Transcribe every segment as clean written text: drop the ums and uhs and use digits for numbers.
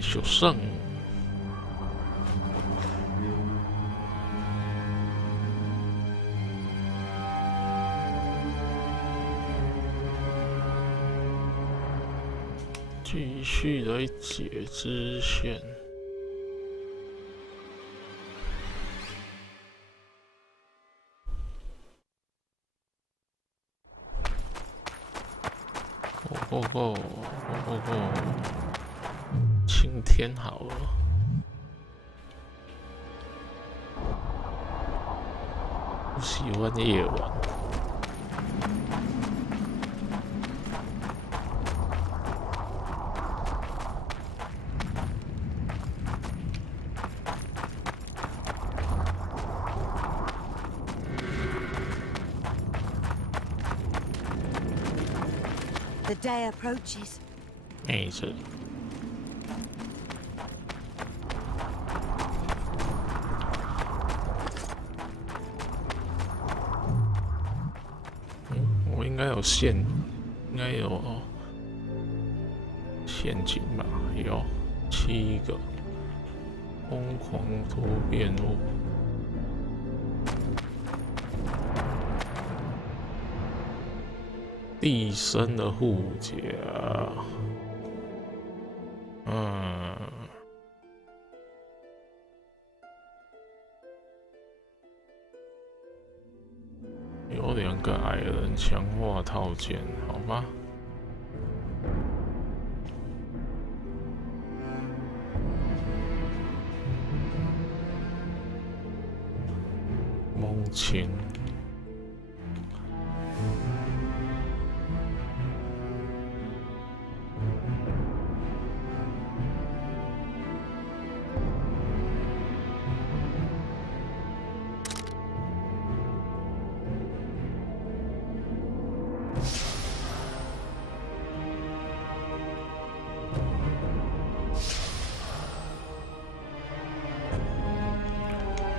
小胜。继续来解支线。晴天好了。不喜欢夜晚。The day approaches. 这里。我应该有应该有陷阱吧？有7个。疯狂突变物。地身的护甲，有2个矮人强化套件，好吧。猛禽。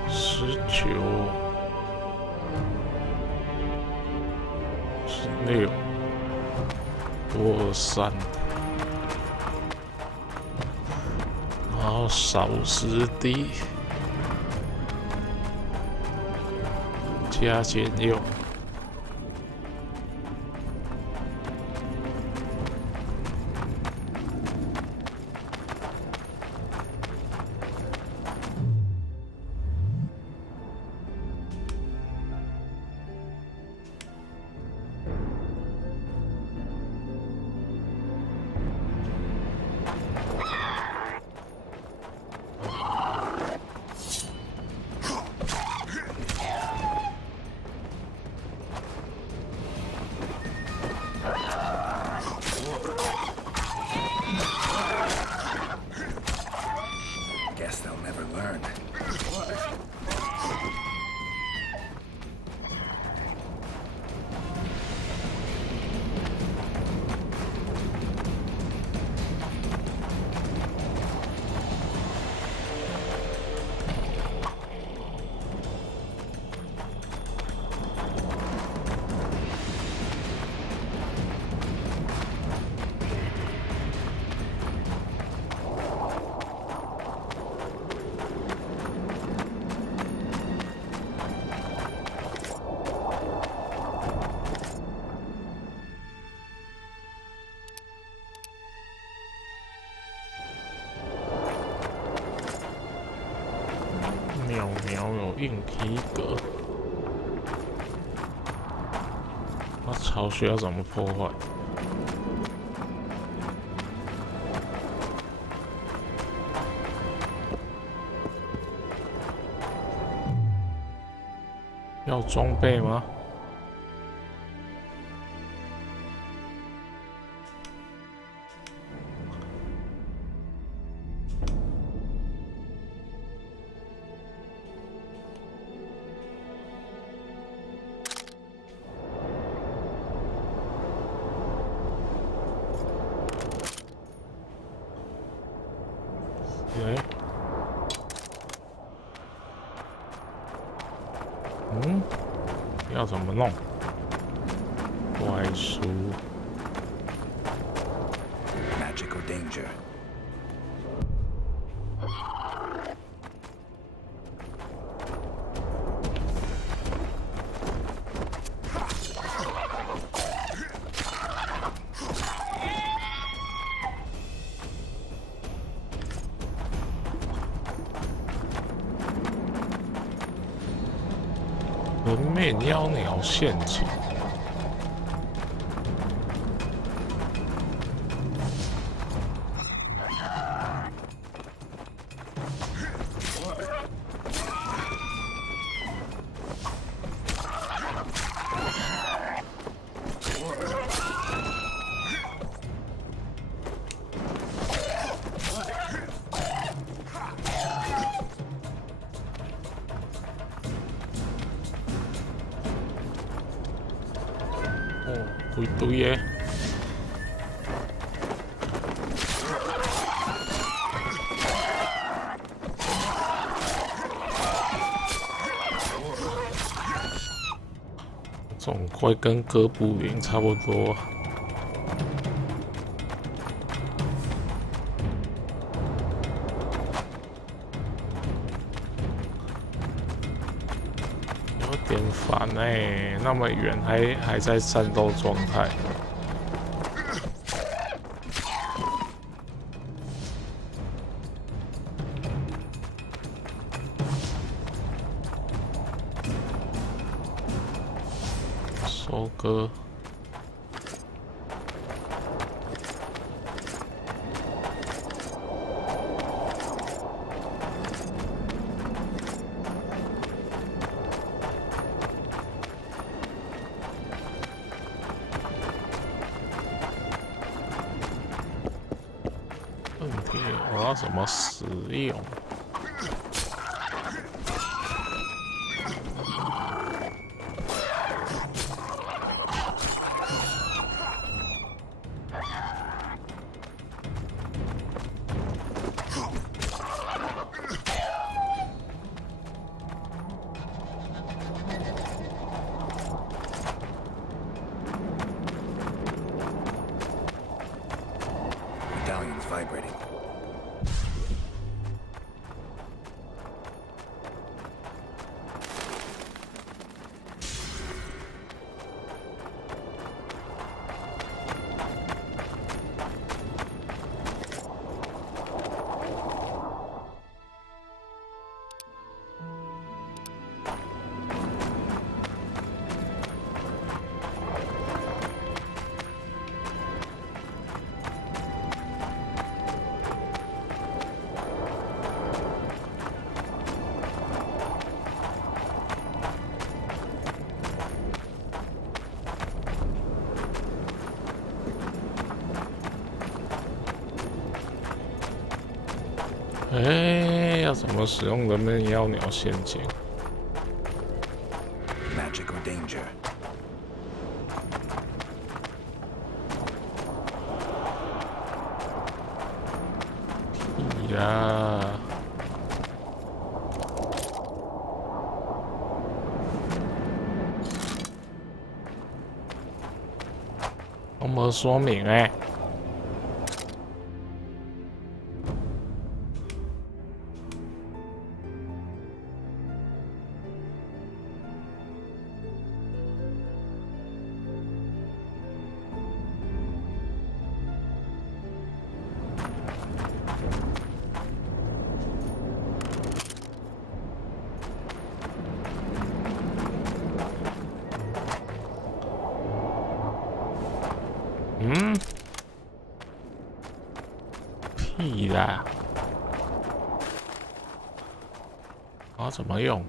19、16、23，然后少10滴，加减用。鸟有硬皮革，那巢穴要怎么破坏？要装备吗？要怎么弄？怪书。 Magic or danger? 人面妖鸟陷阱。一堆耶！这种怪跟哥布林差不多。有点烦欸，那么远还在战斗状态。收割。问题我要怎么使用？Medallion's vibrating.要怎么使用人面妖鸟陷阱？ Magic or danger? 屁啦！我没说明欸。屁啦！我要怎么用？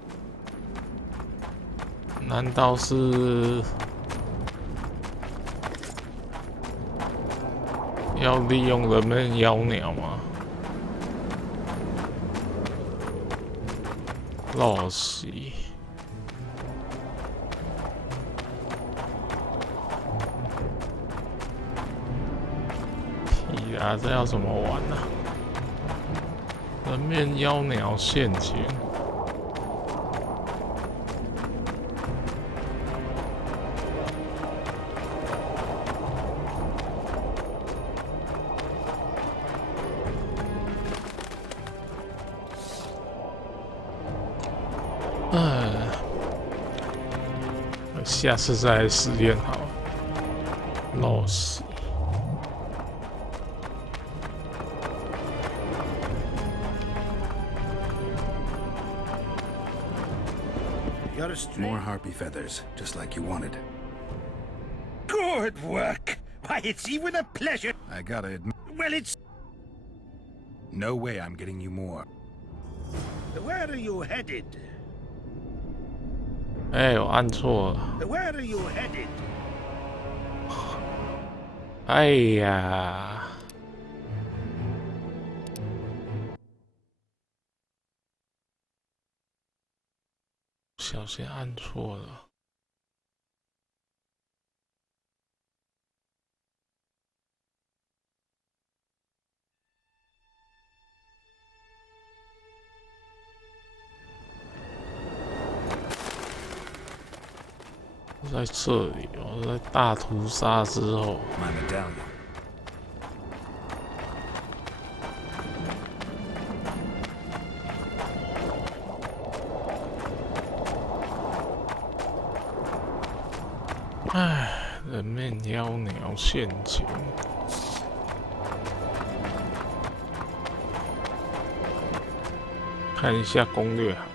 难道是要利用人面妖鸟吗？老死！屁啦！这要怎么玩呢？人面妖鸟陷阱。下次再来实验好了。老死！ Got a string? More harpy feathers, just like you wanted. Good work! Why, it's even a pleasure. I gotta admit. Well, it's... No way I'm getting you more. Where are you headed? 哎，我按错了。Where are you headed? 哎呀！不小心按错了。在这里哦，在大屠杀之后。My medallion. 唉，人面妖鸟陷阱。看一下攻略好。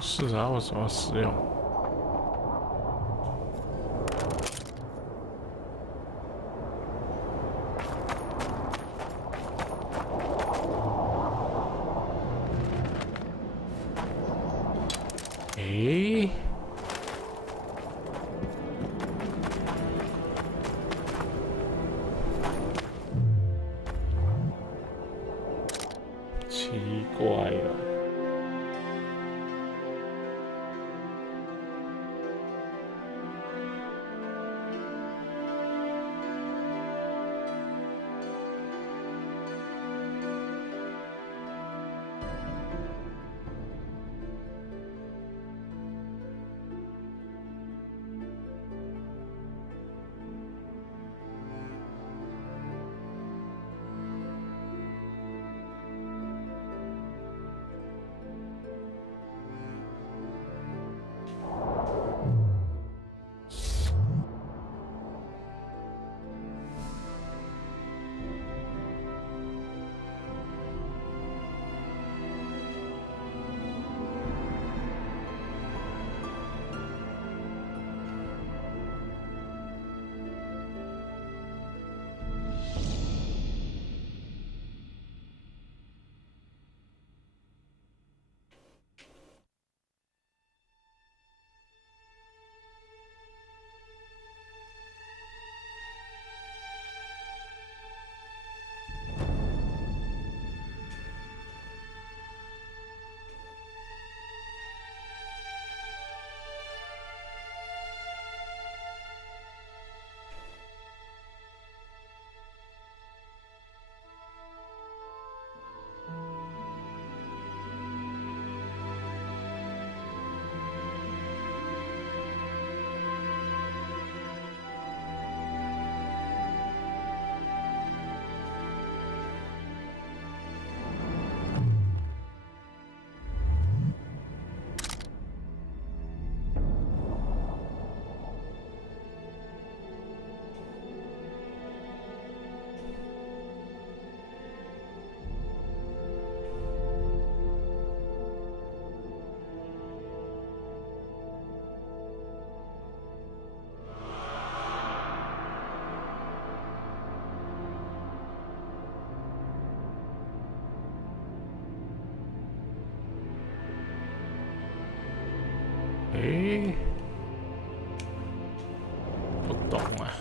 是啊，为什么使用？奇怪了。诶，不懂啊。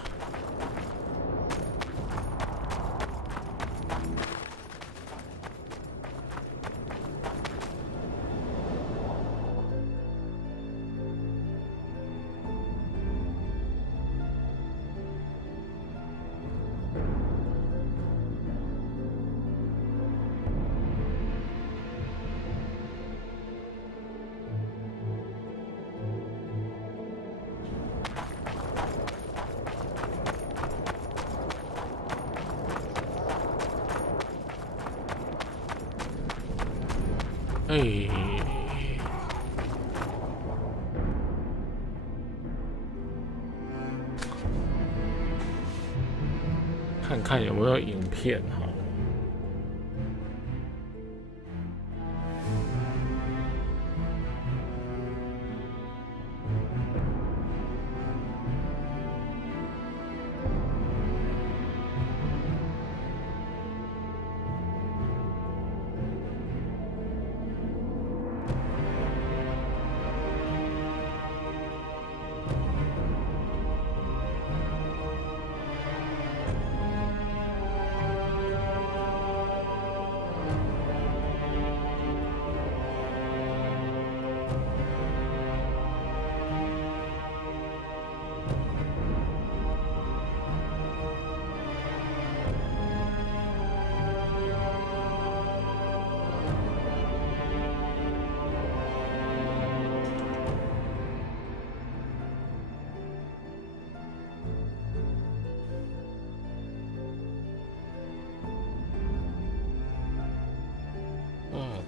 哎，看看有没有影片哈。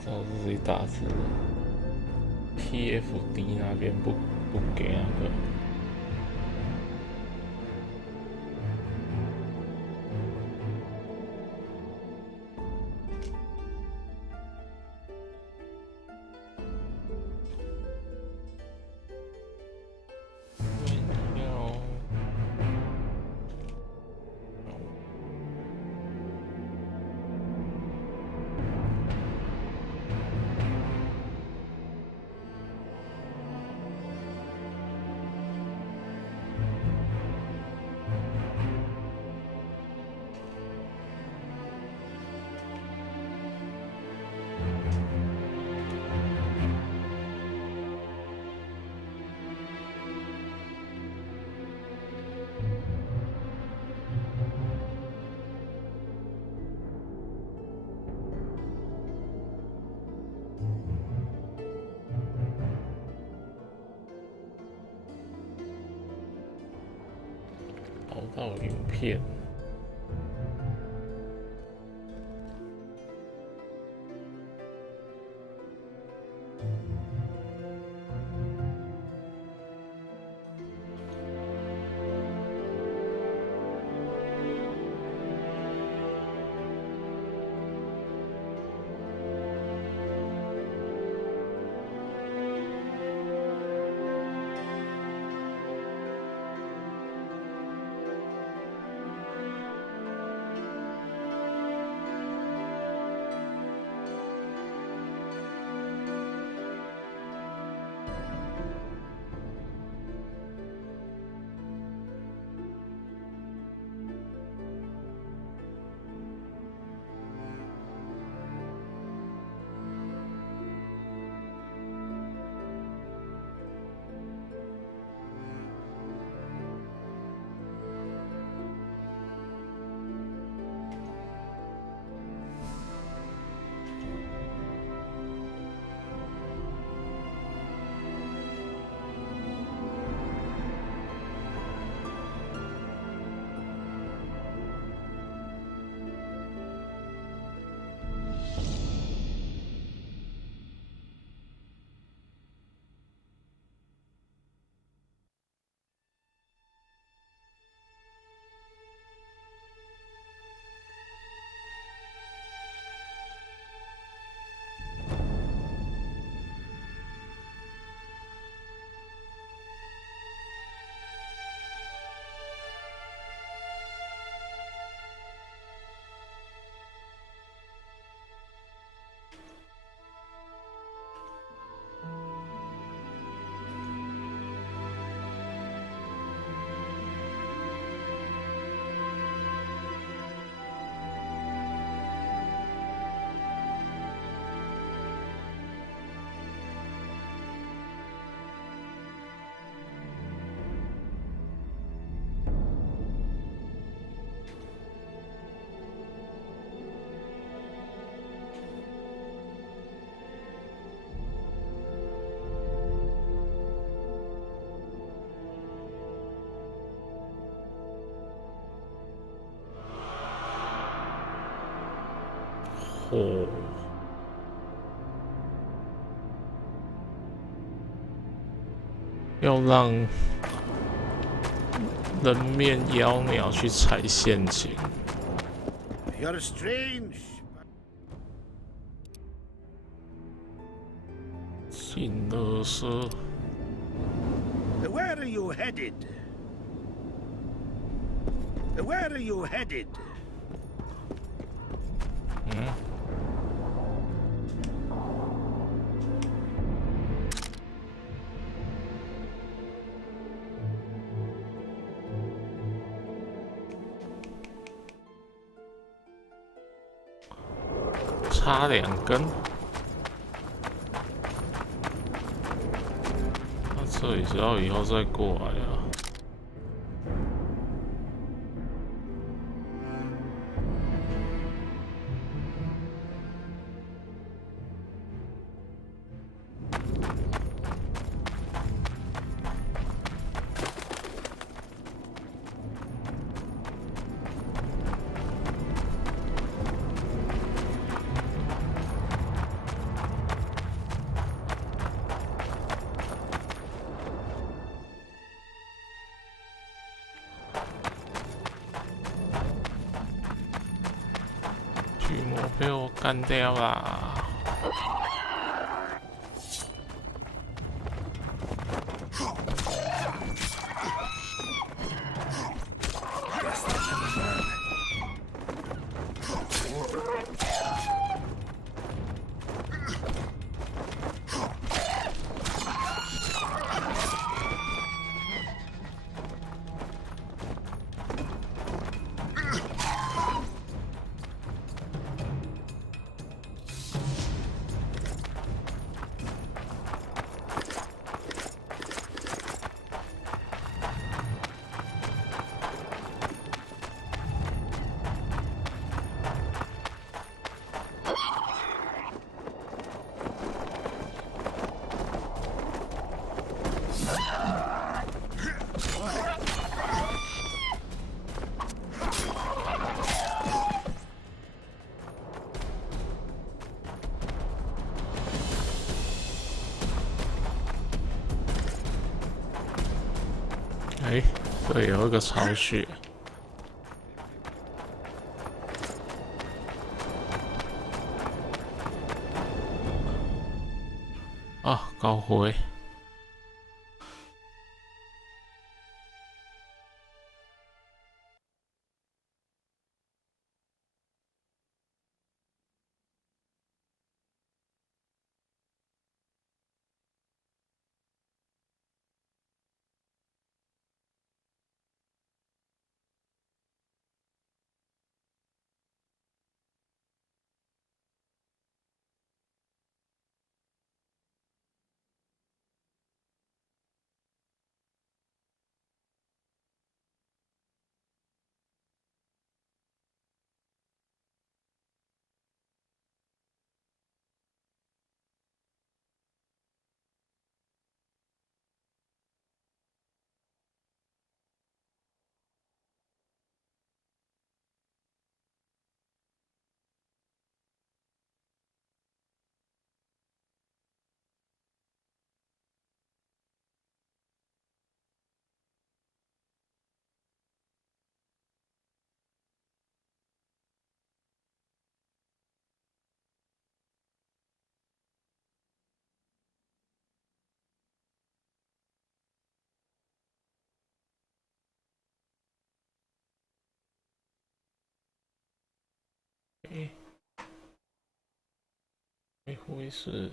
这自己打字 ，TFD 那边不给那个。到影片。哦，要让人面妖鸟去踩陷阱。 You're strange. 进了车， Where are you headed? Where are you headed? 插2根。那这里只要以后再过来啊。 巨魔被我干掉啦！哎，对，有一个巢穴。啊，高灰。哎，会不会是？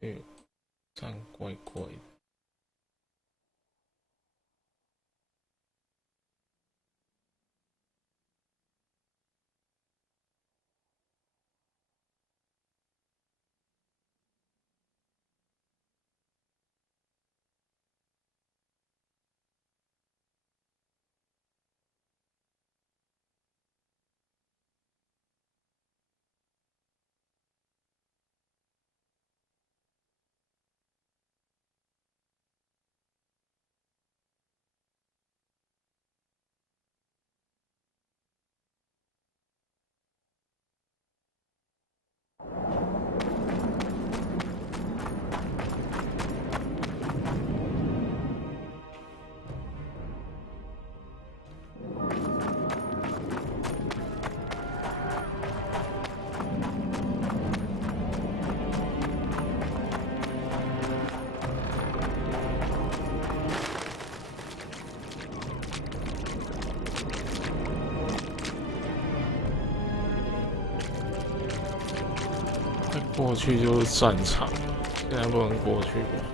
哎，这样怪怪的。过去就是战场，现在不能过去了。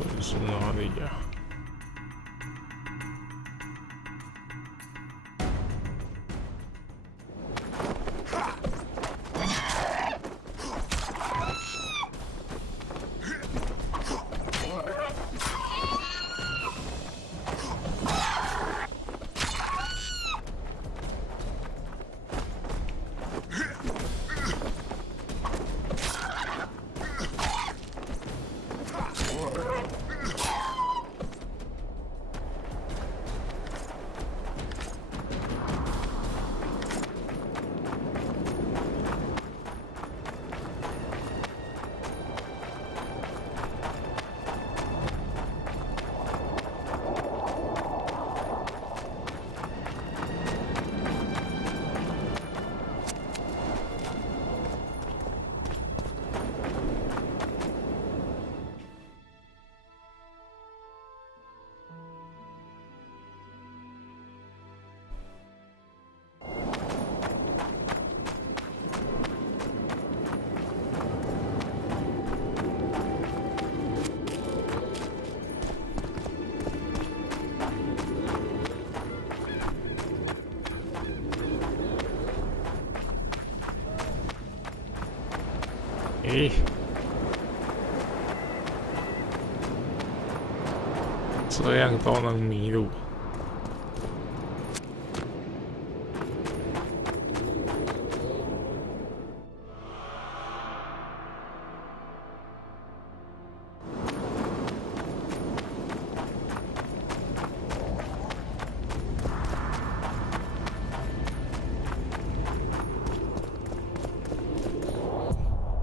这里是哪里呀？诶，这样都能迷路。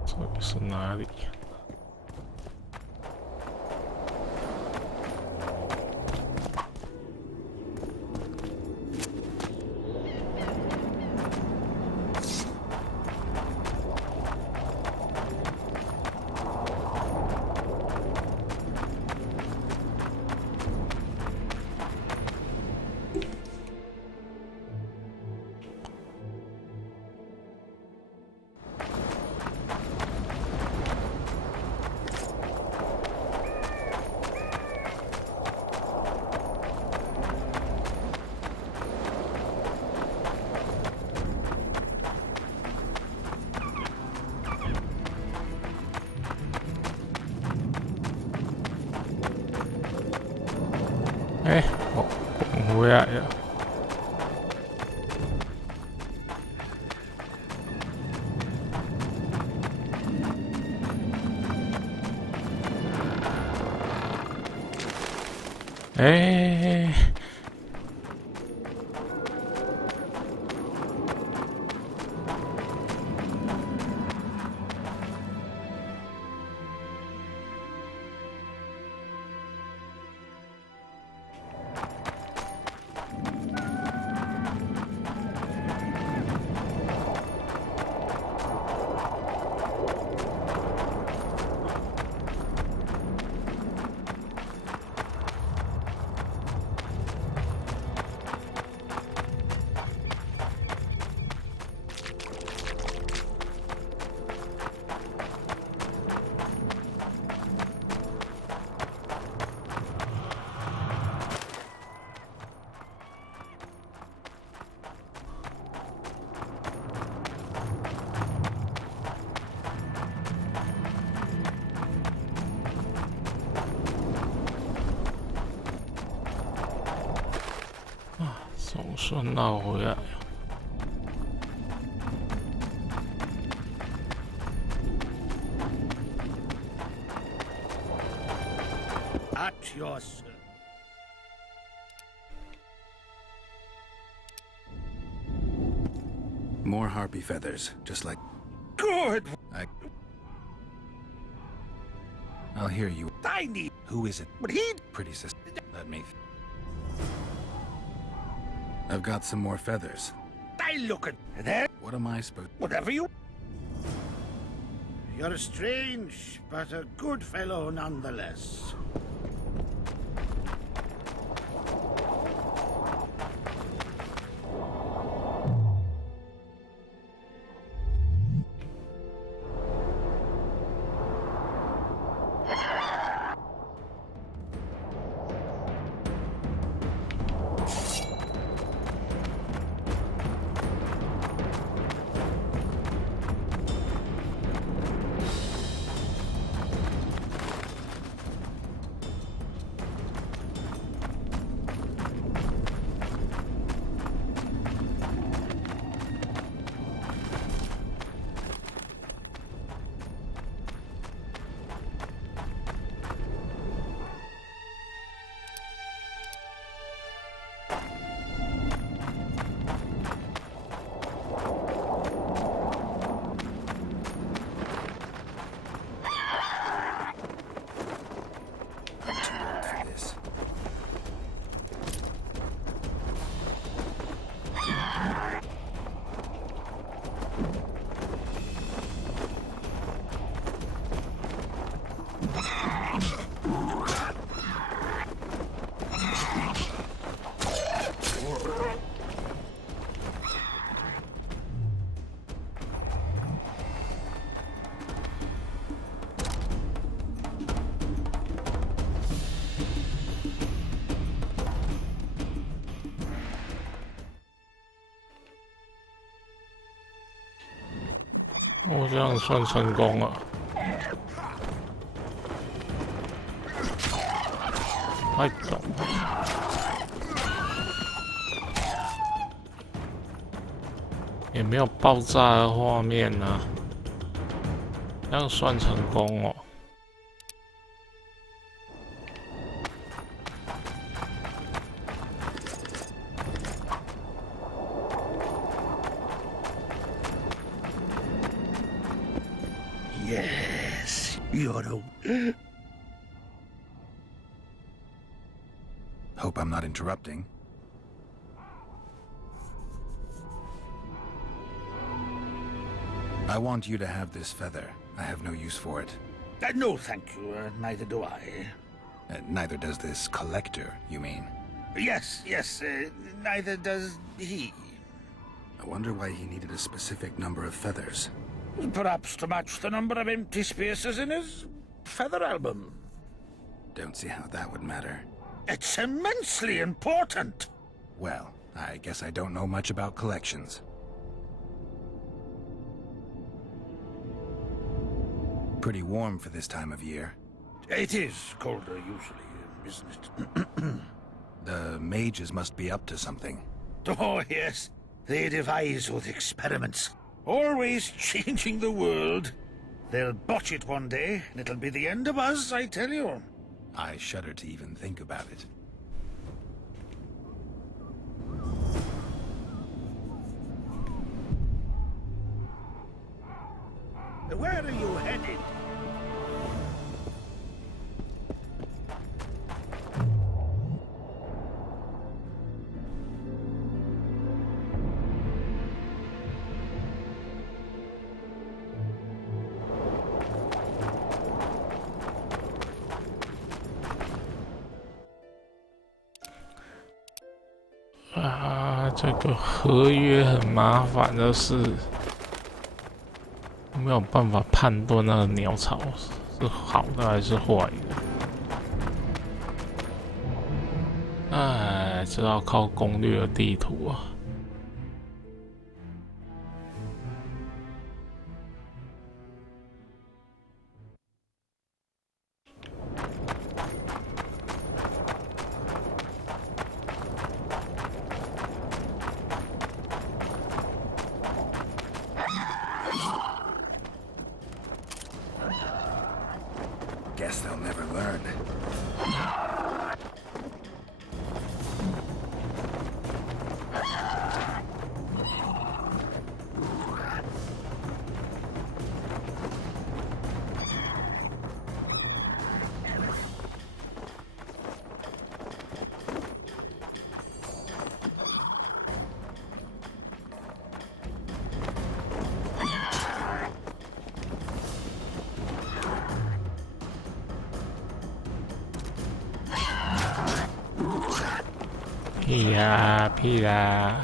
这里是哪里？哎，哦，滚回来了。哎，总算绕回来了。At your service. More harpy feathers, just like Good. I'll hear you. Tiny. Who is it? But he. Pretty sister. Let me. I've got some more feathers. I look at that. What am I supposed? Whatever you. You're strange, but a good fellow nonetheless. 我这样算成功了。太懂了，也没有爆炸的画面啊，这样算成功哦。Yes, you're a... Hope I'm not interrupting. I want you to have this feather. I have no use for it. No, thank you. Neither do I. Neither does this collector, you mean? Yes, neither does he. I wonder why he needed a specific number of feathers. Perhaps to match the number of empty spaces in his feather album. Don't see how that would matter. It's immensely important. Well, I guess I don't know much about collections. Pretty warm for this time of year. It is colder usually, isn't it? The mages must be up to something. Oh, yes. They devise with experiments. Always changing the world. They'll botch it one day, and it'll be the end of us, I tell you. I shudder to even think about it. Where are you headed?啊，这个合约很麻烦的是，没有办法判断那个鸟巢是好的还是坏的。哎，只好靠攻略的地图啊。Guess they'll never learn.屁啦屁啦！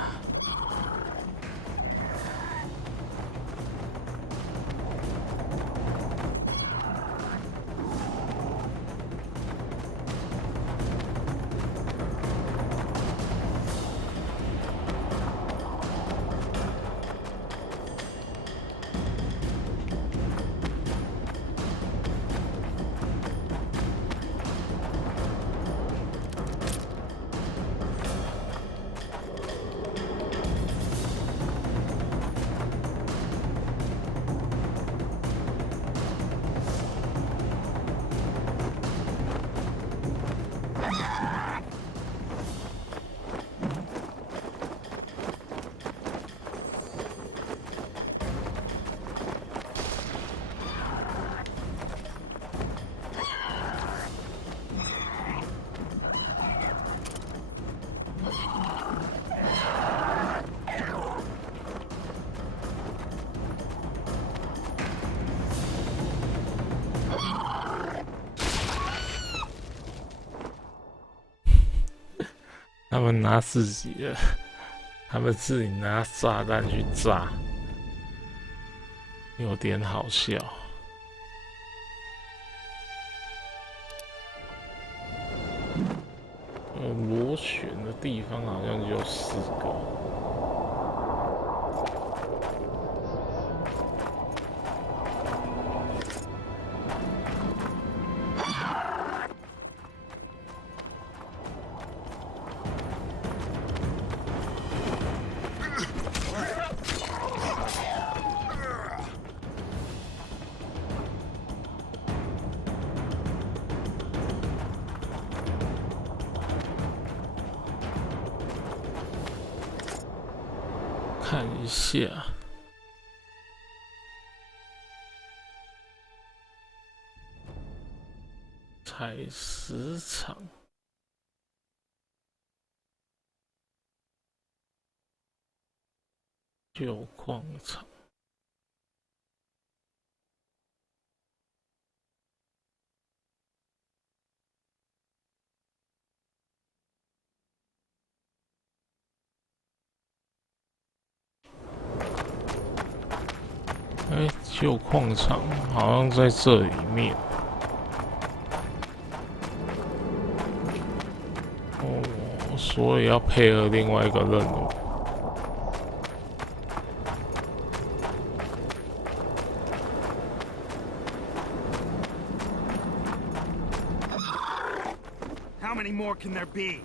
他们拿自己的，他们自己拿炸弹去炸，有点好笑。螺旋的地方好像就4个。看一下，采石场，旧矿场。旧矿场好像在这里面。哦，所以要配合另外一个任务。How many more can there be?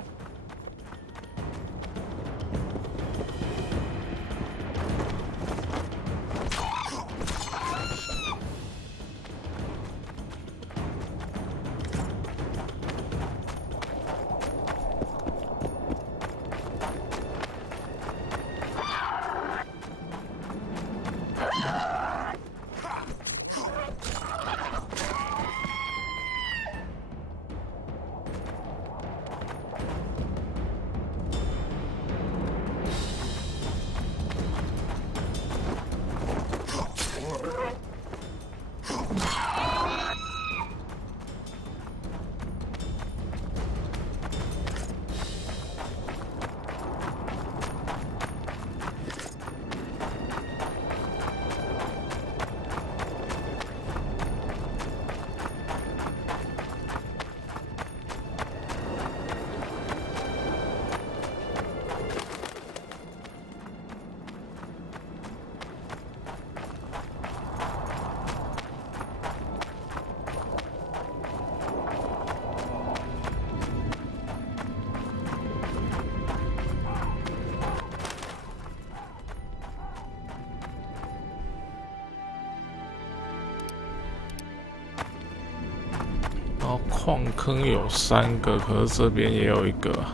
然后矿坑有3个，可是这边也有一个，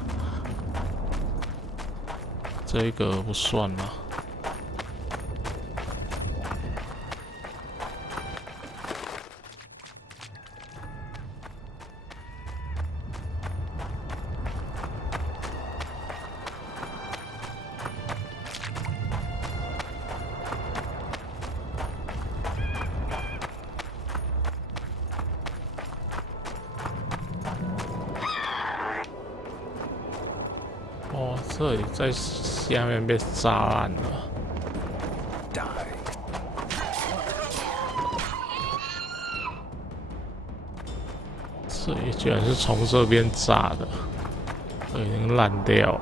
这个不算啦。哦，这里在下面被炸烂了。这里居然是从这边炸的，这已经烂掉了。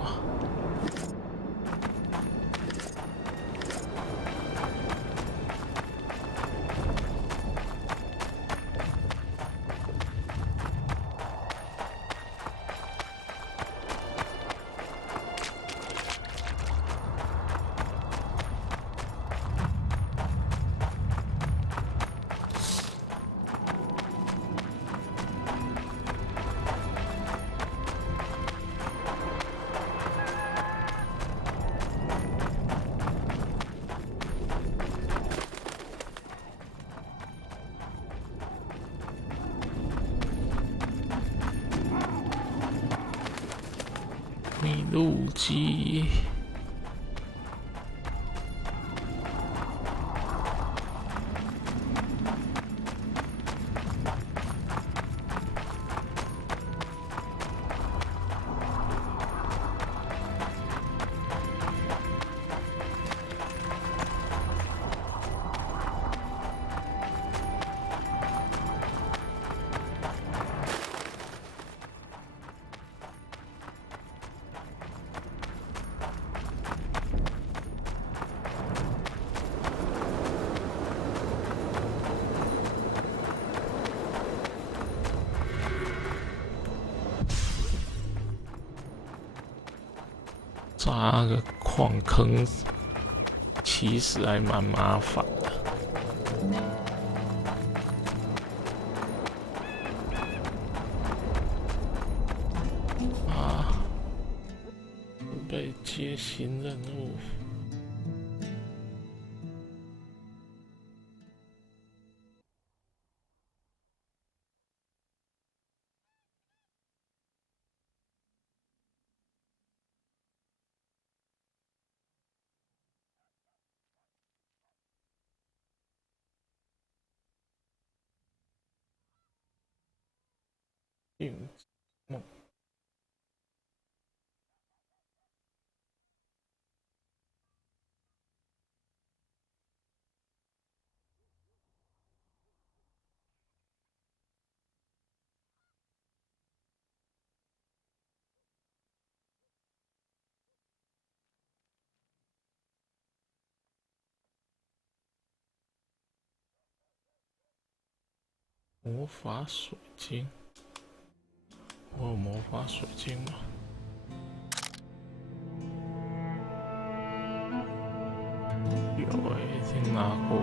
密录机。炸那个矿坑，其实还蛮麻烦的。啊，被接新任务。梦魔法水晶，我有魔法水晶吗？有已经拿过。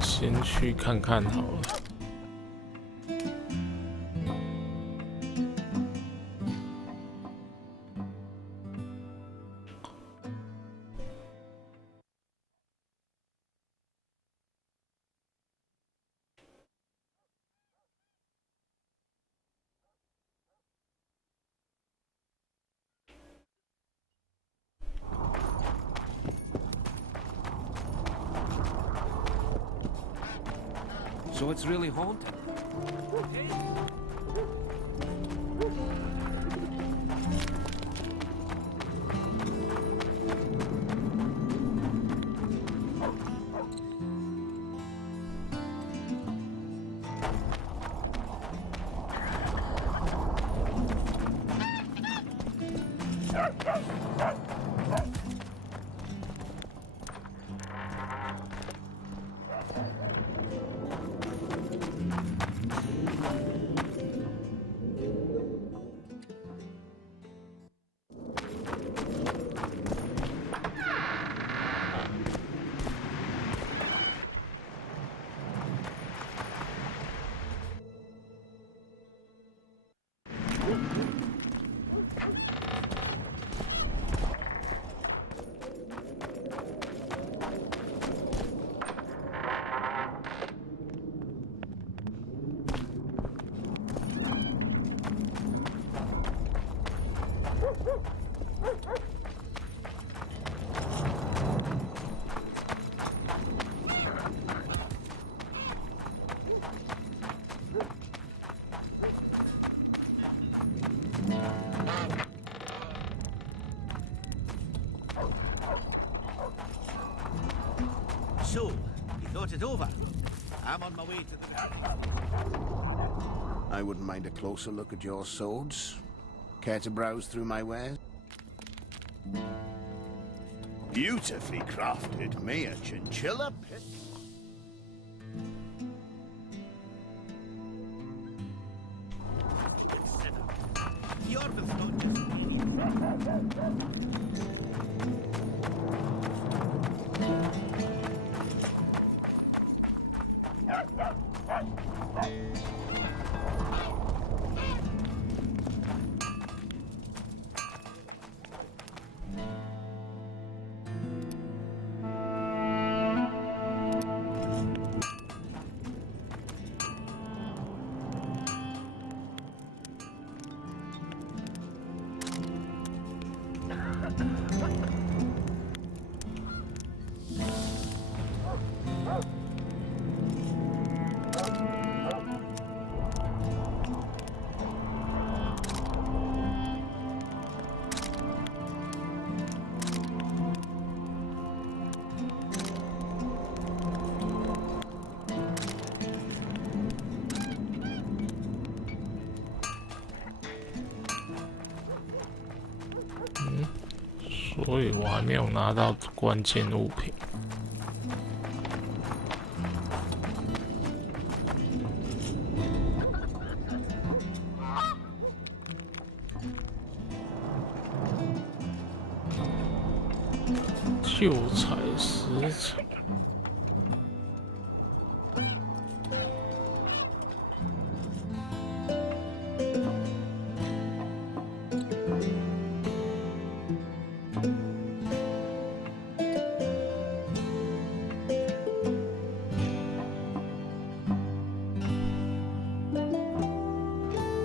先去看看好了。So it's really haunted. So, you thought it over? I'm on my way to the... I wouldn't mind a closer look at your swords. Care to browse through my wares? Beautifully crafted. Me a chinchilla pit. You're not just an idiot. 所以我还没有拿到关键物品。旧材石场。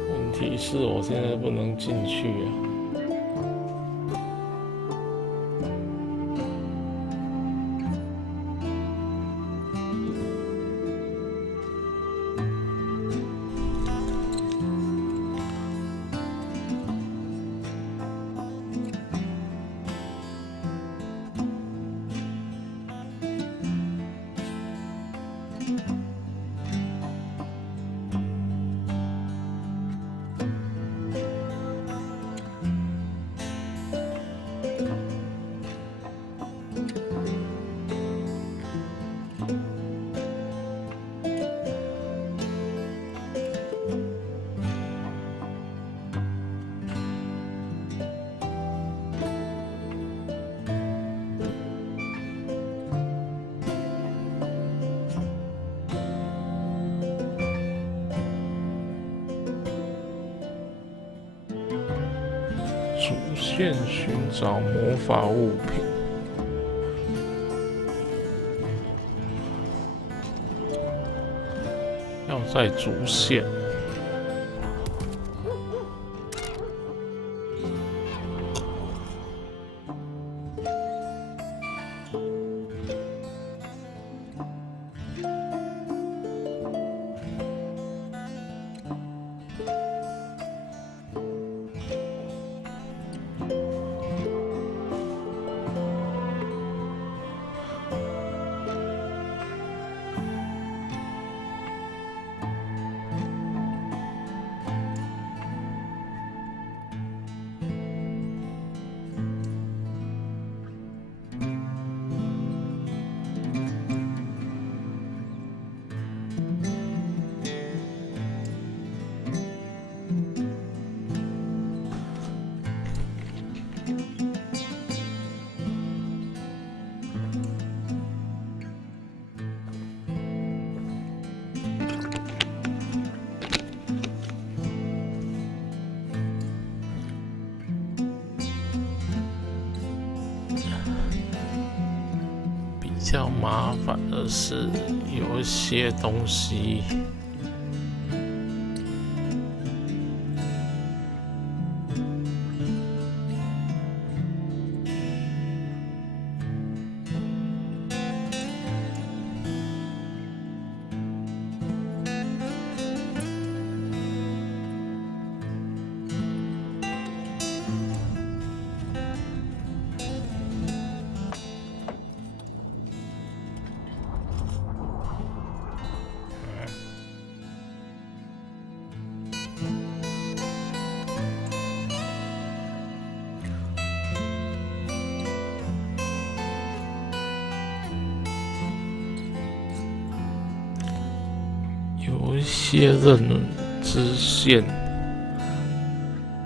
问题是我现在不能进去啊。主线寻找魔法物品。要在主线。比较麻烦的是有一些东西。有一些认知线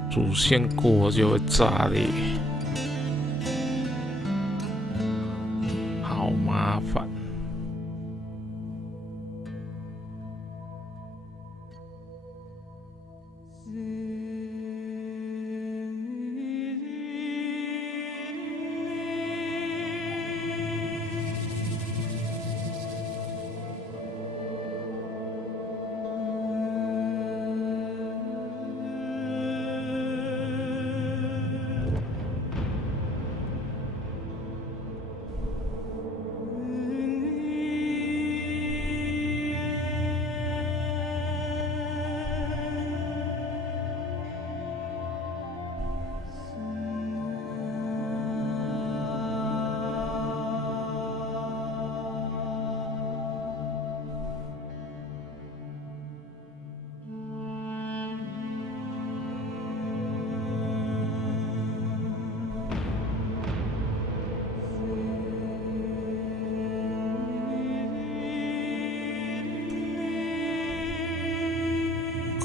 主线过就会炸裂，好麻烦。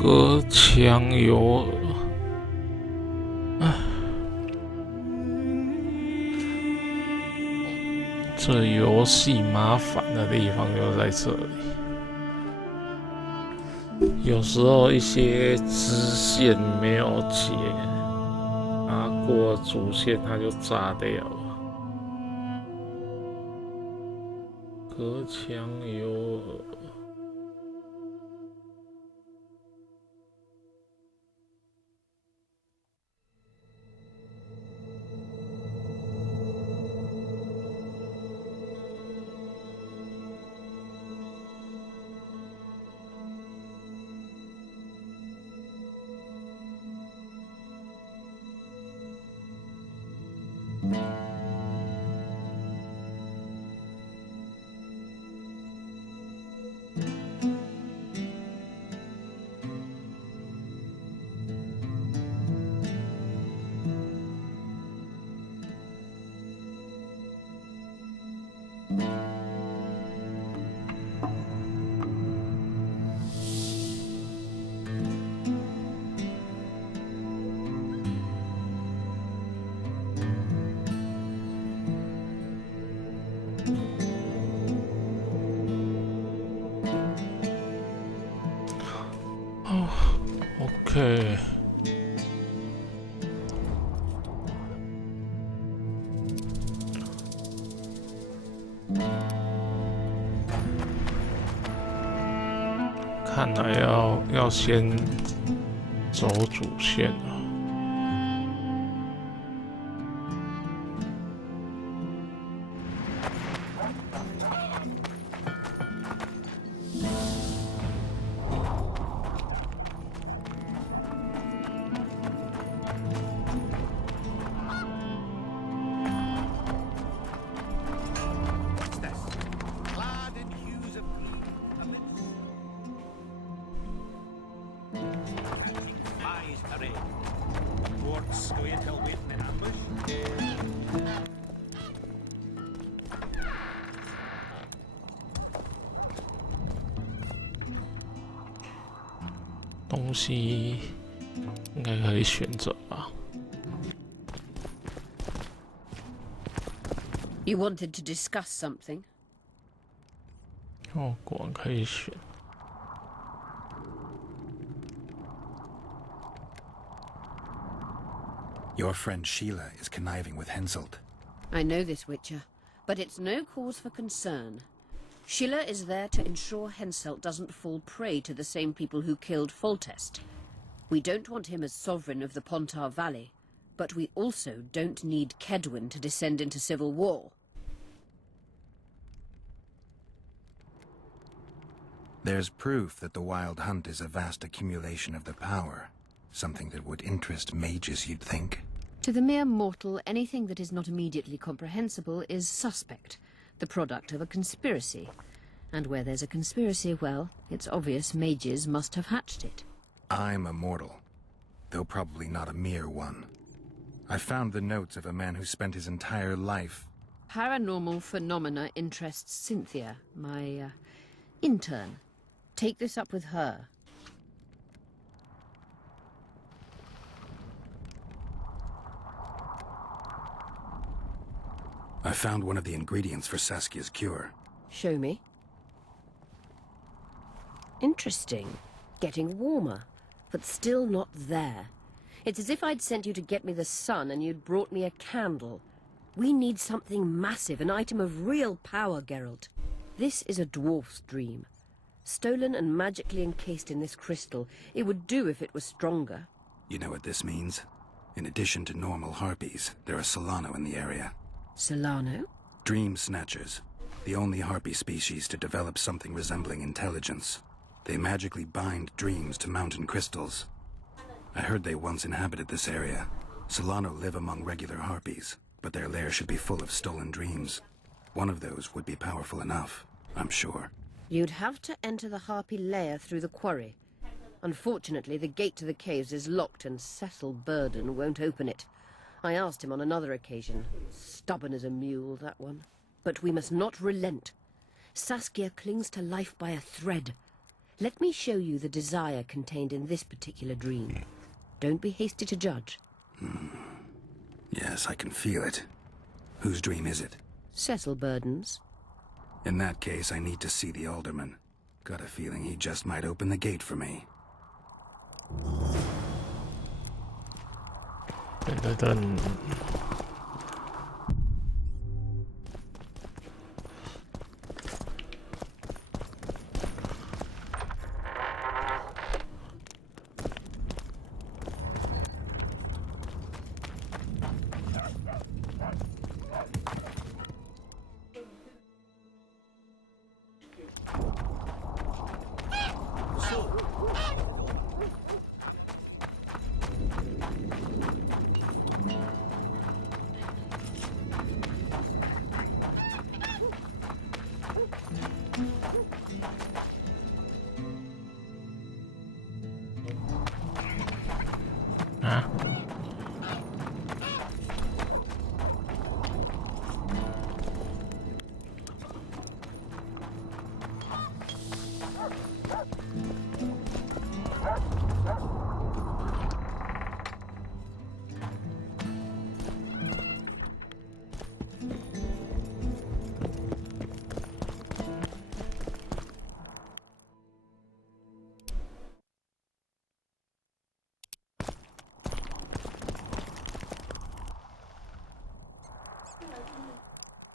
隔墙有耳。这游戏麻烦的地方就在这里，有时候一些支线没有解，过主线它就炸掉了。隔墙有耳。OK， 看来要先走主线了。东西应该可以选择吧。You wanted to discuss something? 哦，果然可以选。Your friend Sheila is conniving with Henselt. I know this, Witcher, but it's no cause for concern. Sheila is there to ensure Henselt doesn't fall prey to the same people who killed Foltest. We don't want him as sovereign of the Pontar Valley, but we also don't need Kedwin to descend into civil war. There's proof that the Wild Hunt is a vast accumulation of the power. Something that would interest mages, you'd think. To the mere mortal, anything that is not immediately comprehensible is suspect, the product of a conspiracy. And where there's a conspiracy, well, it's obvious mages must have hatched it. I'm a mortal, though probably not a mere one. I found the notes of a man who spent his entire life... Paranormal phenomena interests Cynthia, my, intern. Take this up with her. I found one of the ingredients for Saskia's cure. Show me. Interesting. Getting warmer, but still not there. It's as if I'd sent you to get me the sun and you'd brought me a candle. We need something massive, an item of real power, Geralt. This is a dwarf's dream. Stolen and magically encased in this crystal. It would do if it was stronger. You know what this means? In addition to normal harpies, there are Solano in the area. Solano? Dream snatchers. The only harpy species to develop something resembling intelligence. They magically bind dreams to mountain crystals. I heard they once inhabited this area. Solano live among regular harpies, but their lair should be full of stolen dreams. One of those would be powerful enough, I'm sure. You'd have to enter the harpy lair through the quarry. Unfortunately, the gate to the caves is locked and Cecil Burden won't open it. I asked him on another occasion. Stubborn as a mule, that one. But we must not relent. Saskia clings to life by a thread. Let me show you the desire contained in this particular dream. Don't be hasty to judge. Yes, I can feel it. Whose dream is it? Cecil Burden's. In that case, I need to see the alderman. Got a feeling he just might open the gate for me. 噔噔噔。啊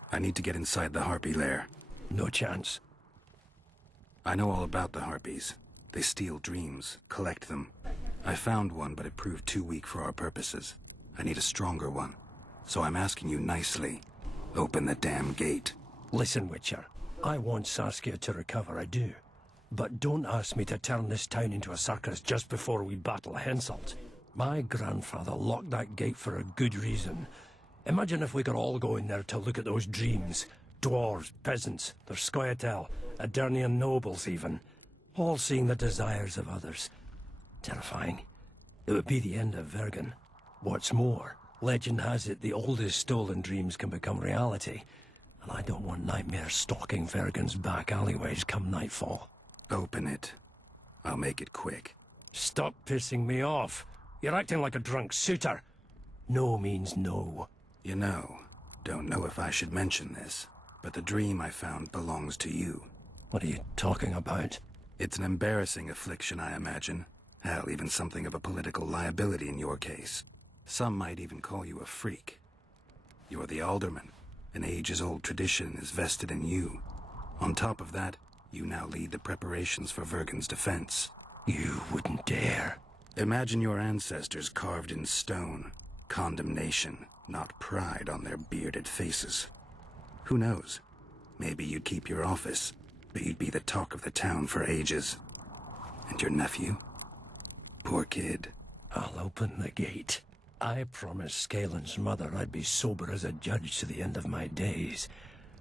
！I need to get inside the harpy lair. No chance. I know all about the harpies. They steal dreams, collect them. I found one, but it proved too weak for our purposes. I need a stronger one. So I'm asking you nicely, open the damn gate. Listen, Witcher. I want Saskia to recover, I do. But don't ask me to turn this town into a circus just before we battle Henselt. My grandfather locked that gate for a good reason. Imagine if we could all go in there to look at those dreams. Dwarves, peasants, their scoia'tael, Adernian nobles even. All seeing the desires of others. Terrifying. It would be the end of Vergen. What's more, legend has it the oldest stolen dreams can become reality. And I don't want nightmares stalking Vergen's back alleyways come nightfall. Open it. I'll make it quick. Stop pissing me off. You're acting like a drunk suitor. No means no. You know, don't know if I should mention this, but the dream I found belongs to you. What are you talking about? It's an embarrassing affliction, I imagine. Hell, even something of a political liability in your case. Some might even call you a freak. You're the alderman. An ages-old tradition is vested in you. On top of that, you now lead the preparations for Vergen's defense. You wouldn't dare. Imagine your ancestors carved in stone. Condemnation, not pride on their bearded faces. Who knows? Maybe you'd keep your office, but you'd be the talk of the town for ages. And your nephew? Poor kid. I'll open the gate. I promised Scalen's mother I'd be sober as a judge to the end of my days,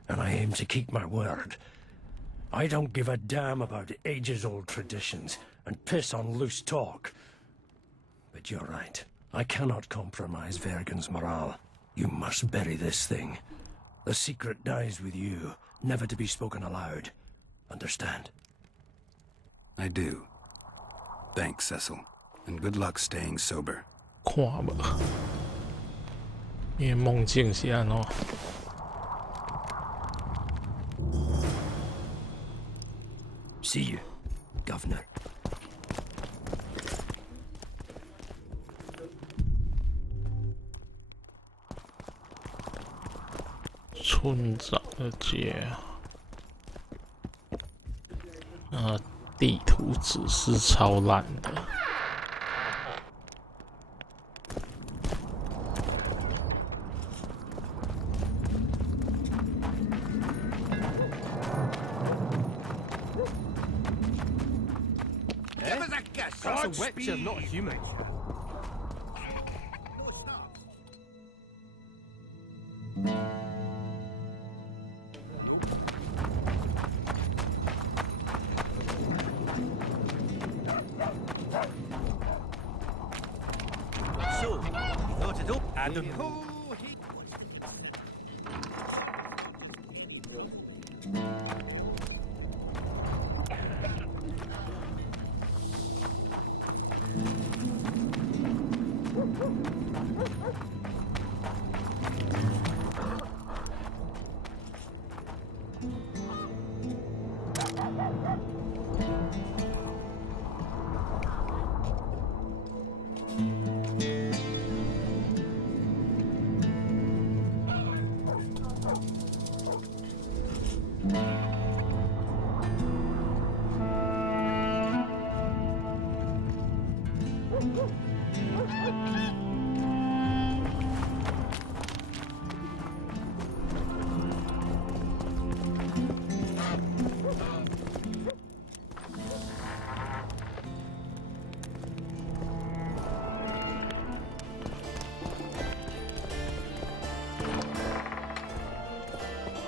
and I aim to keep my word. I don't give a damn about ages-old traditions and piss on loose talk. But you're right. I cannot compromise Vergen's morale. You must bury this thing. The secret dies with you, never to be spoken aloud. Understand? I do. Thanks, Cecil. And good luck staying sober. 看吧，你的梦境是安怎？ See you, Governor. 村长的街啊，地图指示超烂的。That's a Witcher, not a human. So, you thought it up, Adam?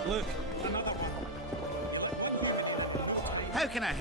Look, another one. How can I...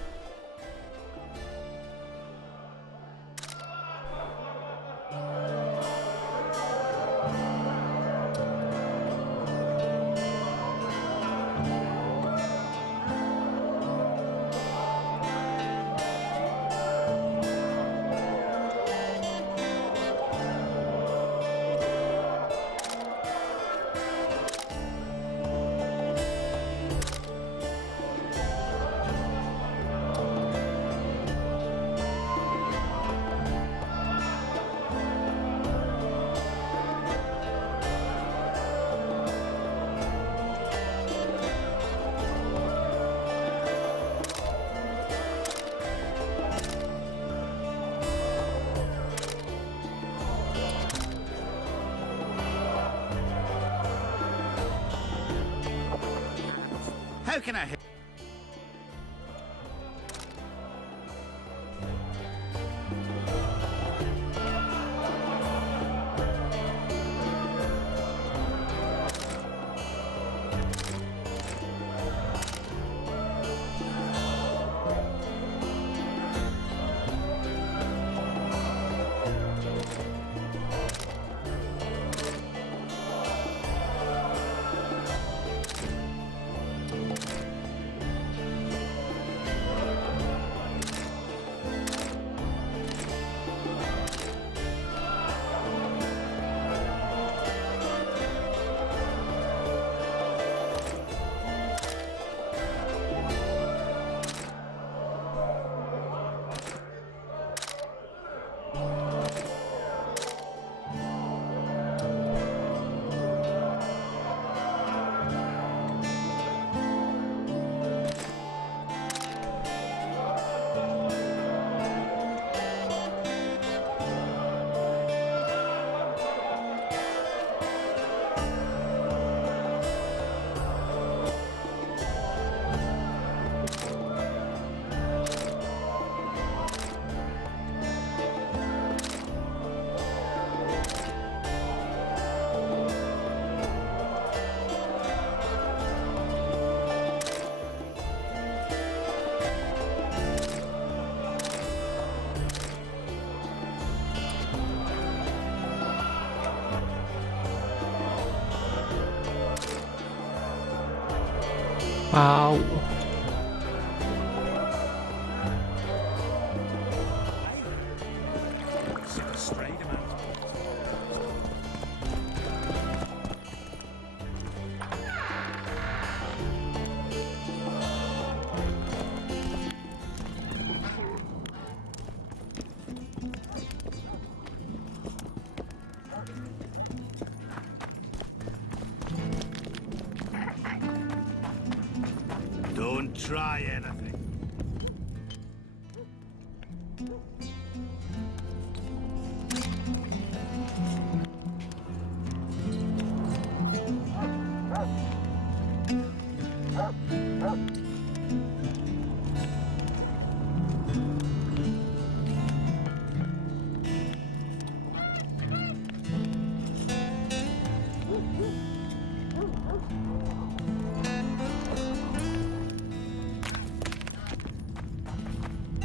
How can I help?85。Don't try anything.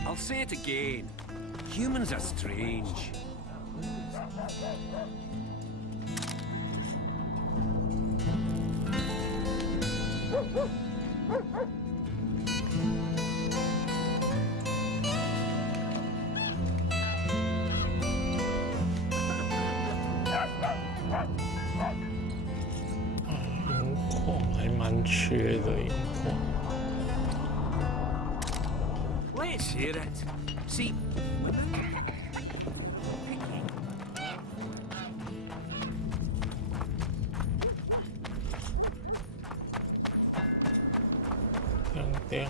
I'll say it again. Humans are strange. 残缺的萤火。Let's hear it. See. Ding ding.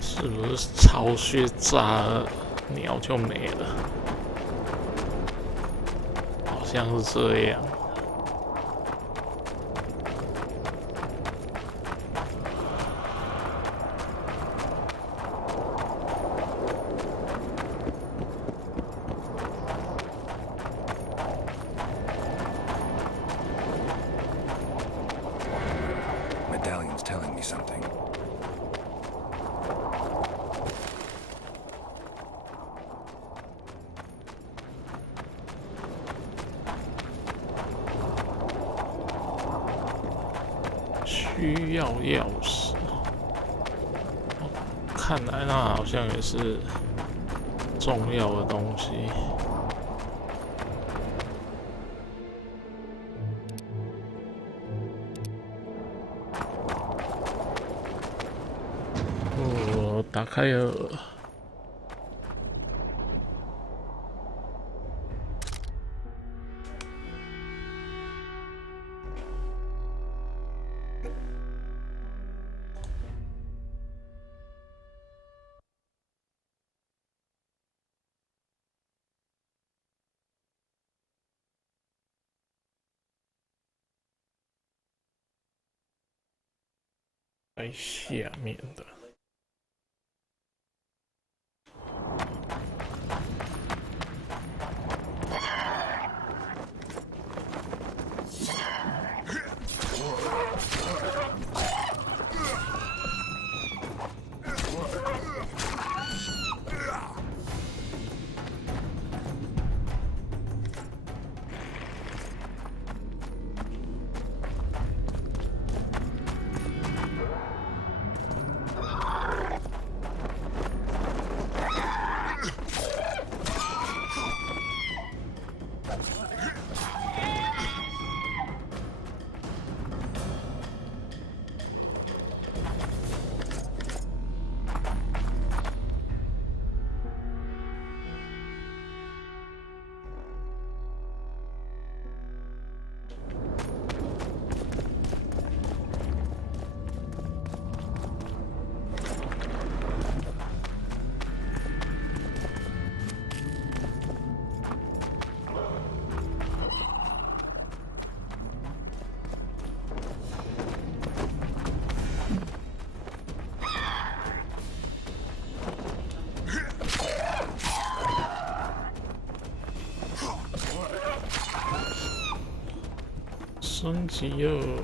是不是巢穴炸了，鸟就没了？好像是这样。Medallion's telling me something. 需要钥匙，看来那好像也是重要的东西。哦，打开了。在下面的。升级了。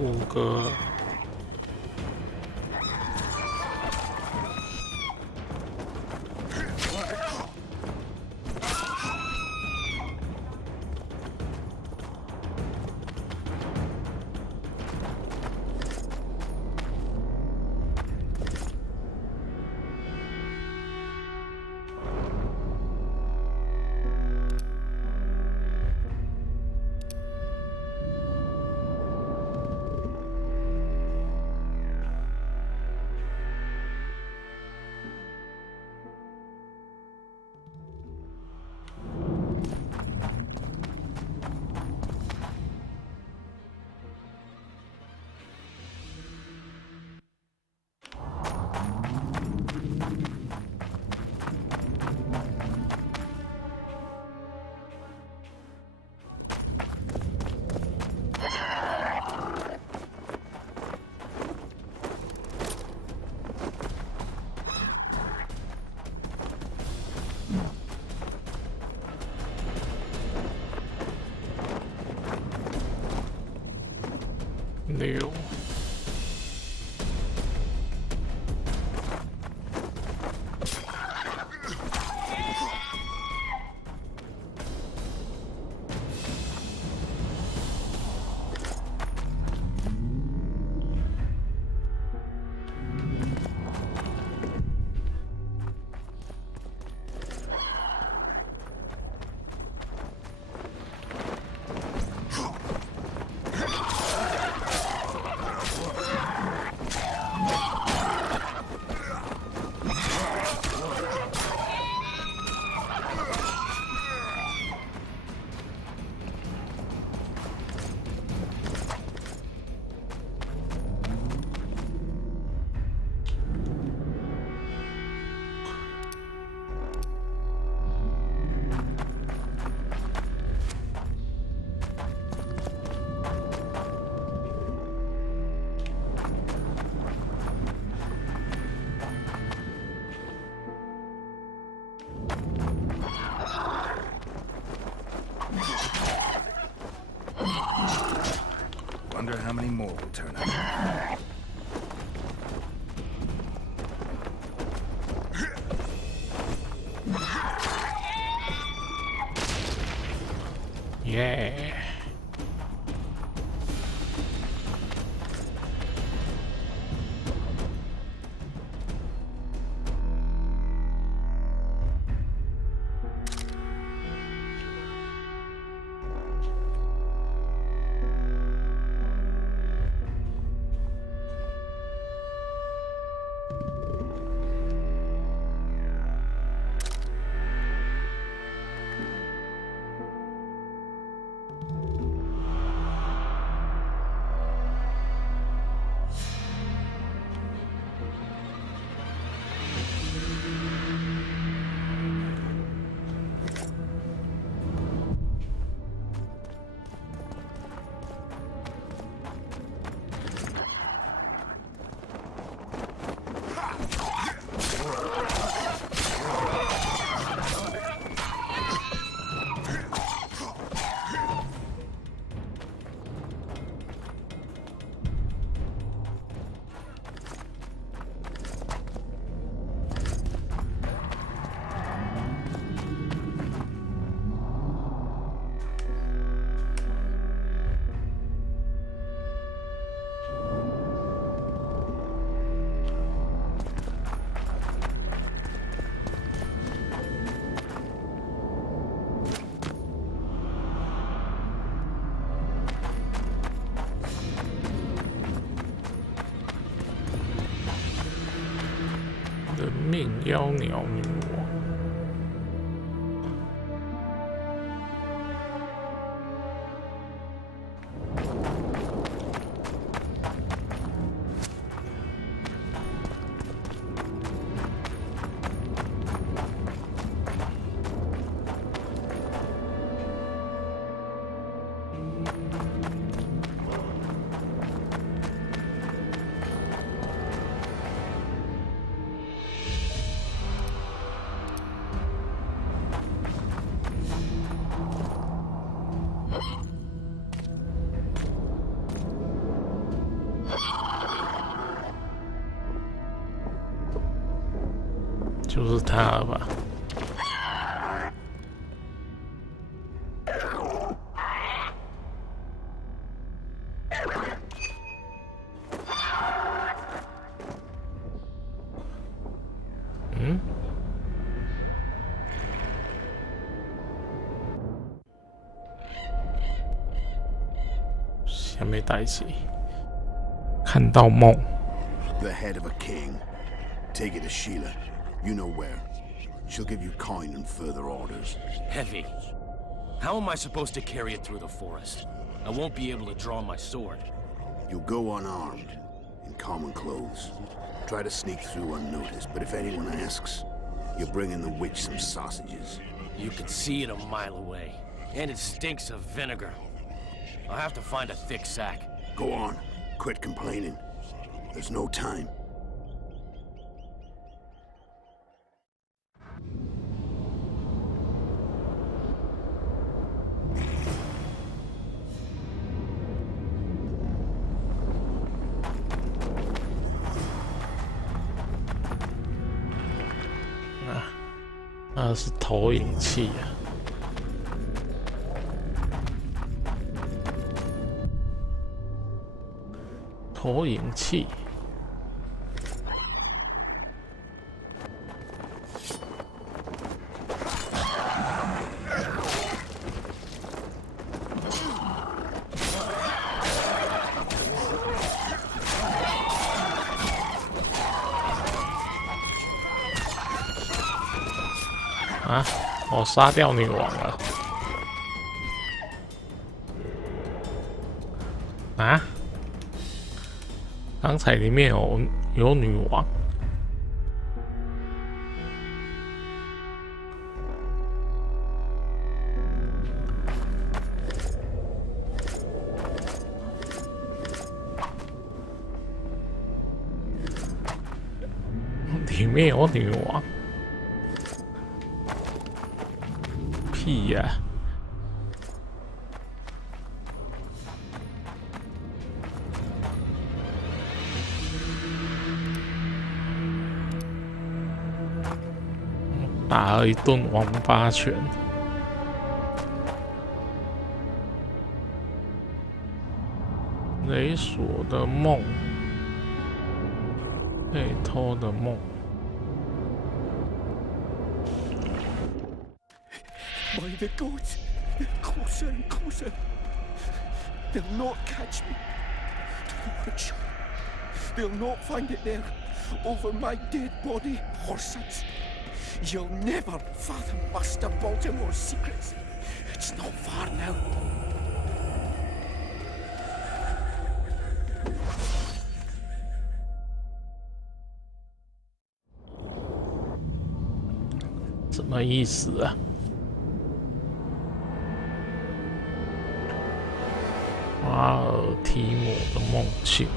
5个。6。Wonder how many more will turn up. Yeah.命妖鸟女王。就是他了吧？嗯？下面代志，看到梦。 The head of a king. Take it to Sheila. You know where. She'll give you coin and further orders. Heavy. How am I supposed to carry it through the forest? I won't be able to draw my sword. You'll go unarmed, in common clothes. Try to sneak through unnoticed, but if anyone asks, you're bringing the witch some sausages. You can see it a mile away, and it stinks of vinegar. I'll have to find a thick sack. Go on. Quit complaining. There's no time. Ah, 那是投影器啊。 投影器，啊！我杀掉女王了！啊！ 刚才里面有女王，里面有女王，屁呀！ 打了一顿王八拳，雷索的梦，被偷的梦。By the gods, they're closer and closer. They'll not catch me. To the witch. They'll not find it there, over my dead body, Horsons. You'll never fathom Master Baltimore's secrets. It's not far now. 什么意思啊？瓦尔提姆的梦境。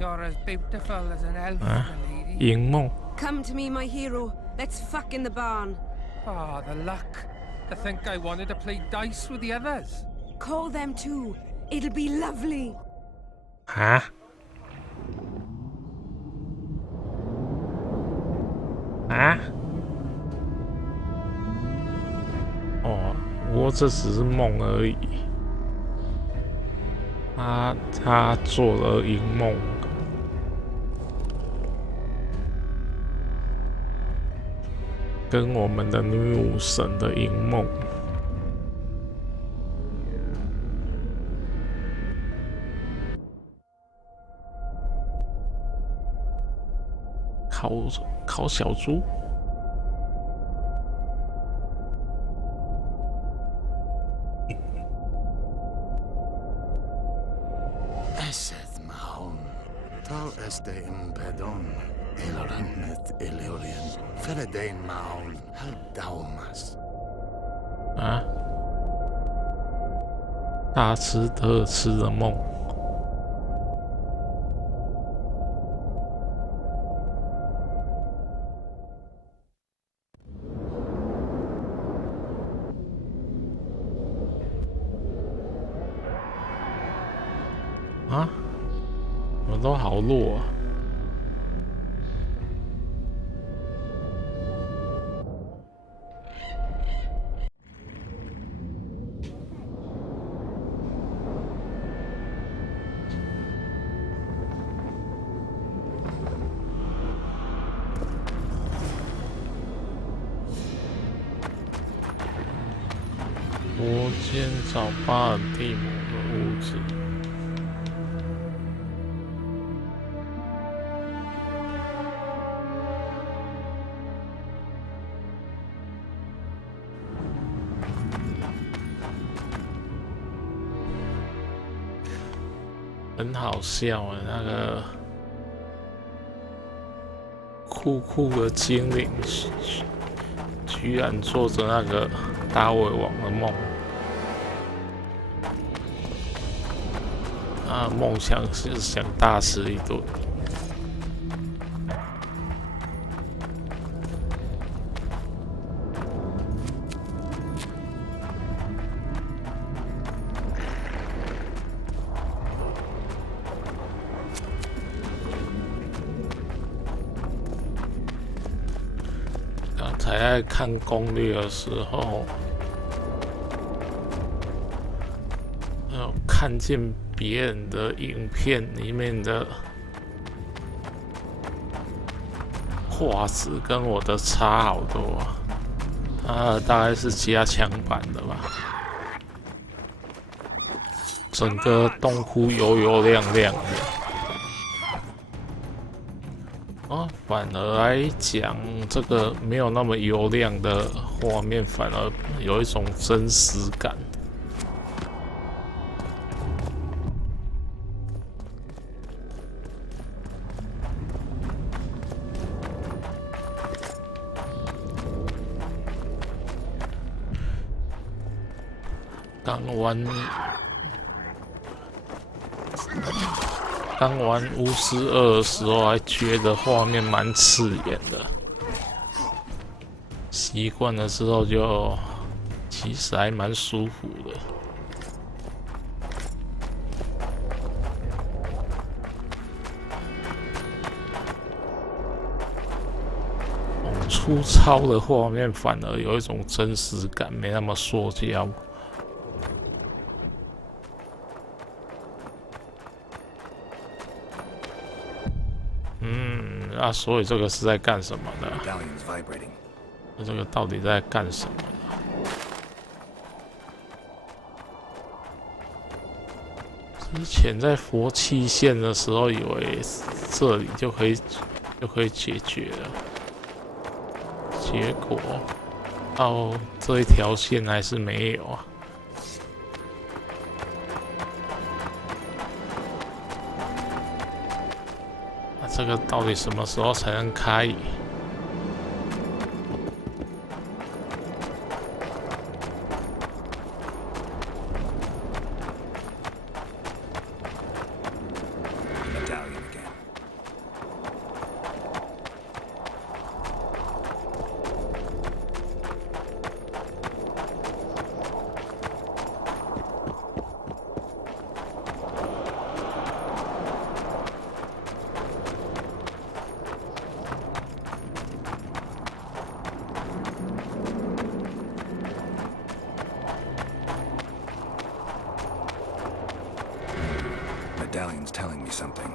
You're as beautiful as an elf, lady. 银梦。 Come to me, my hero. Let's fuck in the barn. Ah, the luck. To think I wanted to play dice with the others. Call them too. It'll be lovely. 啊？啊？哦，不过这只是梦而已。他做了银梦。 跟我们的女武神的银梦，烤小猪。Esed mahon, tal este impedon. Eloranmet Eleorian, Feredain Maul, Haldaumas. 啊！大吃特吃的梦。啊！我们都好弱啊。佛间找巴尔的摩的屋子。很好笑啊，那个酷酷的精灵居然做着那个大胃王的梦。啊，梦想是想大吃一顿。刚才在看攻略的时候，看见别人的影片里面的画质跟我的差好多啊，大概是加强版的吧。整个洞窟油亮亮的。啊，反而来讲，这个没有那么油亮的画面，反而有一种真实感。刚玩巫师2的时候，还觉得画面蛮刺眼的。习惯了之后，就其实还蛮舒服的。粗糙的画面反而有一种真实感，没那么塑胶。啊，所以这个是在干什么呢？这个到底在干什么呢？之前在佛器线的时候，以为这里就可以解决了，结果到这一条线还是没有啊。这个到底什么时候才能开？Medallion's telling me something.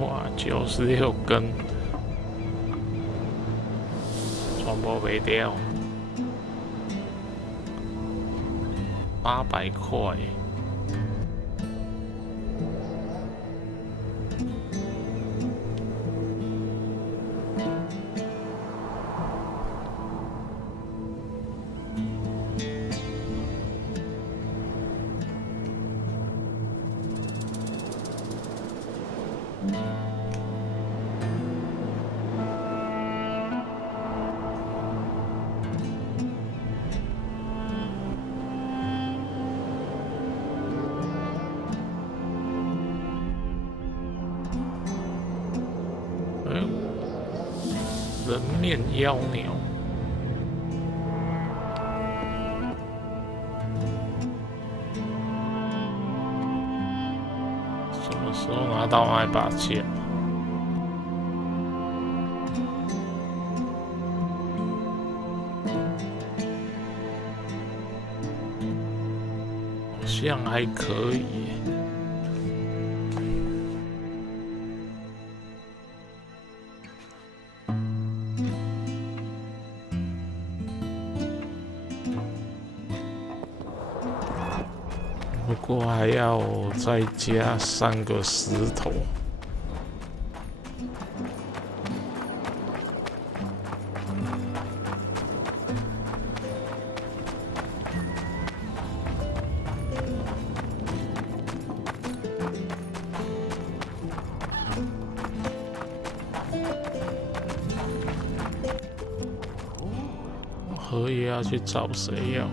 哇，96根，全部卖掉，800块。人面妖鸟，什么时候拿到那把剑？好像还可以。不过还要再加3个石头。荷叶要去找谁要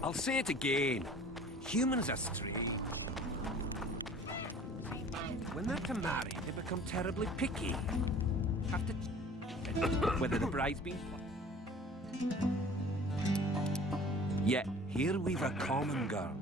？I'll say it again. Humans are strange. When they're to marry, they become terribly picky. Have to check whether the bride's been... Yet, here we've a common girl.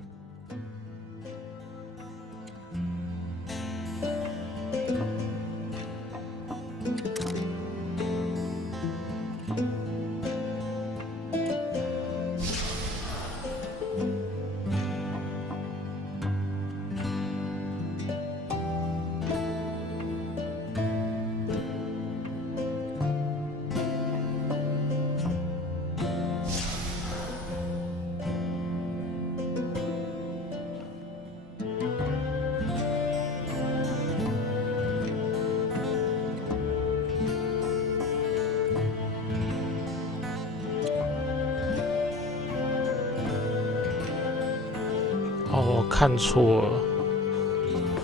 哦，我看错了。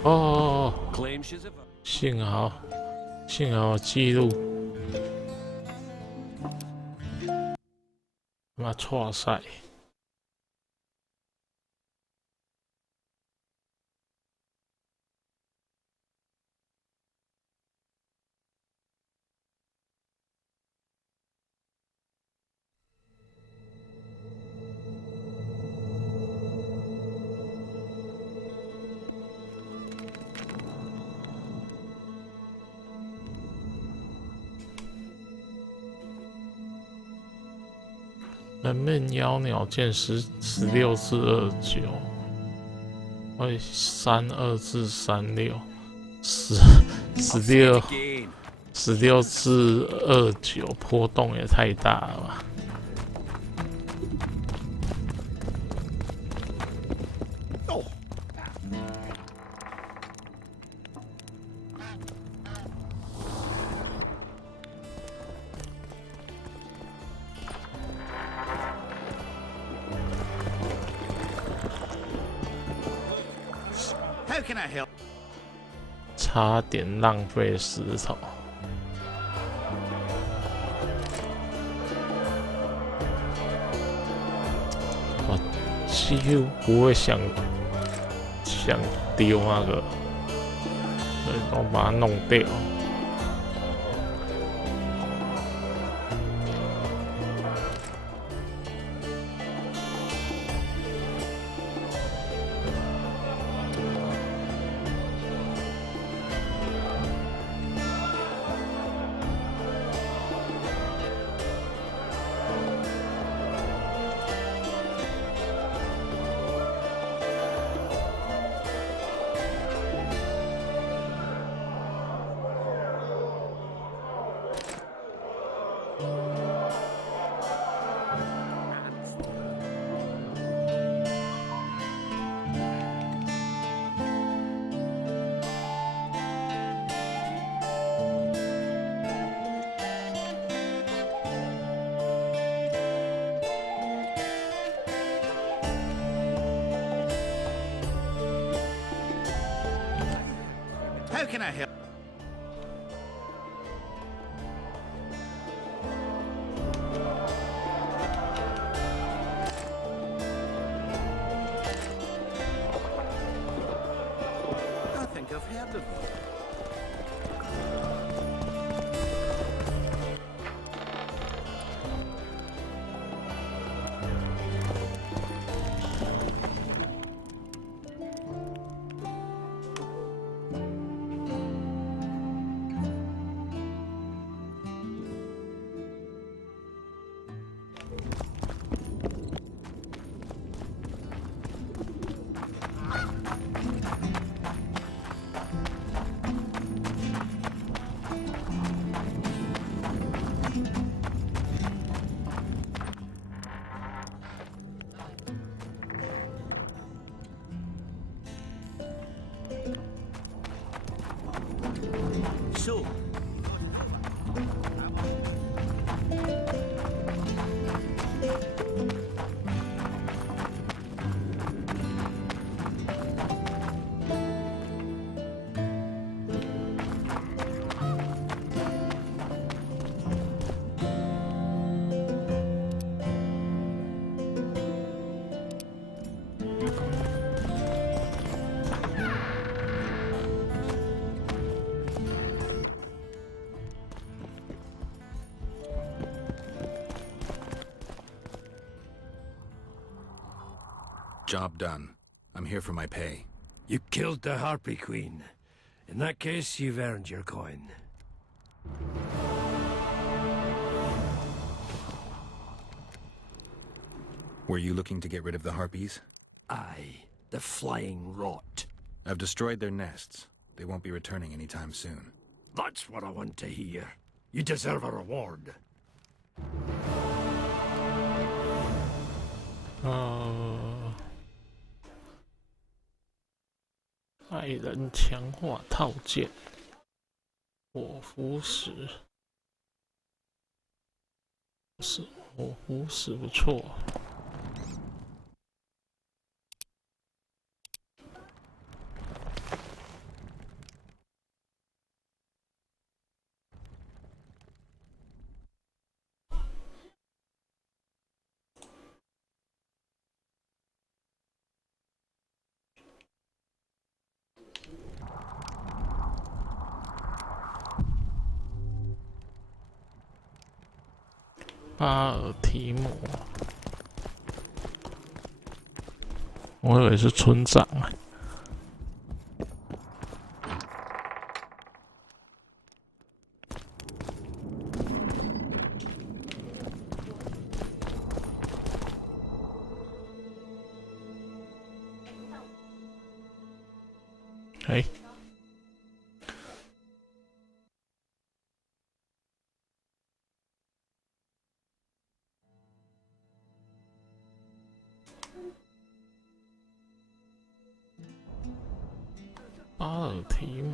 哦，幸好记录。妈错赛。人面妖鸟剑16至29，会32至36，16至29，波动也太大了吧。差点浪费石头。我几乎不会想丢那个，所以我把它弄掉。How can I help? I think I've heard of them. So, Job done. I'm here for my pay. You killed the Harpy Queen. In that case, you've earned your coin. Were you looking to get rid of the harpies? Aye, the flying rot. I've destroyed their nests. They won't be returning anytime soon. That's what I want to hear. You deserve a reward. 爱人强化套件，火符石，火符石不错。巴尔提摩，我以为是村长啊。哎。巴尔提姆，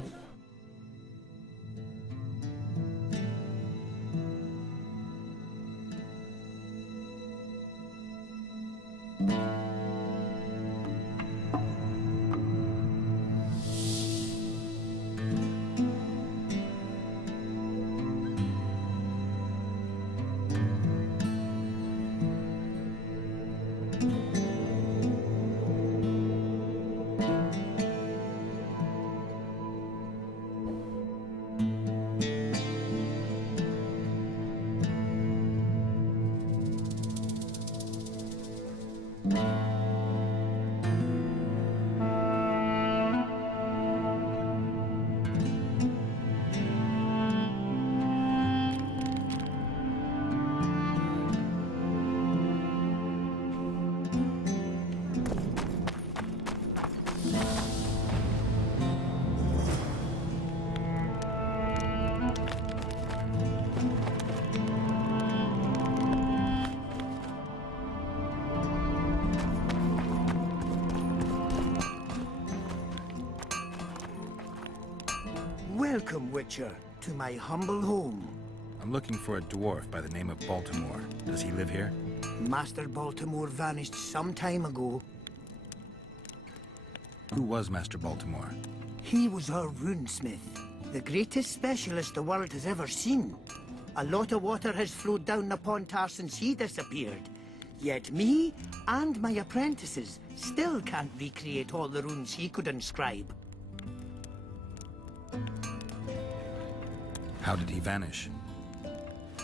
Welcome, Witcher, to my humble home. I'm looking for a dwarf by the name of Baltimore. Does he live here? Master Baltimore vanished some time ago. Who was Master Baltimore? He was our runesmith, the greatest specialist the world has ever seen. A lot of water has flowed down upon Tar since he disappeared. Yet me and my apprentices still can't recreate all the runes he could inscribe. How did he vanish?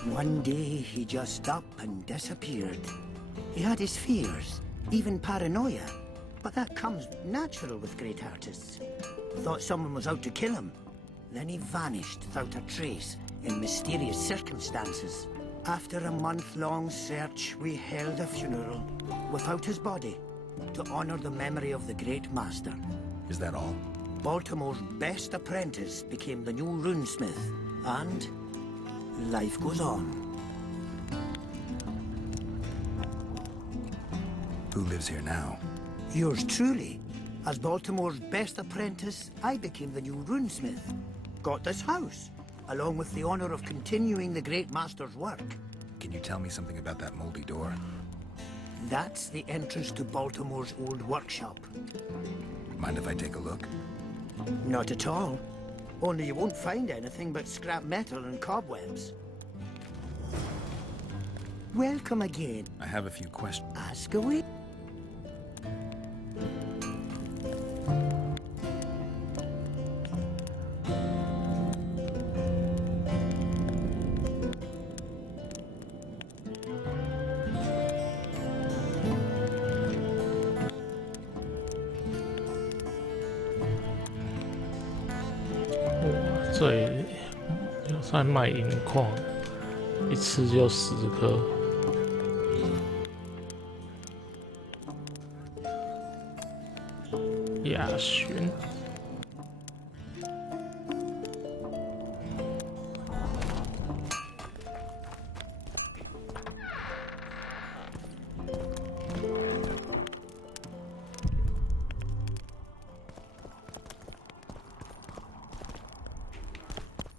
One day he just up and disappeared. He had his fears, even paranoia, but that comes natural with great artists. Thought someone was out to kill him. Then he vanished without a trace in mysterious circumstances. After a month-long search, we held a funeral without his body to honor the memory of the great master. Is that all? Baltimore's best apprentice became the new runesmith, and life goes on. Who lives here now? Yours truly. As Baltimore's best apprentice, I became the new runesmith. Got this house, along with the honor of continuing the great master's work. Can you tell me something about that moldy door? That's the entrance to Baltimore's old workshop. Mind if I take a look? Not at all. Only you won't find anything but scrap metal and cobwebs. Welcome again. I have a few questions. Ask away.这里有在卖银矿，一次就10颗。亚巡，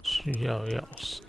需要钥匙。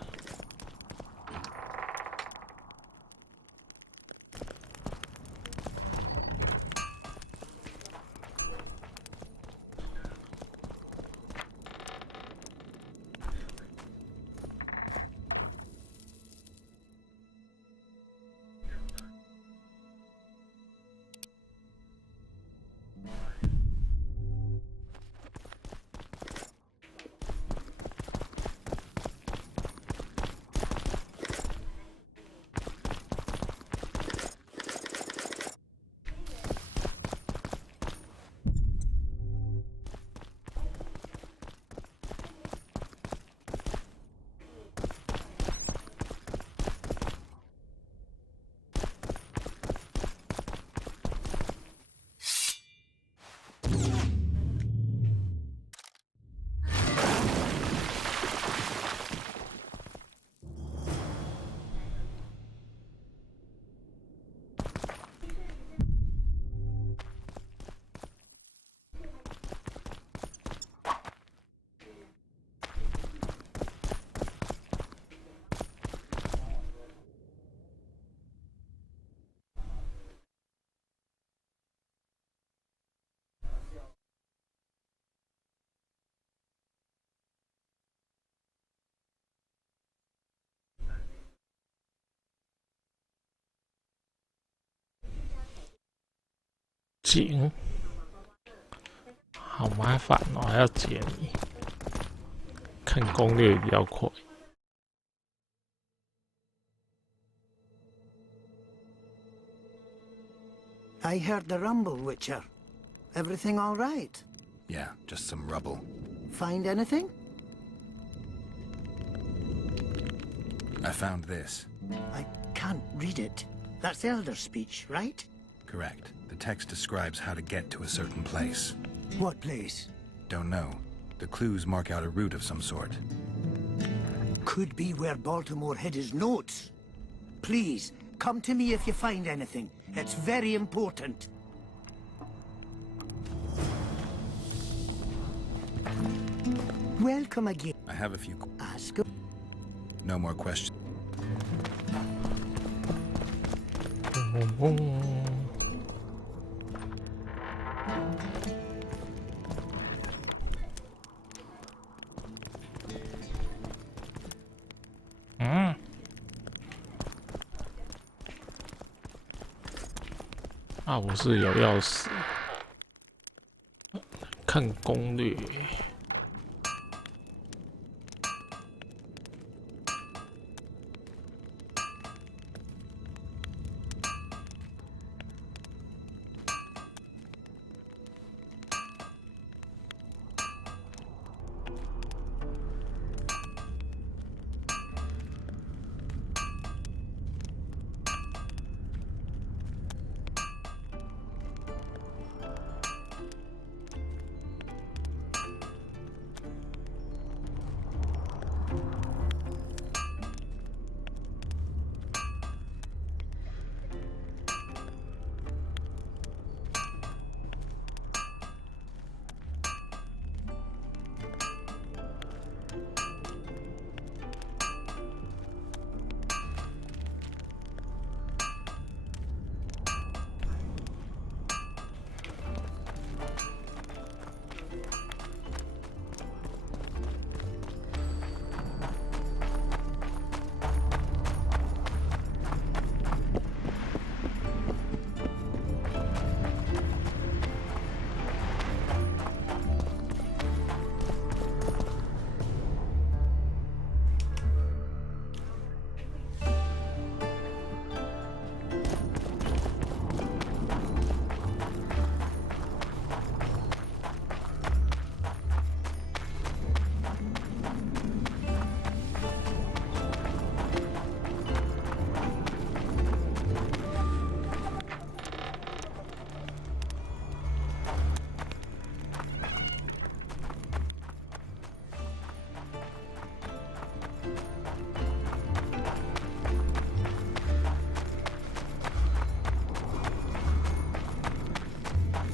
井，好麻烦哦，还要解谜，看攻略比较快。I heard the rumble, Witcher. Everything all right? Yeah, just some rubble. Find anything? I found this. I can't read it. That's Elder speech, right? Correct. The text describes how to get to a certain place. What place? Don't know. The clues mark out a route of some sort. Could be where Baltimore hid his notes. Please, come to me if you find anything. It's very important. Welcome again. I have a few. Ask. No more questions. 啊，我是有钥匙，看攻略。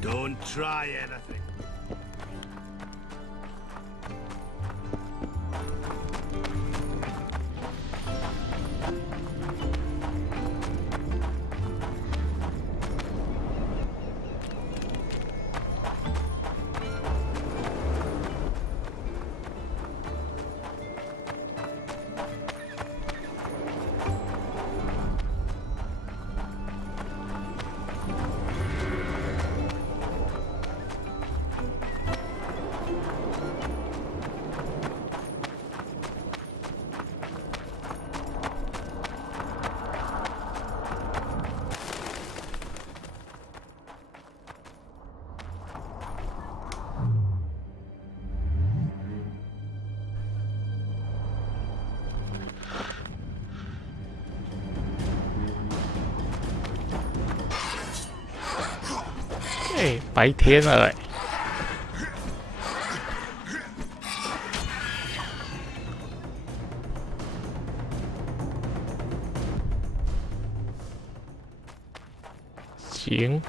Don't try anything.哎，白天了哎。行。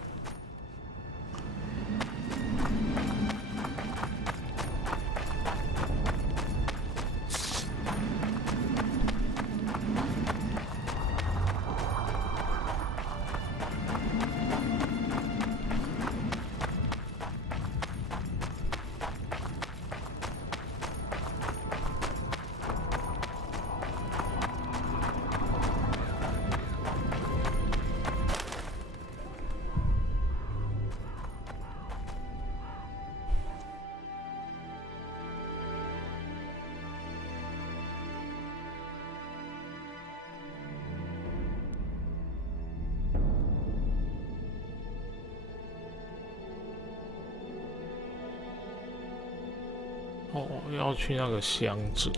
哦，要去那个箱子。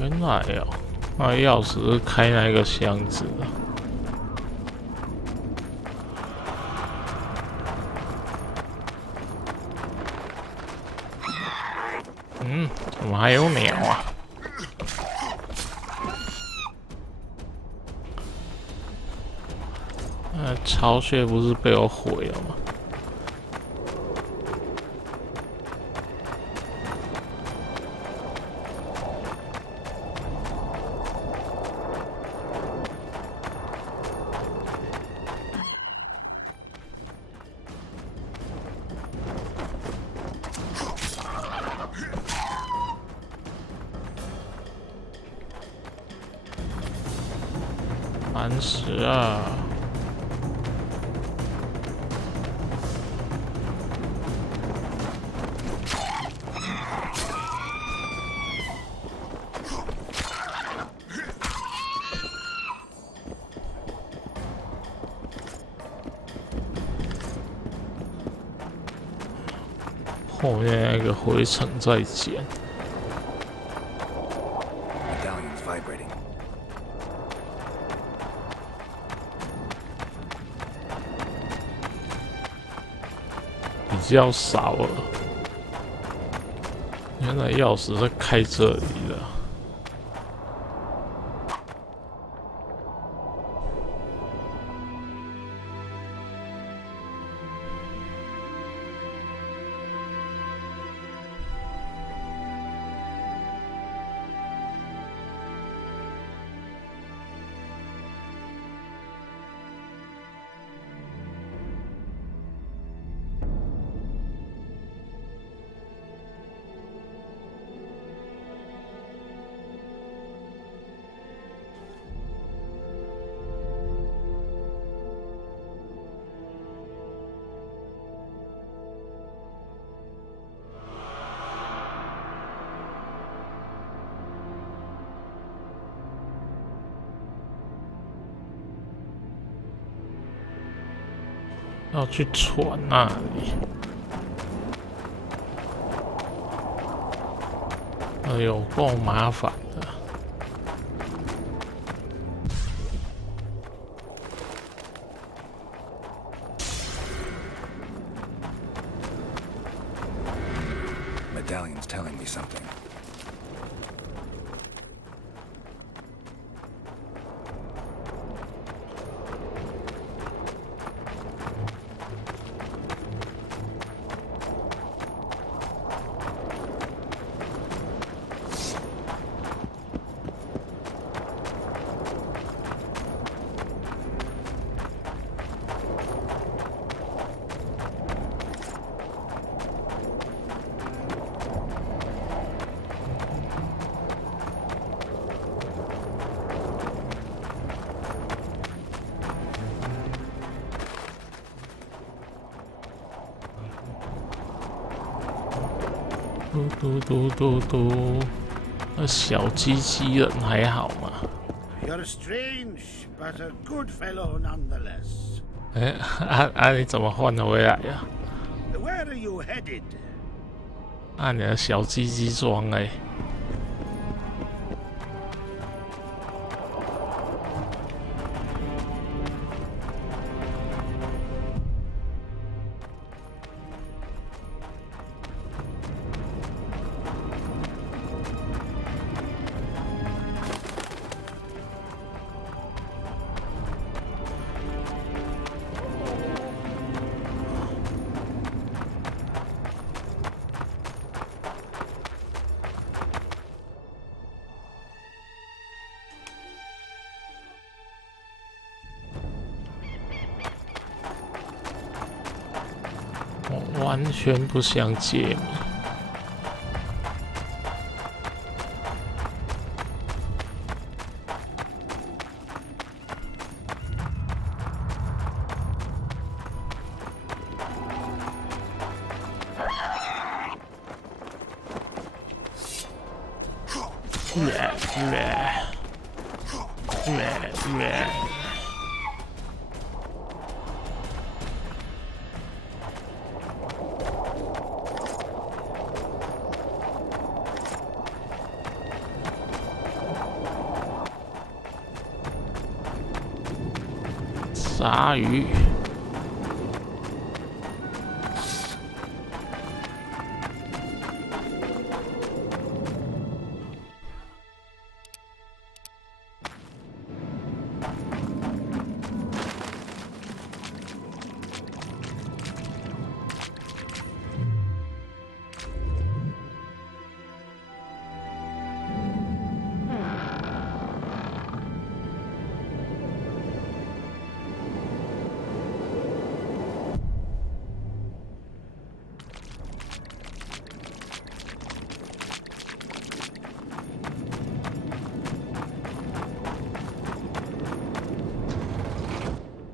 原来哦，那钥匙是开那个箱子的。嗯，怎么还有鸟啊？巢穴不是被我毁了吗？烦死了！后面那个回程再捡。Medallion's vibrating. 比较少了，原来钥匙是开这里的。要去船那里，哎呦，够麻烦的。Medallion's telling me something.嘟嘟嘟嘟，那小鸡鸡人还好吗？ You're strange, but a good fellow nonetheless. 你怎么换回来呀？Where are you headed? 你的小鸡鸡装我完全不想解谜。鲨鱼。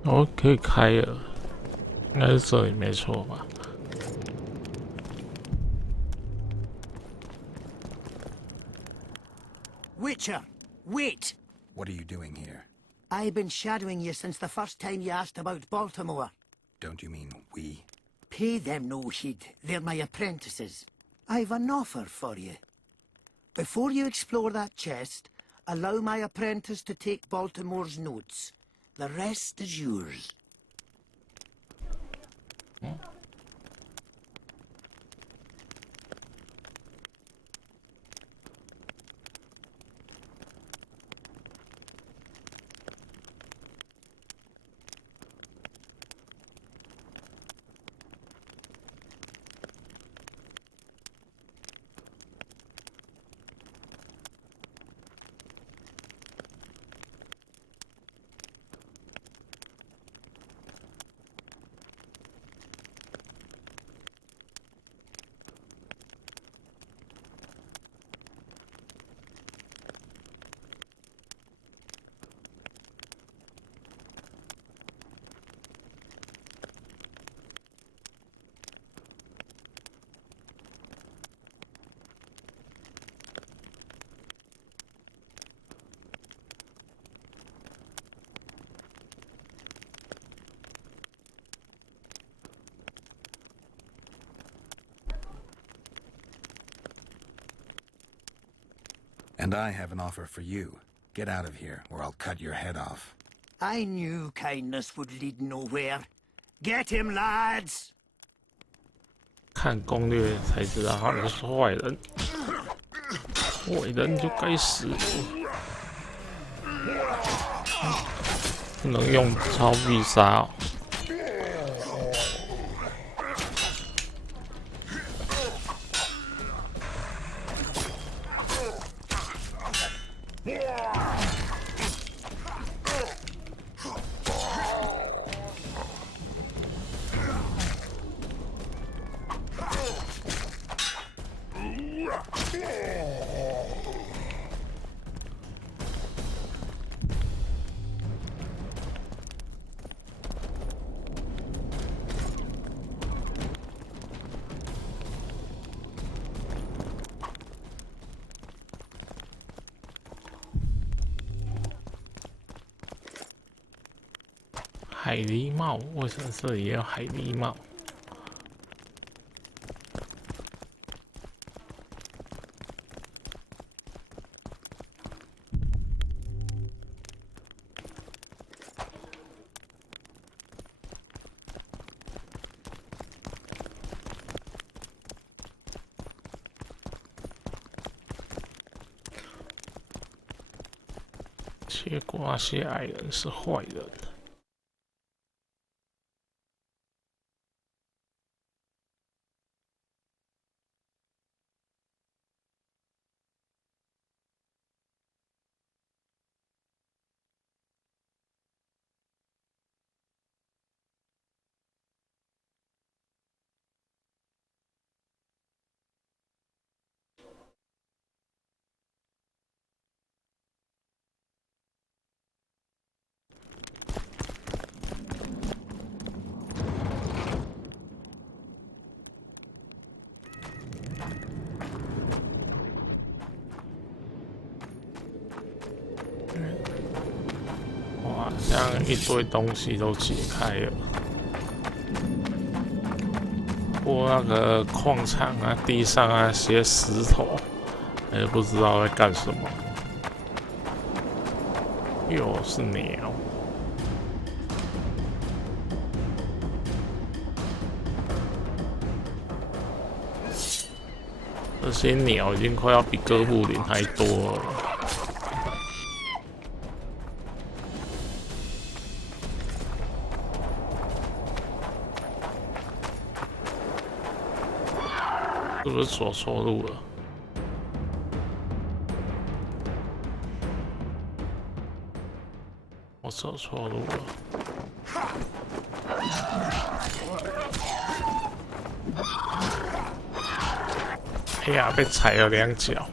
哦，可以开了，应该是这里没错吧？ Witcher, wait! What are you doing here? I've been shadowing you since the first time you asked about Baltimore. Don't you mean we? Pay them no heed. They're my apprentices. I've an offer for you. Before you explore that chest, allow my apprentice to take Baltimore's notes. The rest is yours. And I have an offer for you. Get out of here, or I'll cut your head off. I knew kindness would lead nowhere. Get him, lads! 看攻略才知道他们是坏人，坏人就该死，不能用超必杀哦。 海狸帽，为什么这里也有海狸帽？结果那些矮人是坏人。 哇，这样一堆东西都解开了。不过那个矿场啊，地上啊那些石头，也不知道在干什么。又是鸟。 这些鸟已经快要比哥布林还多了。是不是走错路了？我走错路了。 哎呀，被踩了2脚。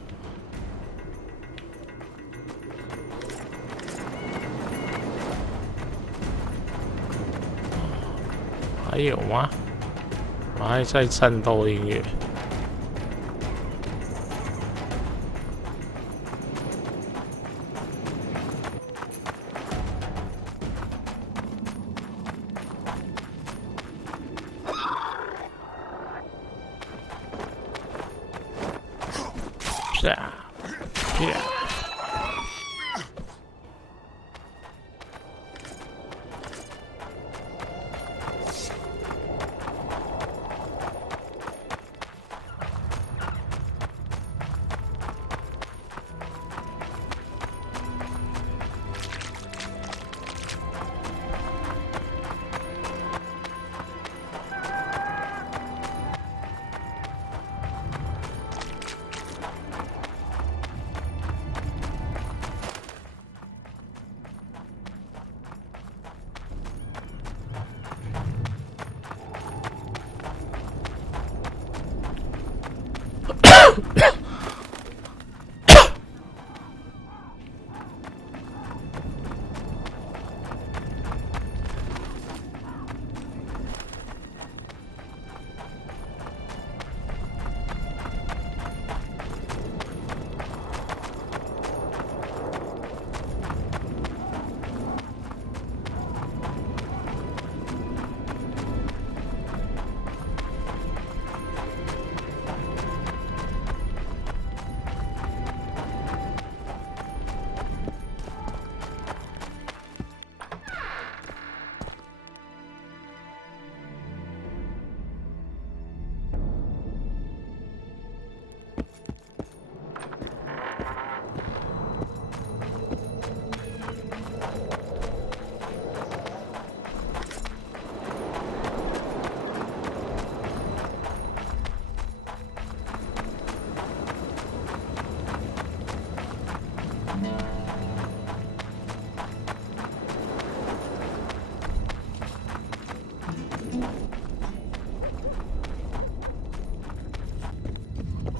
有吗？我还在战斗音乐。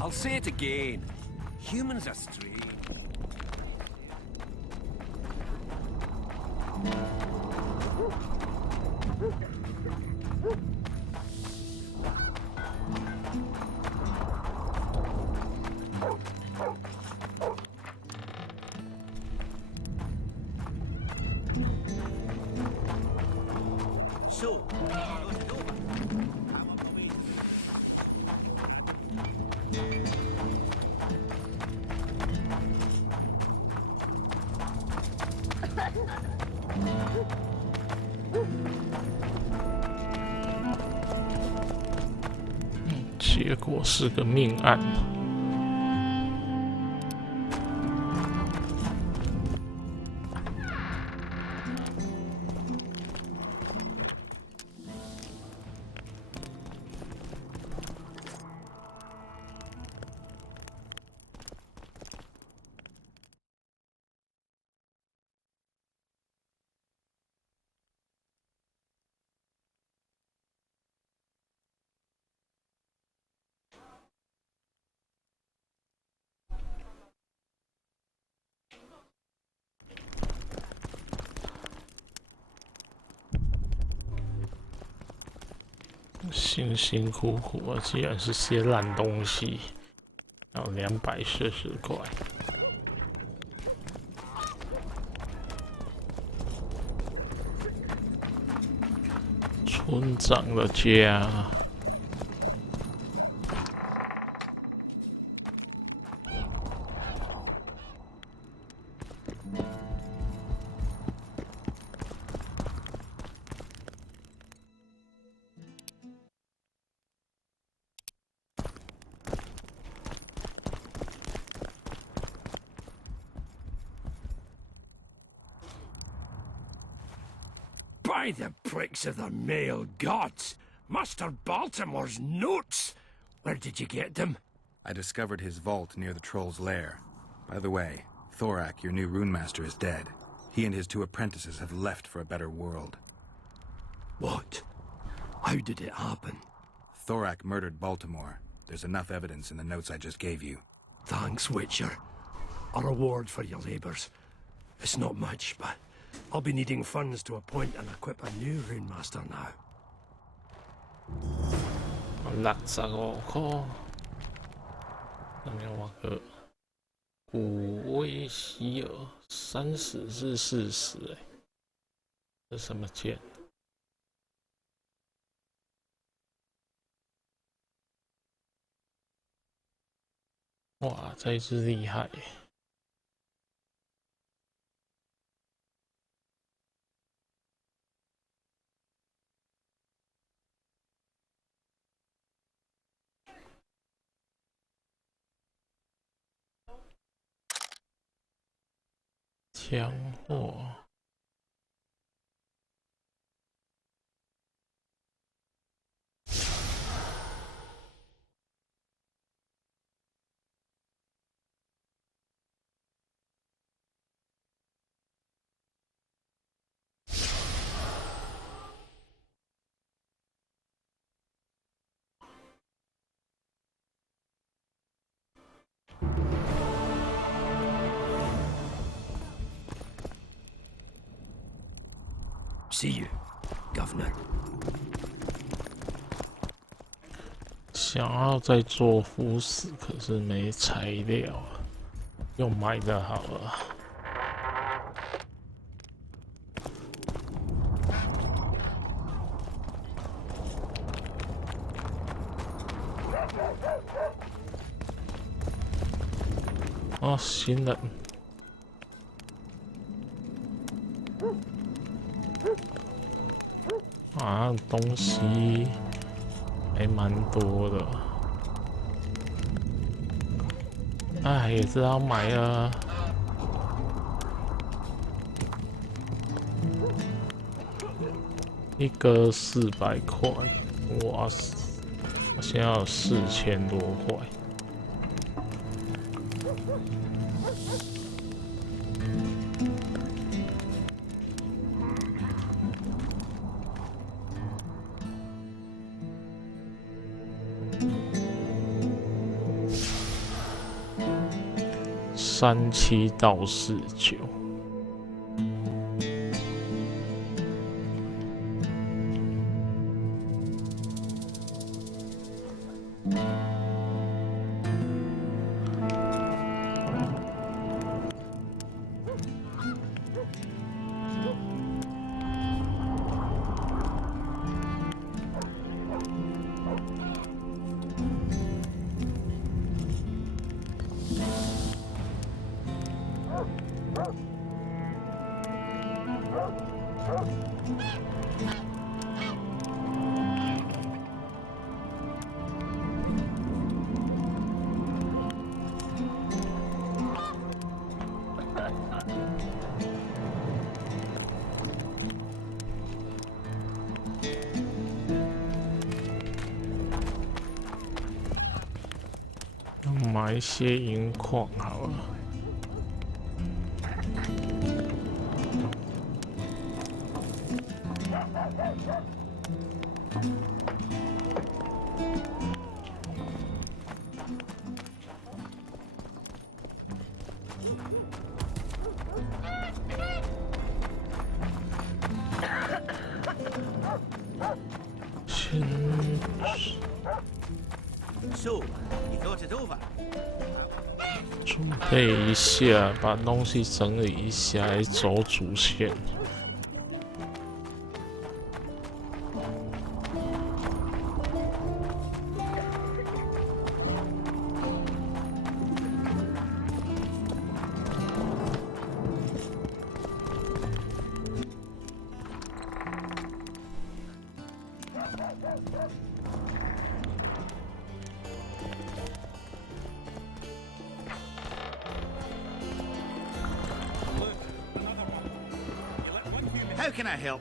I'll say it again. Humans are strange. So, 结果是个命案。辛辛苦苦啊，竟然是些烂东西，要240块。村长的家。By the pricks of the male gods! Master Baltimore's notes! Where did you get them? I discovered his vault near the troll's lair. By the way, Thorak, your new rune master, is dead. He and his 2 apprentices have left for a better world. What? How did it happen? Thorak murdered Baltimore. There's enough evidence in the notes I just gave you. Thanks, Witcher. A reward for your labors. It's not much, but I'll be needing funds to appoint and equip a new rune master now. 65块。上面画个古威希尔30至40，这什么剑？哇，这一只厉害耶！强货。See you, Governor. 想要再做腐死，可是没材料，用买的好了。哦，新人。啊，东西还蛮多的。哎，也知道买了。一个400块，哇塞！我现在有4000多块。37到49。买一些银矿好了。准备一下，把东西整理一下，来走主线。How can I help?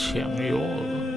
强有耳。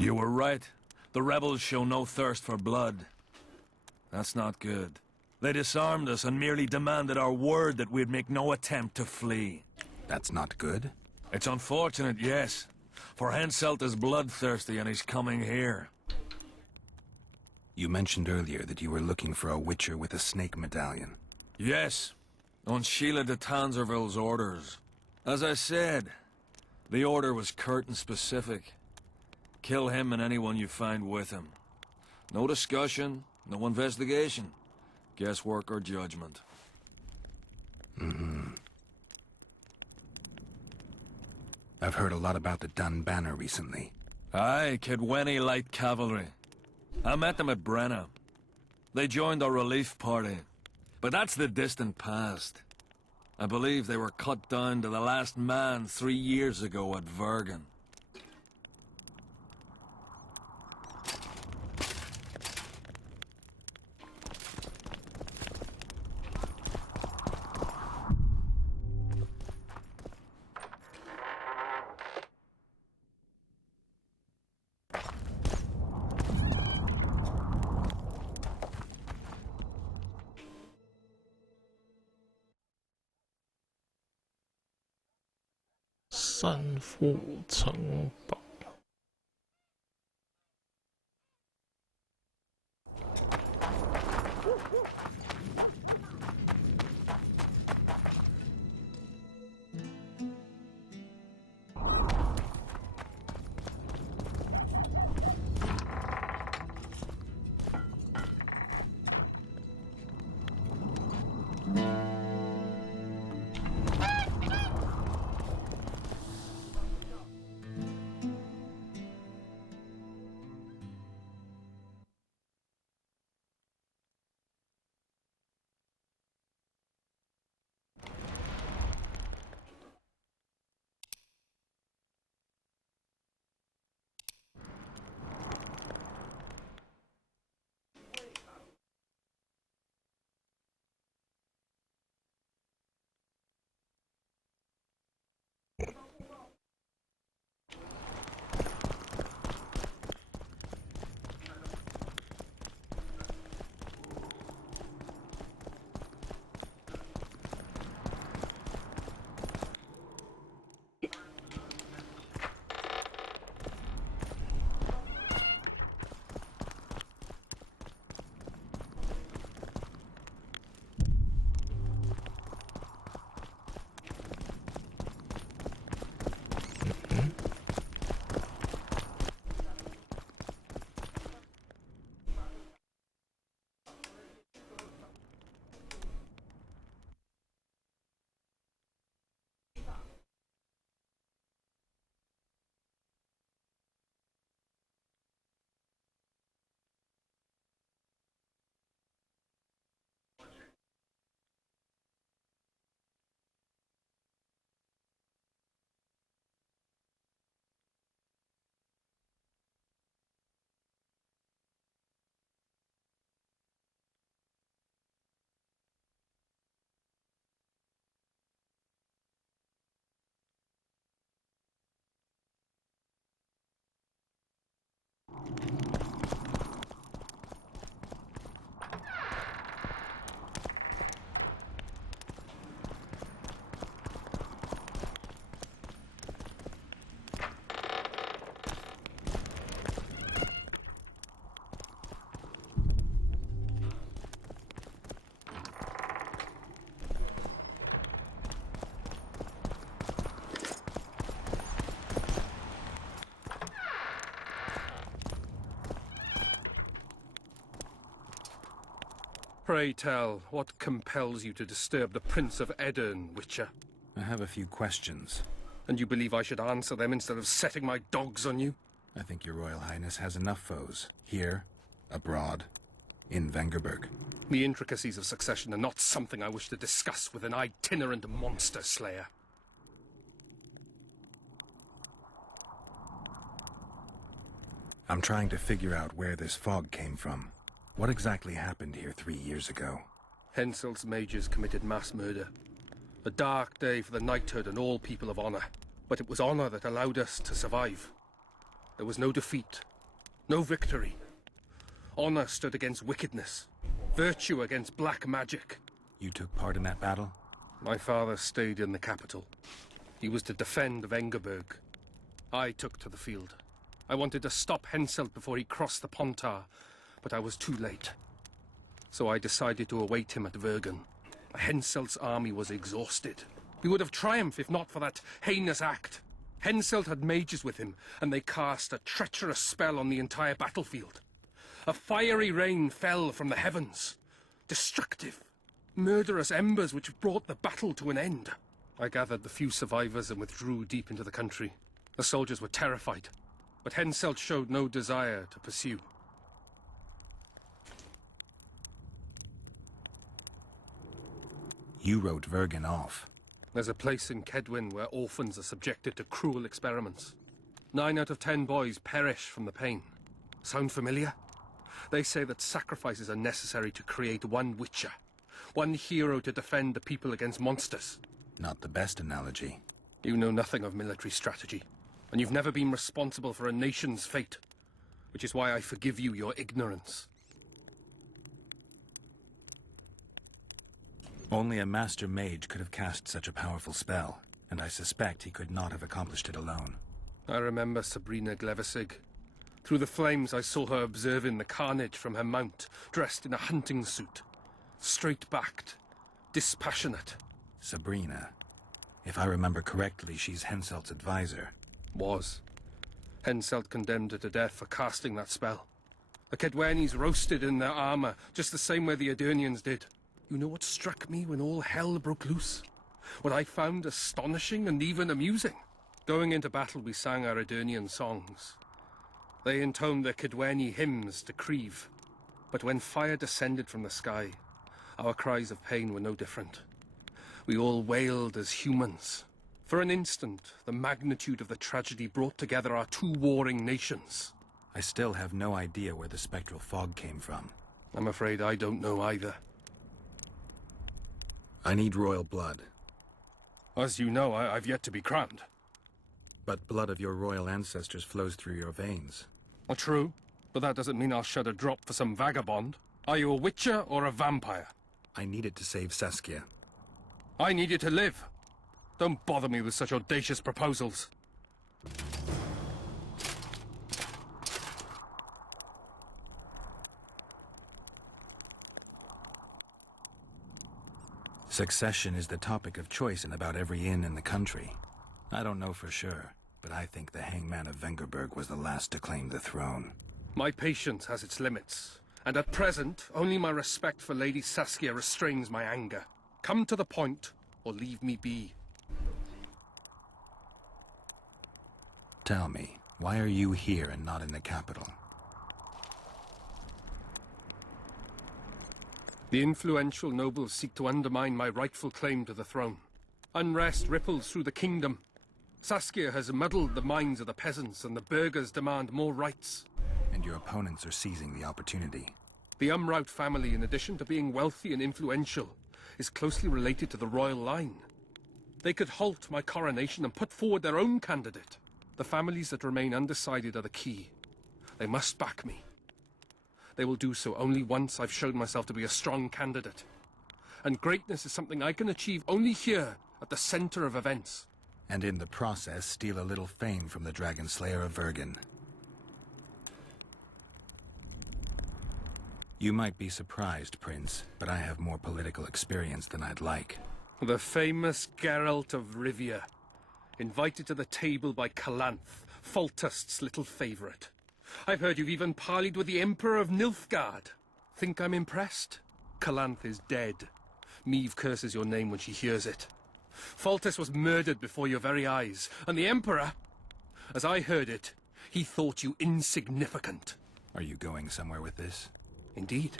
You were right. The rebels show no thirst for blood. That's not good. They disarmed us and merely demanded our word that we'd make no attempt to flee. That's not good? It's unfortunate, yes. For Henselt is bloodthirsty and he's coming here. You mentioned earlier that you were looking for a witcher with a snake medallion. Yes, on Sheila de Tanzerville's orders. As I said, the order was curt and specific. Kill him and anyone you find with him. No discussion, no investigation. Guesswork or judgment. I've heard a lot about the Dun Banner recently. Aye, Kidweni Light Cavalry. I met them at Brenna. They joined our relief party. But that's the distant past. I believe they were cut down to the last man 3 years ago at Vergen.三副城堡。Pray tell, what compels you to disturb the Prince of Edirn, Witcher? I have a few questions. And you believe I should answer them instead of setting my dogs on you? I think your Royal Highness has enough foes. Here, abroad, in Vengerberg. The intricacies of succession are not something I wish to discuss with an itinerant monster slayer. I'm trying to figure out where this fog came from. What exactly happened here 3 years ago? Henselt's mages committed mass murder. A dark day for the knighthood and all people of honor. But it was honor that allowed us to survive. There was no defeat, no victory. Honor stood against wickedness, virtue against black magic. You took part in that battle? My father stayed in the capital. He was to defend Vengerberg. I took to the field. I wanted to stop Henselt before he crossed the Pontar, but I was too late. So I decided to await him at Vergen. Henselt's army was exhausted. We would have triumphed if not for that heinous act. Henselt had mages with him, and they cast a treacherous spell on the entire battlefield. A fiery rain fell from the heavens. Destructive, murderous embers which brought the battle to an end. I gathered the few survivors and withdrew deep into the country. The soldiers were terrified, but Henselt showed no desire to pursue. You wrote Vergen off. There's a place in Kedwin where orphans are subjected to cruel experiments. 9 out of 10 boys perish from the pain. Sound familiar? They say that sacrifices are necessary to create one Witcher. One hero to defend the people against monsters. Not the best analogy. You know nothing of military strategy. And you've never been responsible for a nation's fate. Which is why I forgive you your ignorance. Only a master mage could have cast such a powerful spell, and I suspect he could not have accomplished it alone. I remember Sabrina Glevissig. Through the flames I saw her observing the carnage from her mount, dressed in a hunting suit. Straight-backed, dispassionate. Sabrina. If I remember correctly, she's Henselt's advisor. Was. Henselt condemned her to death for casting that spell. The Kedwenis roasted in their armor, just the same way the Edirnians did. You know what struck me when all hell broke loose? What I found astonishing and even amusing? Going into battle, we sang our Edirnian songs. They intoned their Kedweni hymns to Creve. But when fire descended from the sky, our cries of pain were no different. We all wailed as humans. For an instant, the magnitude of the tragedy brought together our two warring nations. I still have no idea where the spectral fog came from. I'm afraid I don't know either. I need royal blood. As you know, I've yet to be crowned. But blood of your royal ancestors flows through your veins. Well, true, but that doesn't mean I'll shed a drop for some vagabond. Are you a witcher or a vampire? I needed to save Saskia. I need you to live. Don't bother me with such audacious proposals. Succession is the topic of choice in about every inn in the country. I don't know for sure, but I think the hangman of Vengerberg was the last to claim the throne. My patience has its limits, and at present, only my respect for Lady Saskia restrains my anger. Come to the point, or leave me be. Tell me, why are you here and not in the capital? The influential nobles seek to undermine my rightful claim to the throne. Unrest ripples through the kingdom. Saskia has muddled the minds of the peasants, and the burghers demand more rights. And your opponents are seizing the opportunity. The Umraut family, in addition to being wealthy and influential, is closely related to the royal line. They could halt my coronation and put forward their own candidate. The families that remain undecided are the key. They must back me. They will do so only once I've shown myself to be a strong candidate. And greatness is something I can achieve only here, at the center of events. And in the process, steal a little fame from the Dragon Slayer of Vergen. You might be surprised, Prince, but I have more political experience than I'd like. The famous Geralt of Rivia, invited to the table by Calanth, Foltest's little favorite. I've heard you've even parleyed with the Emperor of Nilfgaard. Think I'm impressed? Calanth is dead. Meve curses your name when she hears it. Foltest was murdered before your very eyes, and the Emperor, as I heard it, he thought you insignificant. Are you going somewhere with this? Indeed.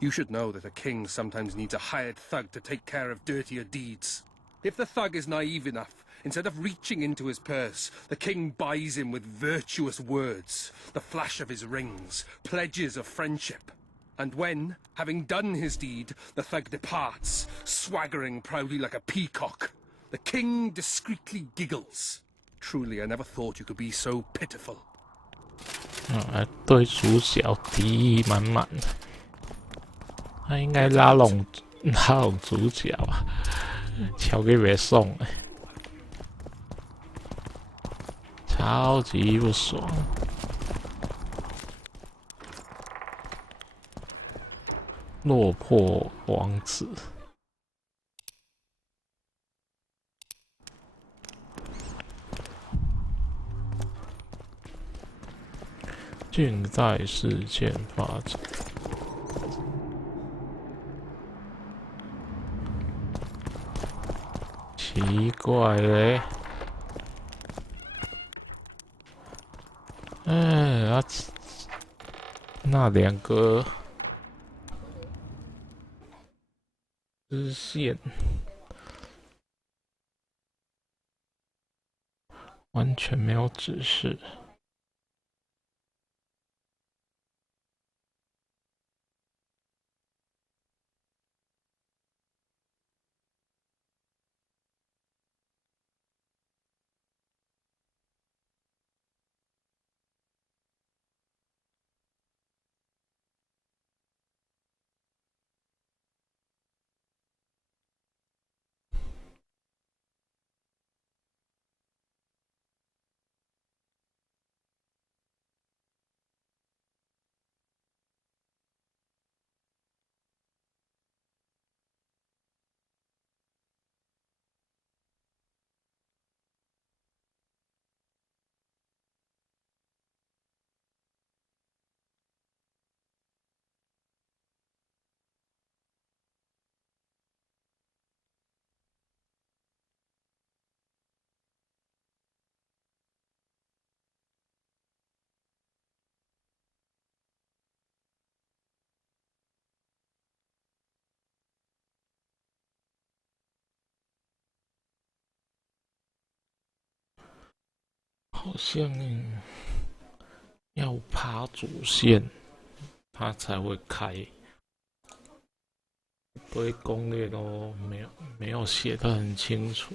You should know that a king sometimes needs a hired thug to take care of dirtier deeds. If the thug is naive enough, instead of reaching into his purse, the king buys him with virtuous words, the flash of his rings, pledges of friendship. And when, having done his deed, the thug departs, swaggering proudly like a peacock, the king discreetly giggles. Truly, I never thought you could be so pitiful. 对主角敌意满满的，他应该拉拢主角啊，乔给别送了，超级不爽。落魄王子。近代事件发展，奇怪嘞，那两个支线完全没有指示。好像要爬主线，它才会开。一堆攻略都没有写得很清楚。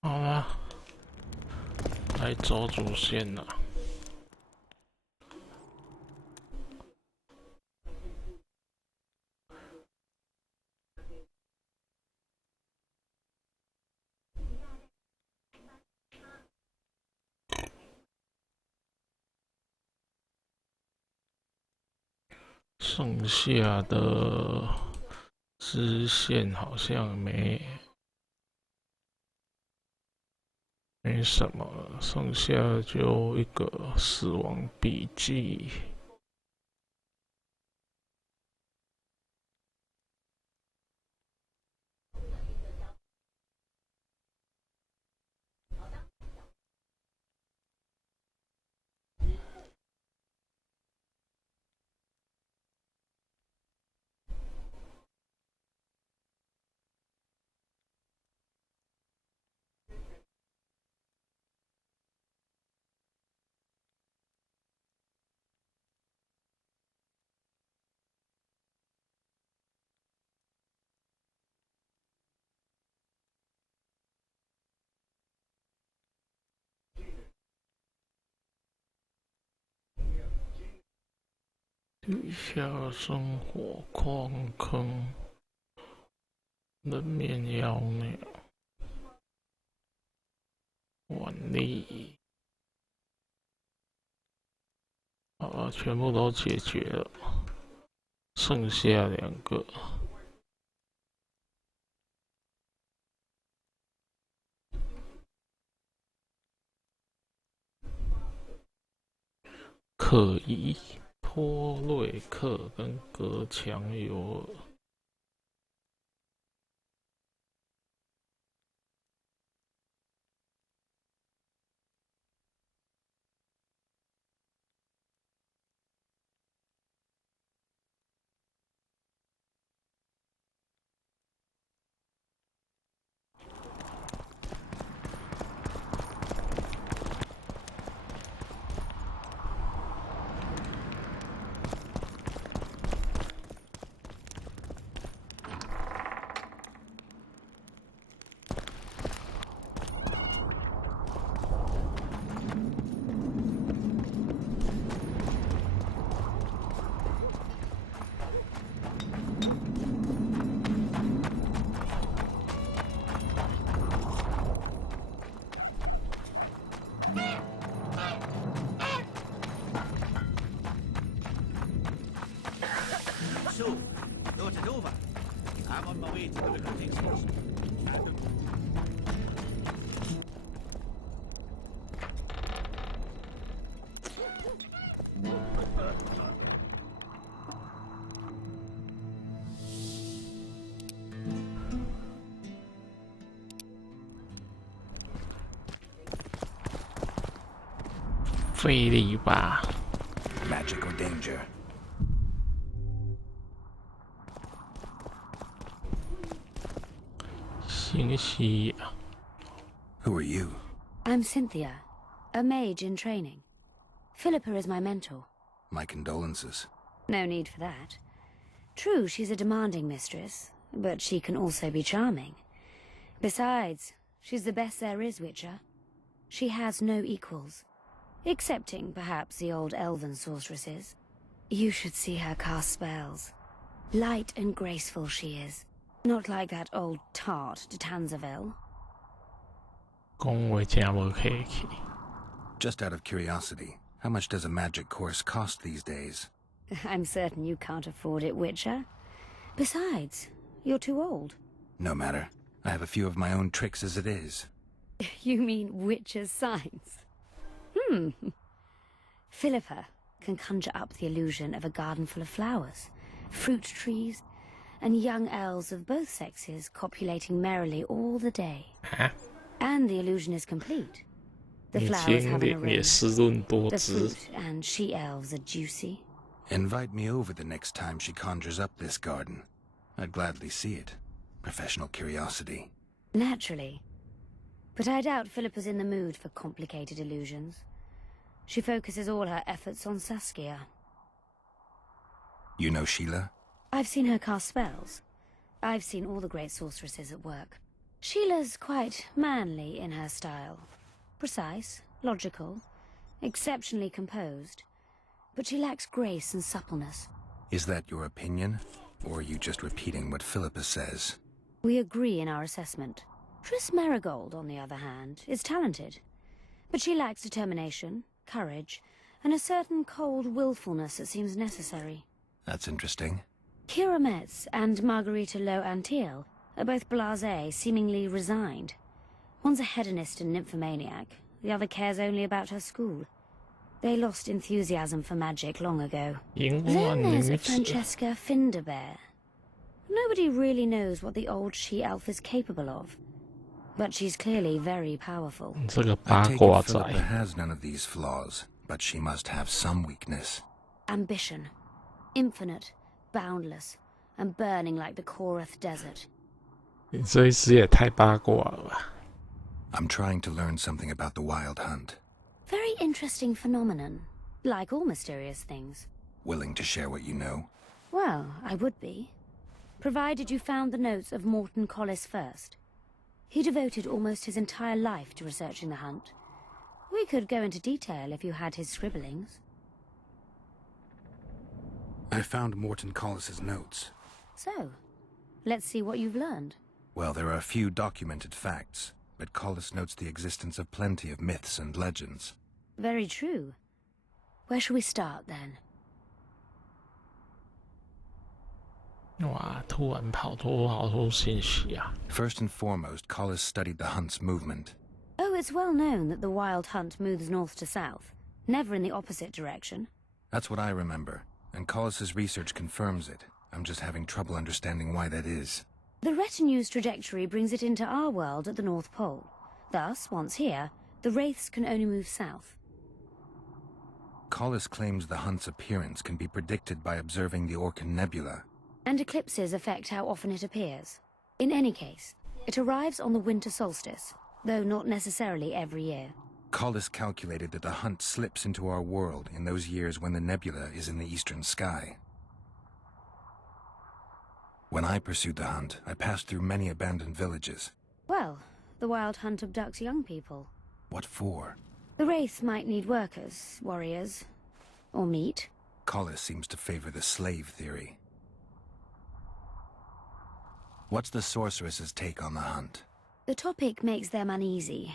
好啦，来走主线了。剩下的支线好像没什么了，剩下就一个死亡笔记。地下生活矿坑，人面妖鸟。力。好，全部都解决了，剩下2个。可疑托瑞克跟格强尤尔。So, thought it over. I'm on my way to the recruiting station. Magic or danger? Who are you? I'm Cynthia, a mage in training. Philippa is my mentor. My condolences. No need for that. True, she's a demanding mistress, but she can also be charming. Besides, she's the best there is, Witcher. She has no equals. Excepting, perhaps, the old elven sorceresses. You should see her cast spells. Light and graceful she is. Not like that old tart de Tanzaville. Just out of curiosity, how much does a magic course cost these days? I'm certain you can't afford it, Witcher. Besides, you're too old. No matter. I have a few of my own tricks as it is. You mean Witcher's signs? Philippa can conjure up the illusion of a garden full of flowers, fruit trees, and young elves of both sexes copulating merrily all the day. And the illusion is complete. The flowers have an aroma, the fruit and she-elves are juicy. Invite me over the next time she conjures up this garden. I'd gladly see it. Professional curiosity. Naturally. But I doubt Philippa's in the mood for complicated illusions. She focuses all her efforts on Saskia. You know Sheila? I've seen her cast spells. I've seen all the great sorceresses at work. Sheila's quite manly in her style. Precise, logical, exceptionally composed. But she lacks grace and suppleness. Is that your opinion? Or are you just repeating what Philippa says? We agree in our assessment. Triss Merigold, on the other hand, is talented. But she lacks determination, courage, and a certain cold willfulness that seems necessary. That's interesting. Kira Metz and Margarita Low-Antiel are both blasé, seemingly resigned. One's a hedonist and nymphomaniac, the other cares only about her school. They lost enthusiasm for magic long ago. Then there's Francesca Finderbear. Nobody really knows what the old she-elf is capable of. But she's clearly very powerful. I take it Philippa has none of these flaws, but she must have some weakness. Ambition. Infinite, boundless, and burning like the Korath Desert. I'm trying to learn something about the Wild Hunt. Very interesting phenomenon, like all mysterious things. Willing to share what you know? Well, I would be. Provided you found the notes of Morton Collis first. He devoted almost his entire life to researching the hunt. We could go into detail if you had his scribblings. I found Morton Collis's notes. So, let's see what you've learned. Well, there are a few documented facts. but Collis notes the existence of plenty of myths and legends. Very true. Where shall we start, then? 哇，突然跑出信息啊！ First and foremost, Collis studied the hunt's movement. Oh, it's well known that the wild hunt moves north to south, never in the opposite direction. That's what I remember, and Collis's research confirms it. I'm just having trouble understanding why that is. The retinue's trajectory brings it into our world at the North Pole. Thus, once here, the wraiths can only move south. Collis claims the hunt's appearance can be predicted by observing the Orcan Nebula. And eclipses affect how often it appears. In any case, it arrives on the winter solstice, though not necessarily every year. Collis calculated that the hunt slips into our world in those years when the nebula is in the eastern sky. When I pursued the hunt, I passed through many abandoned villages. Well, the wild hunt abducts young people. What for? The wraiths might need workers, warriors, or meat. Collis seems to favor the slave theory. What's the sorceress's take on the hunt? The topic makes them uneasy.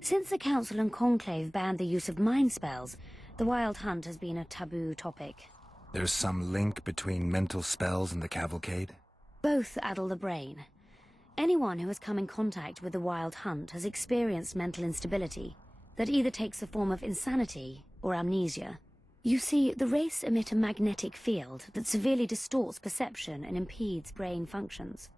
Since the Council and Conclave banned the use of mind spells, the wild hunt has been a taboo topic. There's some link between mental spells and the cavalcade? Both addle the brain. Anyone who has come in contact with the wild hunt has experienced mental instability that either takes the form of insanity or amnesia. You see, the wraiths emit a magnetic field that severely distorts perception and impedes brain functions.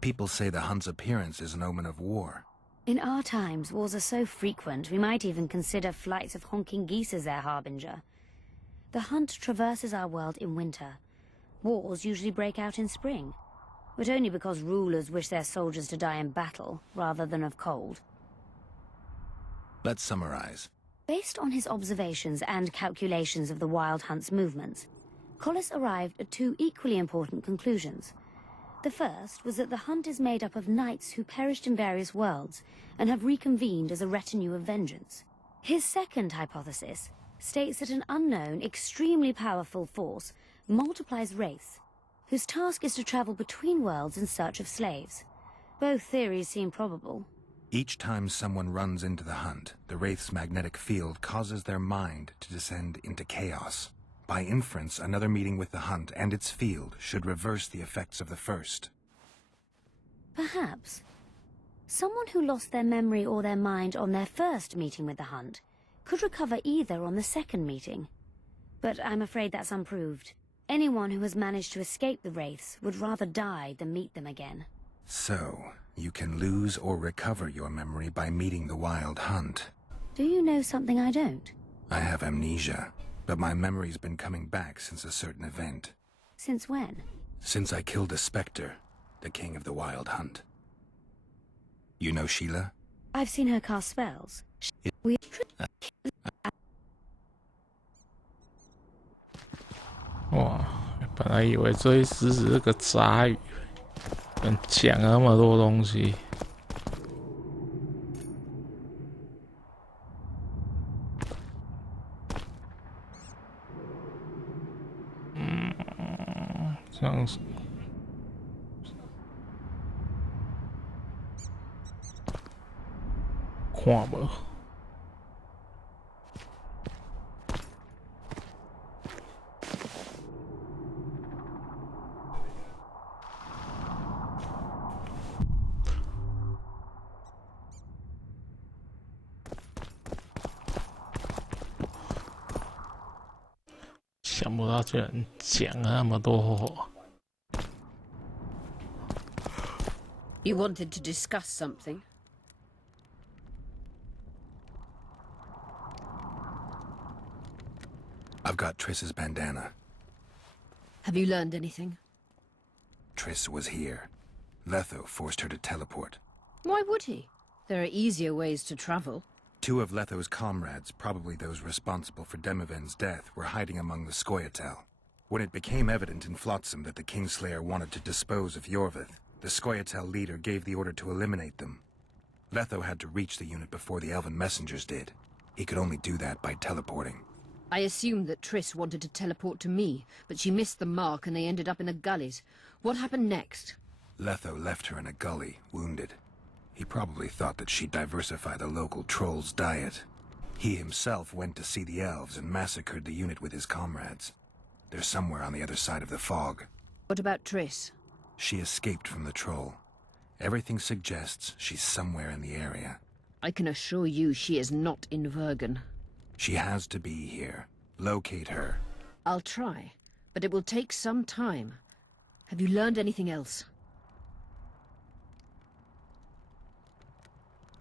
People say the hunt's appearance is an omen of war. In our times, wars are so frequent, we might even consider flights of honking geese as their harbinger. The hunt traverses our world in winter. Wars usually break out in spring, but only because rulers wish their soldiers to die in battle, rather than of cold. Let's summarize. Based on his observations and calculations of the wild hunt's movements, Collis arrived at two equally important conclusions. The first was that the hunt is made up of knights who perished in various worlds and have reconvened as a retinue of vengeance. His second hypothesis states that an unknown, extremely powerful force multiplies wraiths, whose task is to travel between worlds in search of slaves. Both theories seem probable. Each time someone runs into the hunt, the wraith's magnetic field causes their mind to descend into chaos. By inference, another meeting with the hunt and its field should reverse the effects of the first. Perhaps. Someone who lost their memory or their mind on their first meeting with the hunt could recover either on the second meeting. But I'm afraid that's unproved. Anyone who has managed to escape the wraiths would rather die than meet them again. So, you can lose or recover your memory by meeting the wild hunt. Do you know something I don't? I have amnesia, but my memory's been coming back since a certain event. Since when? Since I killed a specter, the king of the wild hunt. You know Sheila? I've seen her cast spells.哇，本来以为这一只是个杂鱼，能讲那么多东西。这样子。看无。想不到居然讲那么多话。You wanted to discuss something? I've got Triss's bandana. Have you learned anything? Triss was here. Letho forced her to teleport. Why would he? There are easier ways to travel. Two of Letho's comrades, probably those responsible for Demiven's death, were hiding among the Scoia'tael. When it became evident in Flotsam that the Kingslayer wanted to dispose of Yorvith, the Scoia'tael leader gave the order to eliminate them. Letho had to reach the unit before the Elven messengers did. He could only do that by teleporting. I assumed that Triss wanted to teleport to me, but she missed the mark and they ended up in the gullies. What happened next? Letho left her in a gully, wounded. He probably thought that she'd diversify the local trolls' diet. He himself went to see the elves and massacred the unit with his comrades. They're somewhere on the other side of the fog. What about Triss? She escaped from the troll. Everything suggests she's somewhere in the area. I can assure you she is not in Vergen. She has to be here. Locate her. I'll try, but it will take some time. Have you learned anything else?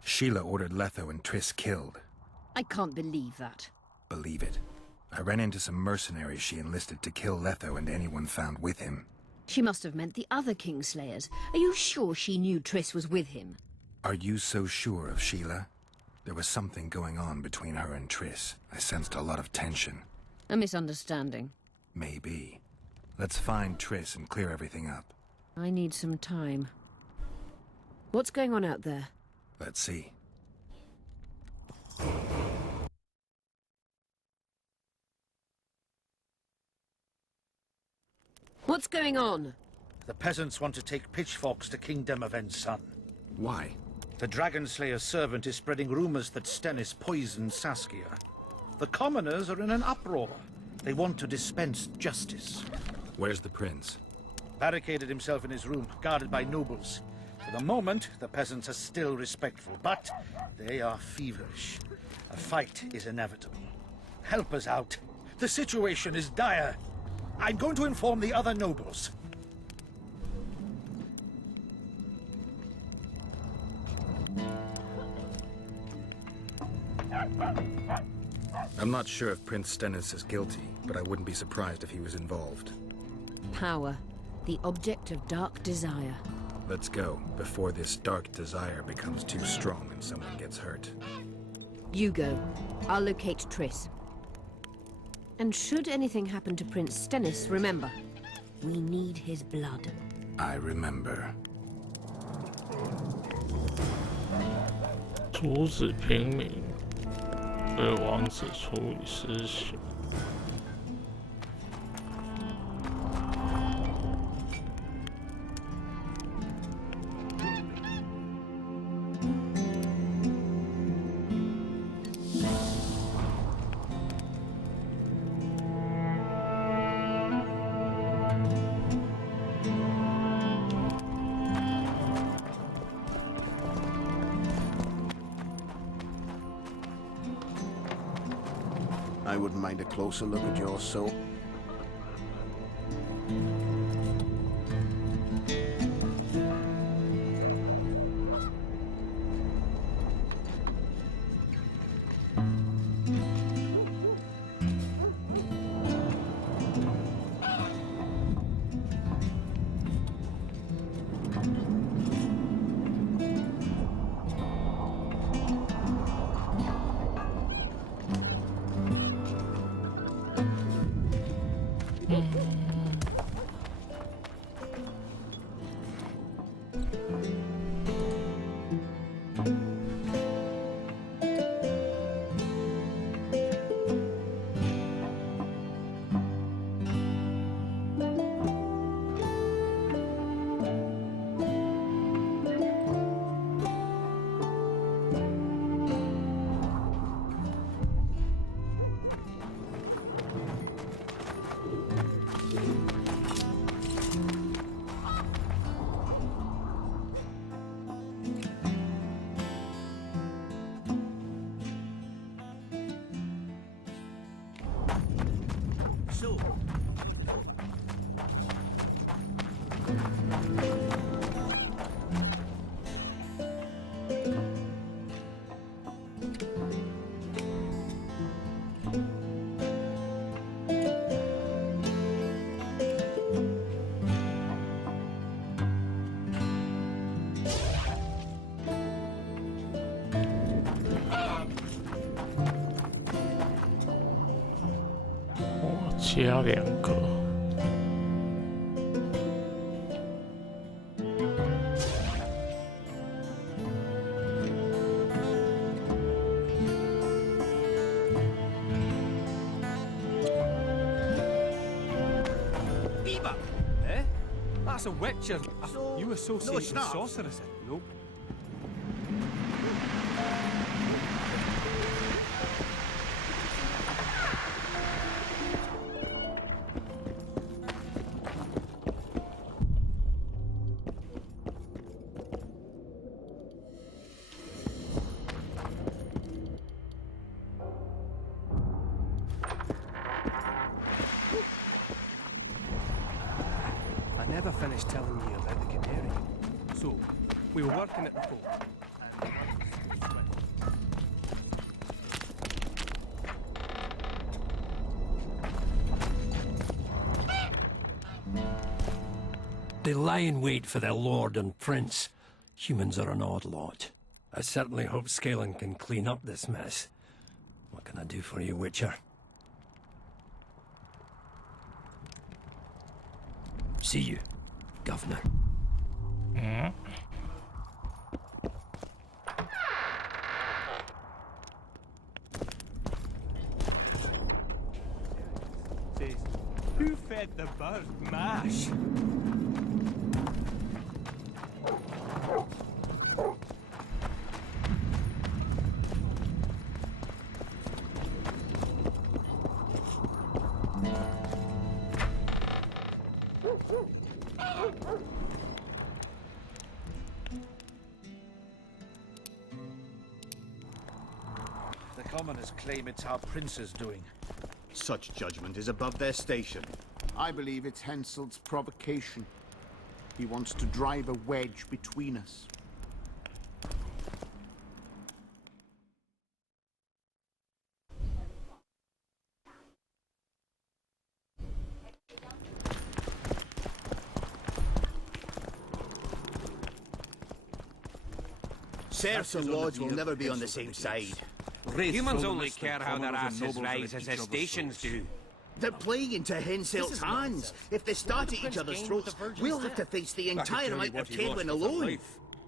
Sheila ordered Letho and Triss killed. I can't believe that. Believe it. I ran into some mercenaries she enlisted to kill Letho and anyone found with him. She must have meant the other Kingslayers. Are you sure she knew Triss was with him? Are you so sure of Sheila? There was something going on between her and Triss. I sensed a lot of tension. A misunderstanding. Maybe. Let's find Triss and clear everything up. I need some time. What's going on out there? Let's see. What's going on? The peasants want to take pitchforks to King Demoven's son. Why? The Dragonslayer's servant is spreading rumors that Stennis poisoned Saskia. The commoners are in an uproar. They want to dispense justice. Where's the prince? Barricaded himself in his room, guarded by nobles. For the moment, the peasants are still respectful, but they are feverish. A fight is inevitable. Help us out. The situation is dire. I'm going to inform the other nobles. I'm not sure if Prince Stennis is guilty, but I wouldn't be surprised if he was involved. Power. The object of dark desire. Let's go, before this dark desire becomes too strong and someone gets hurt. You go. I'll locate Triss. And should anything happen to Prince Stennis, remember, we need his blood. I remember. 阻止平民对王子处以私刑。I wouldn't mind a closer look at your soul.加两个。Eva! Eh? That's a witcher. You associate with not. sorceress? Nope. finished telling you about the canary. So, we were working at the fort. They lie in wait for their lord and prince. Humans are an odd lot. I certainly hope Scalen can clean up this mess. What can I do for you, Witcher? See you, Governor. Says, who fed the bird mash? The commoners claim it's our prince's doing. Such judgment is above their station. I believe it's Henselt's provocation. He wants to drive a wedge between us. Serfs and lords will never be on the same side. Humans only care how their asses rise as their stations do. They're playing into Henselt's hands. If they start at each other's throats, we'll have to face the entire amount of Kaelin alone.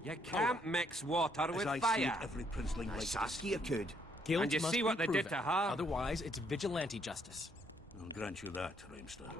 You can't mix water with fire. Every princeling like Saskia could. Guilt And you must see what be they did proven. to her? Otherwise, it's vigilante justice. I'll grant you that, Raimster.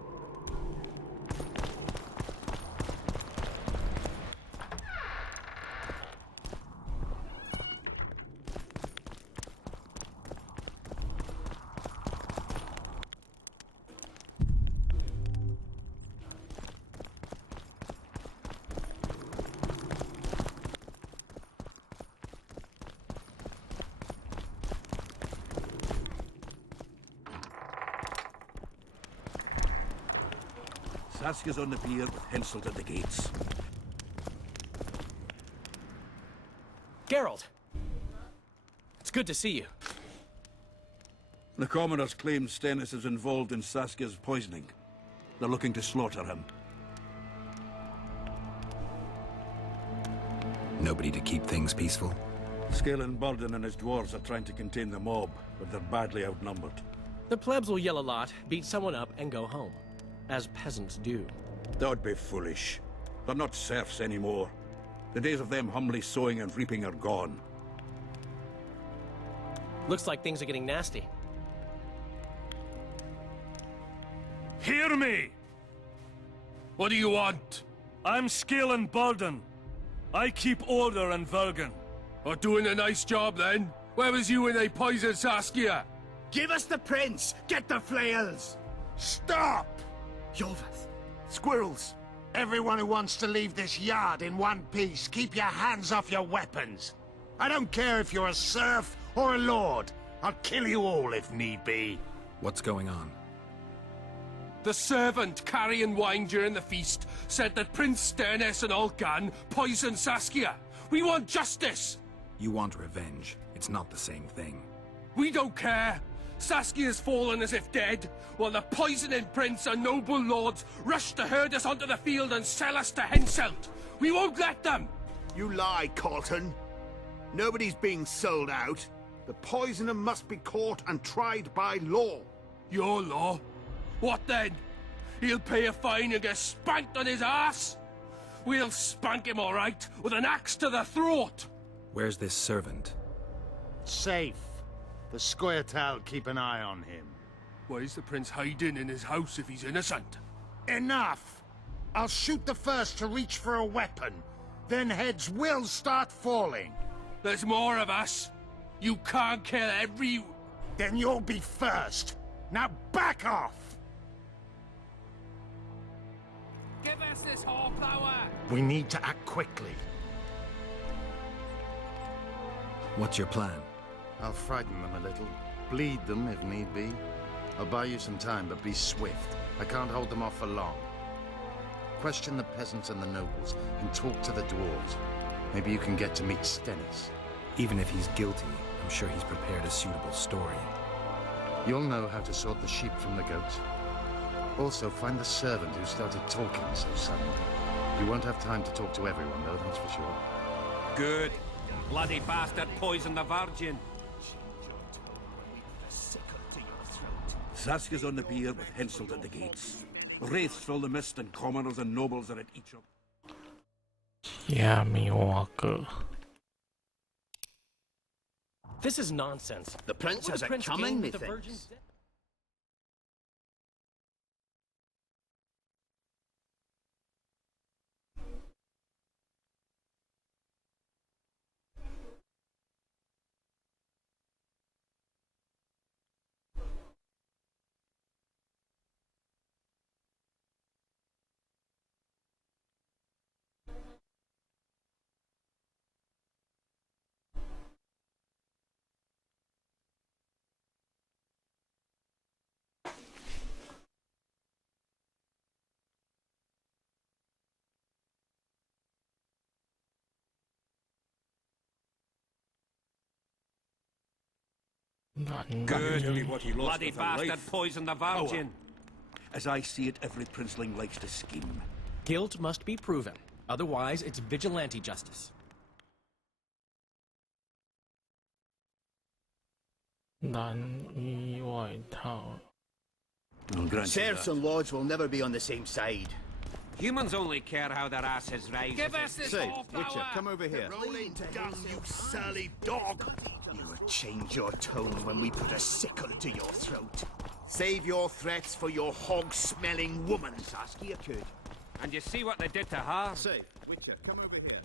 Saskia's on the pier with Henselt at the gates. Geralt! It's good to see you. The commoners claim Stennis is involved in Saskia's poisoning. They're looking to slaughter him. Nobody to keep things peaceful? Scalen Burden and his dwarves are trying to contain the mob, but they're badly outnumbered. The plebs will yell a lot, beat someone up, and go home. As peasants do. That would be foolish. They're not serfs anymore. The days of them humbly sowing and reaping are gone. Looks like things are getting nasty. Hear me! What do you want? I'm Scalen Burden. I keep order in Vergen. Or doing a nice job then? Where was you when they poisoned Saskia? Give us the prince! Get the flails! Stop! Yolvath. Squirrels. Everyone who wants to leave this yard in one piece, keep your hands off your weapons. I don't care if you're a serf or a lord. I'll kill you all if need be. What's going on? The servant carrying wine during the feast said that Prince Stennis and Olgan poisoned Saskia. We want justice! You want revenge. It's not the same thing. We don't care. Saskia's fallen as if dead, while the poisoning prince and noble lords rush to herd us onto the field and sell us to Henselt. We won't let them! You lie, Colton. Nobody's being sold out. The poisoner must be caught and tried by law. Your law? What then? He'll pay a fine and get spanked on his ass? We'll spank him all right, with an axe to the throat! Where's this servant? Safe. The Scoia'tael keep an eye on him. Why is the prince hiding in his house if he's innocent? Enough! I'll shoot the first to reach for a weapon. Then heads will start falling. There's more of us. You can't kill every... Then you'll be first. Now back off! Give us this horsepower! We need to act quickly. What's your plan? I'll frighten them a little. Bleed them if need be. I'll buy you some time, but be swift. I can't hold them off for long. Question the peasants and the nobles, and talk to the dwarves. Maybe you can get to meet Stennis. Even if he's guilty, I'm sure he's prepared a suitable story. You'll know how to sort the sheep from the goats. Also, find the servant who started talking so suddenly. You won't have time to talk to everyone, though, that's for sure. Good. Bloody bastard poisoned the Virgin. Saskia's on the pier with Henselt at the gates. Wraiths fill the mist and commoners and nobles are at each of... This is nonsense. The prince Would has the it prince coming, gain with the methinks. Virgin's death? Good. What he lost Bloody with a bastard life. poisoned the Virgin. As I see it, every princeling likes to scheme. Guilt must be proven. Otherwise, it's vigilante justice. Serfs and lords will never be on the same side. Humans only care how their asses rise. Give us this Say, whole power. Witcher, come over here. Rolling down, you surly dog! You will change your tone when we put a sickle to your throat. Save your threats for your hog-smelling woman. Saskia could. And you see what they did to her? Say, Witcher, come over here.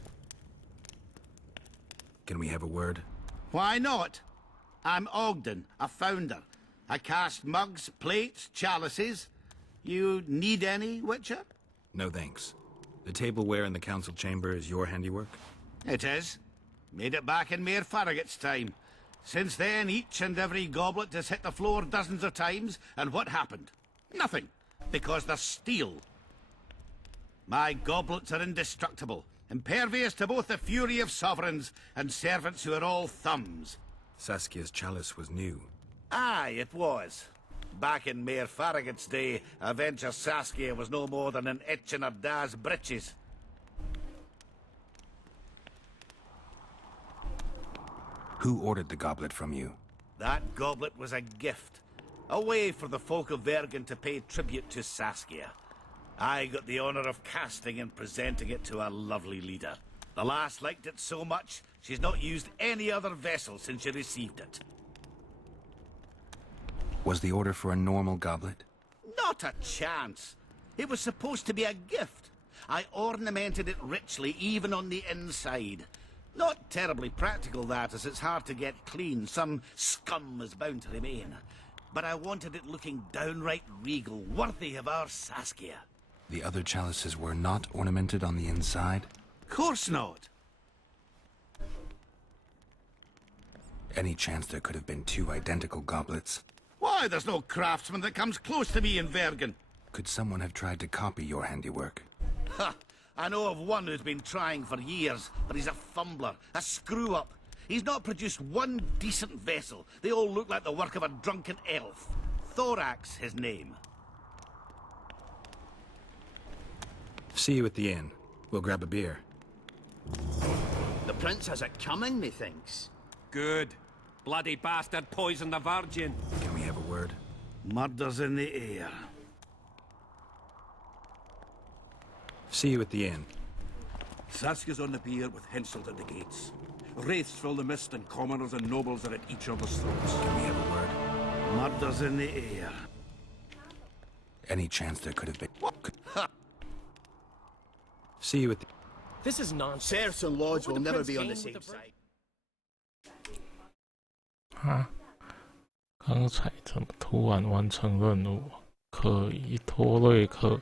Can we have a word? Why not? I'm Ogden, a founder. I cast mugs, plates, chalices. You need any, Witcher? No thanks. The tableware in the council chamber is your handiwork? It is. Made it back in Mayor Farragut's time. Since then, each and every goblet has hit the floor dozens of times, and what happened? Nothing. Because they're steel. My goblets are indestructible, impervious to both the fury of sovereigns and servants who are all thumbs. Saskia's chalice was new. Aye, it was. Back in Mayor Farragut's day, a venture Saskia was no more than an itch in her da's breeches. Who ordered the goblet from you? That goblet was a gift. A way for the folk of Vergen to pay tribute to Saskia. I got the honor of casting and presenting it to our lovely leader. The lass liked it so much, she's not used any other vessel since she received it. Was the order for a normal goblet? Not a chance. It was supposed to be a gift. I ornamented it richly, even on the inside. Not terribly practical, that, as it's hard to get clean. Some scum is bound to remain. But I wanted it looking downright regal, worthy of our Saskia. The other chalices were not ornamented on the inside? Course not. Any chance there could have been two identical goblets? Why, there's no craftsman that comes close to me in Vergen. Could someone have tried to copy your handiwork? Ha! I know of one who's been trying for years, but he's a fumbler, a screw-up. He's not produced one decent vessel. They all look like the work of a drunken elf. Thorax, his name. See you at the inn. We'll grab a beer. The prince has it coming, methinks. Good. Bloody bastard poisoned the Virgin. Can we have a word? Murder's in the air. See you at the inn. Saskia's on the pier with Henselt at the gates. Wraiths fill the mist and commoners and nobles are at each other's throats. Can we have a word? Murder's in the air. Any chance there could have been... See you at the... This is nonsense. Serfs and lords What will would the never prince be on the gain same with the side. 啊，刚才怎么突然完成任务？可疑托瑞克。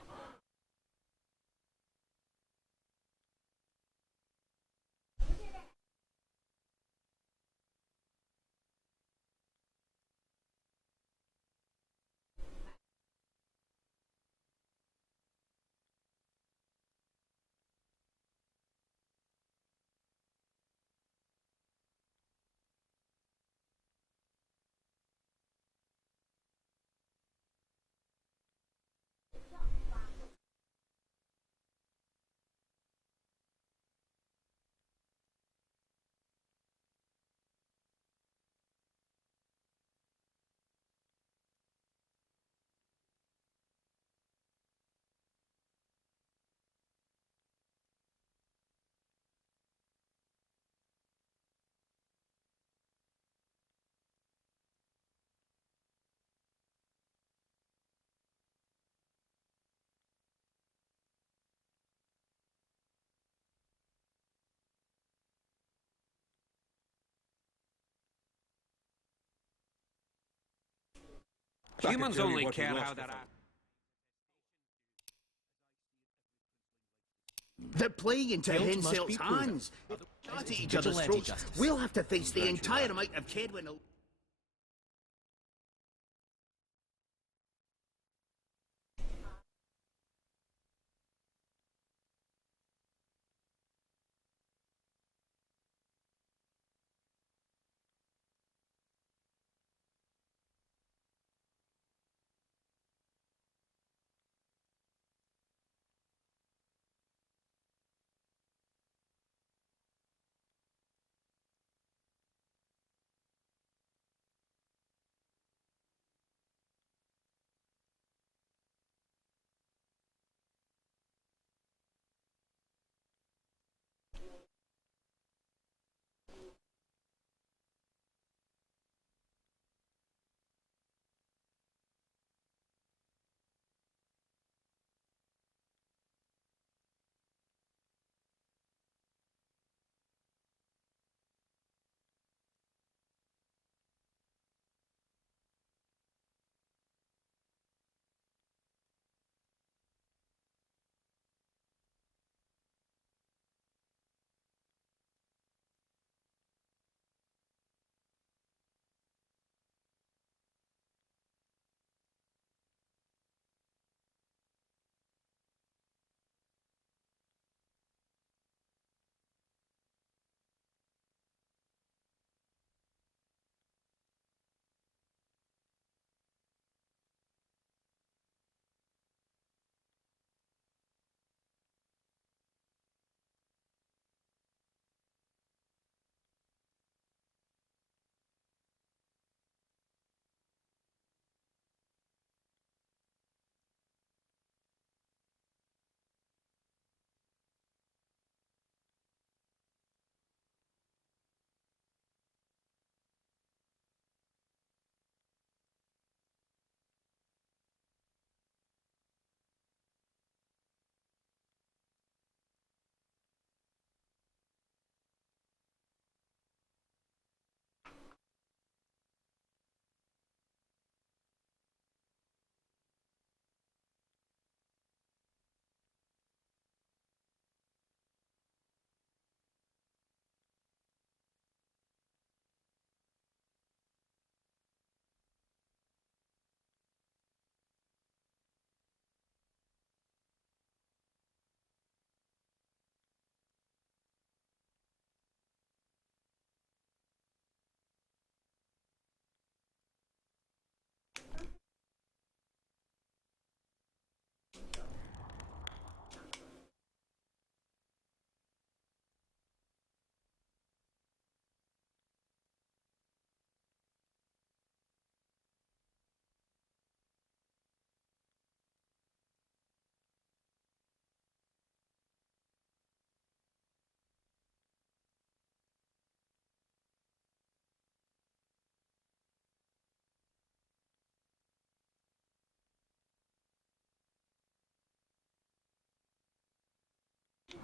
Humans only care how that... They're playing into Henselt's hands. At each other's throats. We'll have to face the entire amount of Kedwin.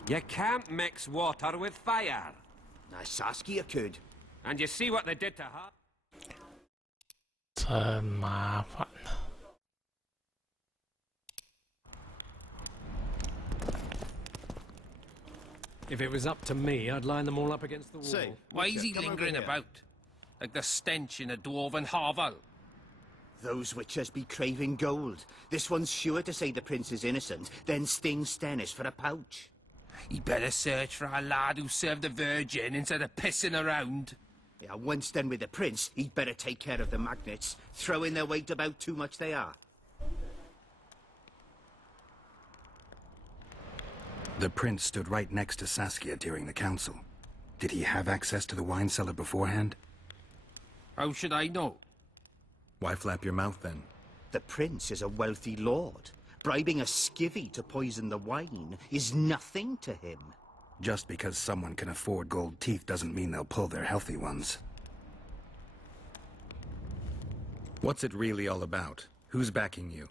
You can't mix water with fire. Saskia could. And you see what they did to her? 真麻烦。 If it was up to me, I'd line them all up against the wall. Say, why is he lingering about? Like the stench in a dwarven hovel? Those witches be craving gold. This one's sure to say the prince is innocent, then sting Stennis for a pouch. He better search for a lad who served the Virgin instead of pissing around. Yeah, once done with the prince, he'd better take care of the magnets. Throwing their weight about too much they are. The prince stood right next to Saskia during the council. Did he have access to the wine cellar beforehand? How should I know? Why flap your mouth then? The prince is a wealthy lord. Bribing a skivvy to poison the wine is nothing to him. Just because someone can afford gold teeth doesn't mean they'll pull their healthy ones. What's it really all about? Who's backing you?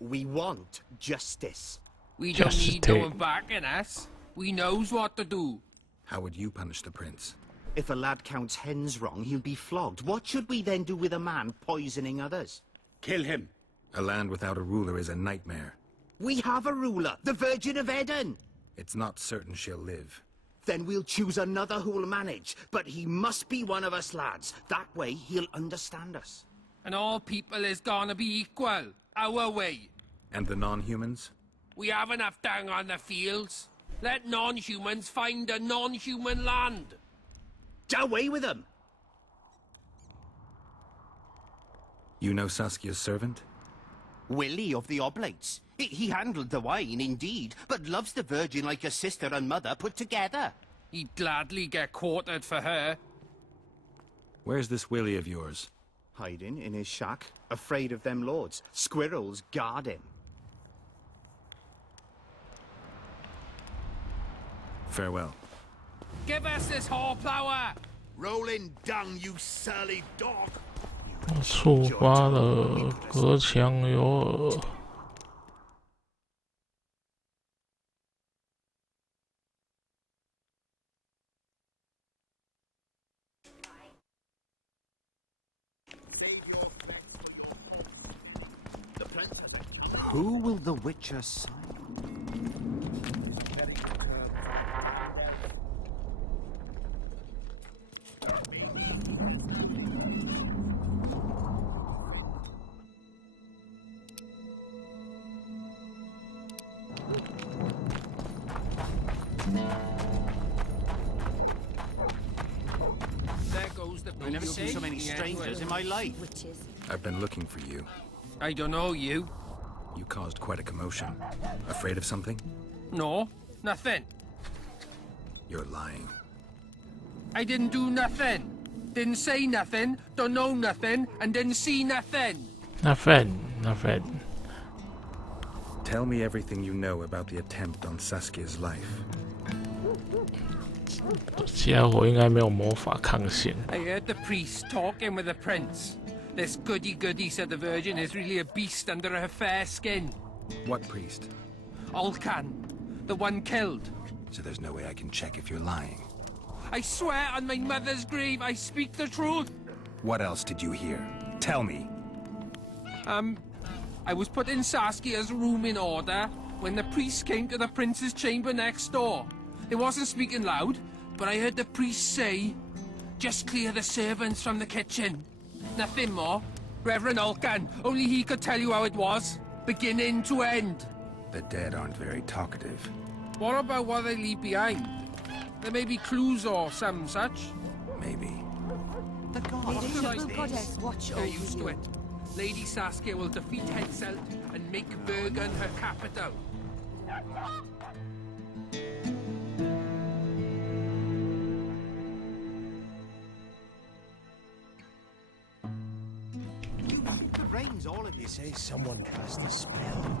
We want justice. We don't need no one backing us. We knows what to do. How would you punish the prince? If a lad counts hens wrong, he'll be flogged. What should we then do with a man poisoning others? Kill him. A land without a ruler is a nightmare. We have a ruler, the Virgin of Eden. It's not certain she'll live. Then we'll choose another who'll manage. But he must be one of us lads. That way he'll understand us. And all people is gonna be equal. Our way. And the non-humans? We have enough down on the fields. Let non-humans find a non-human land. Away with them! You know Saskia's servant? Willie of the Oblates. He handled the wine, indeed, but loves the Virgin like a sister and mother put together. He'd gladly get quartered for her. Where's this Willie of yours? Hiding in his shack, afraid of them lords. Squirrels guard him. Farewell. Give us this horsepower! Rolling down, you surly dog! 触发了隔墙有耳。Who will the Witcher sign? There goes the I've never seen so many strangers in my life. I've been looking for you. I don't know you. You caused quite a commotion. Afraid of something? No, nothing. You're lying. I didn't do nothing. Didn't say nothing, don't know nothing, and didn't see nothing. Nothing. Tell me everything you know about the attempt on Saskia's life. 家伙应该没有魔法抗性。 I heard the priest talking with the prince. This goody-goody said the Virgin is really a beast under her fair skin. What priest? Alcan, the one killed. So there's no way I can check if you're lying. I swear on my mother's grave I speak the truth. What else did you hear? Tell me. I was putting Saskia's room in order when the priest came to the prince's chamber next door. It wasn't speaking loud, but I heard the priest say, "Just clear the servants from the kitchen." Nothing more. Reverend Alcan, only he could tell you how it was, beginning to end. The dead aren't very talkative. What about what they leave behind? There may be clues or some such. Maybe. The goddess watch over Get used to you. it. Lady Saskia will defeat Henselt and make Bergen her capital. The rain's all of you. Say someone cast a spell.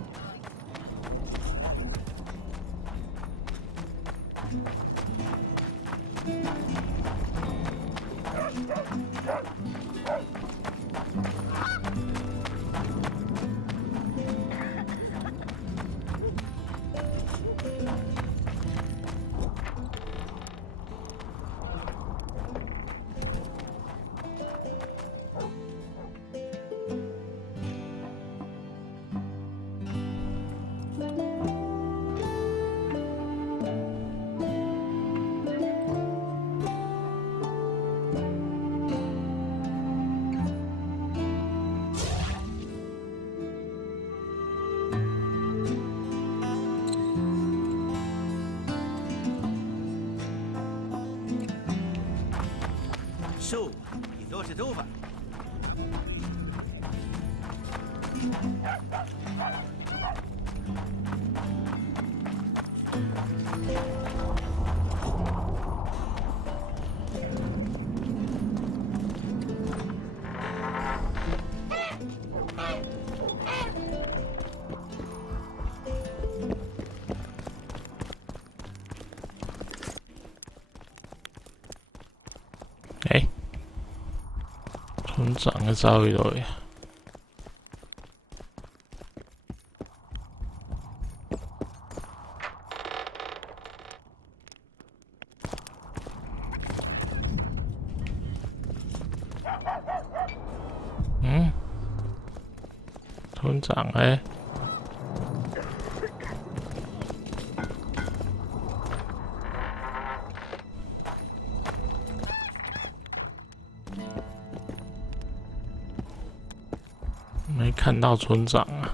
So, you thought it over?哎，村长的遭遇了耶。村长哎，没看到村长啊。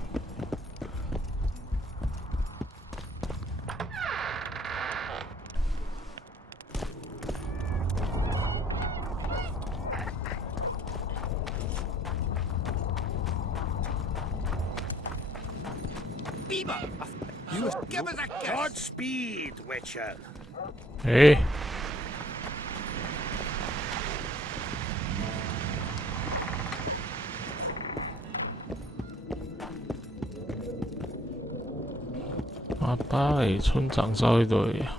Give us a kiss. Godspeed, Witcher. 哎，阿巴诶，村长招一堆呀。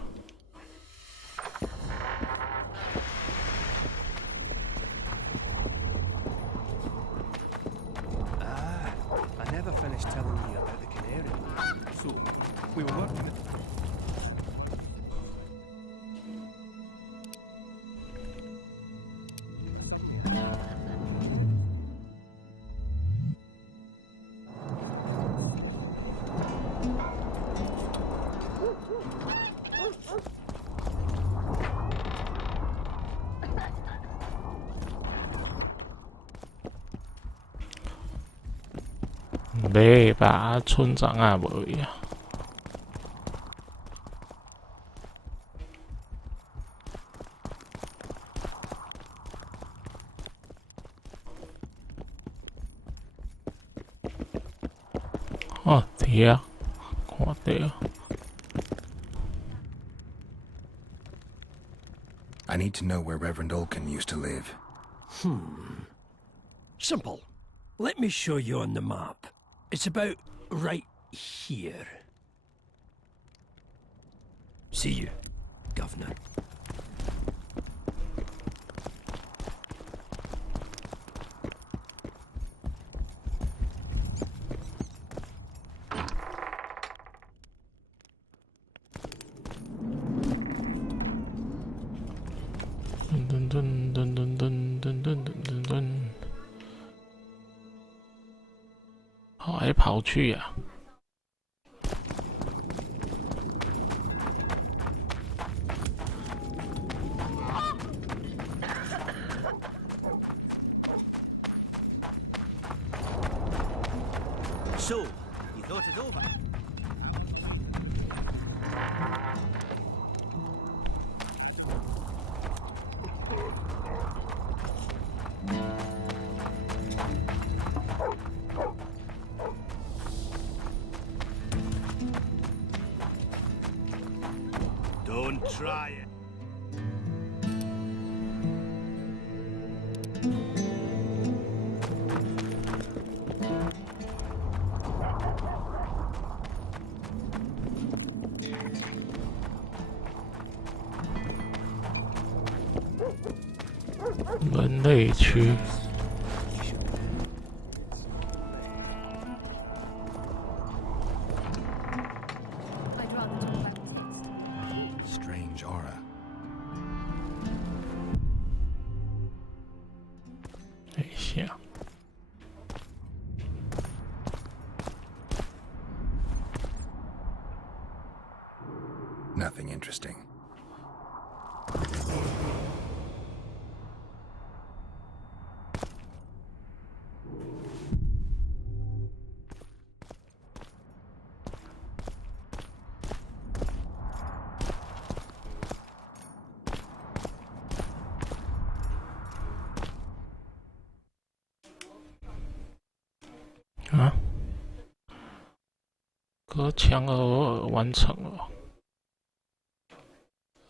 I never finished telling you about the canary. So, we were working.袂吧，村长啊无呀。哦，对啊，看到。I need to know where Reverend Olkin used to live. Simple. Let me show you on the map. It's about right here. See you, Governor. Dun dun dun dun dun dun dun dun dun。跑来跑去呀、啊。So, you thought it over? Don't try it. 人类区。Strange aura. 等一下。 Nothing interesting.啊，隔墙而完成了。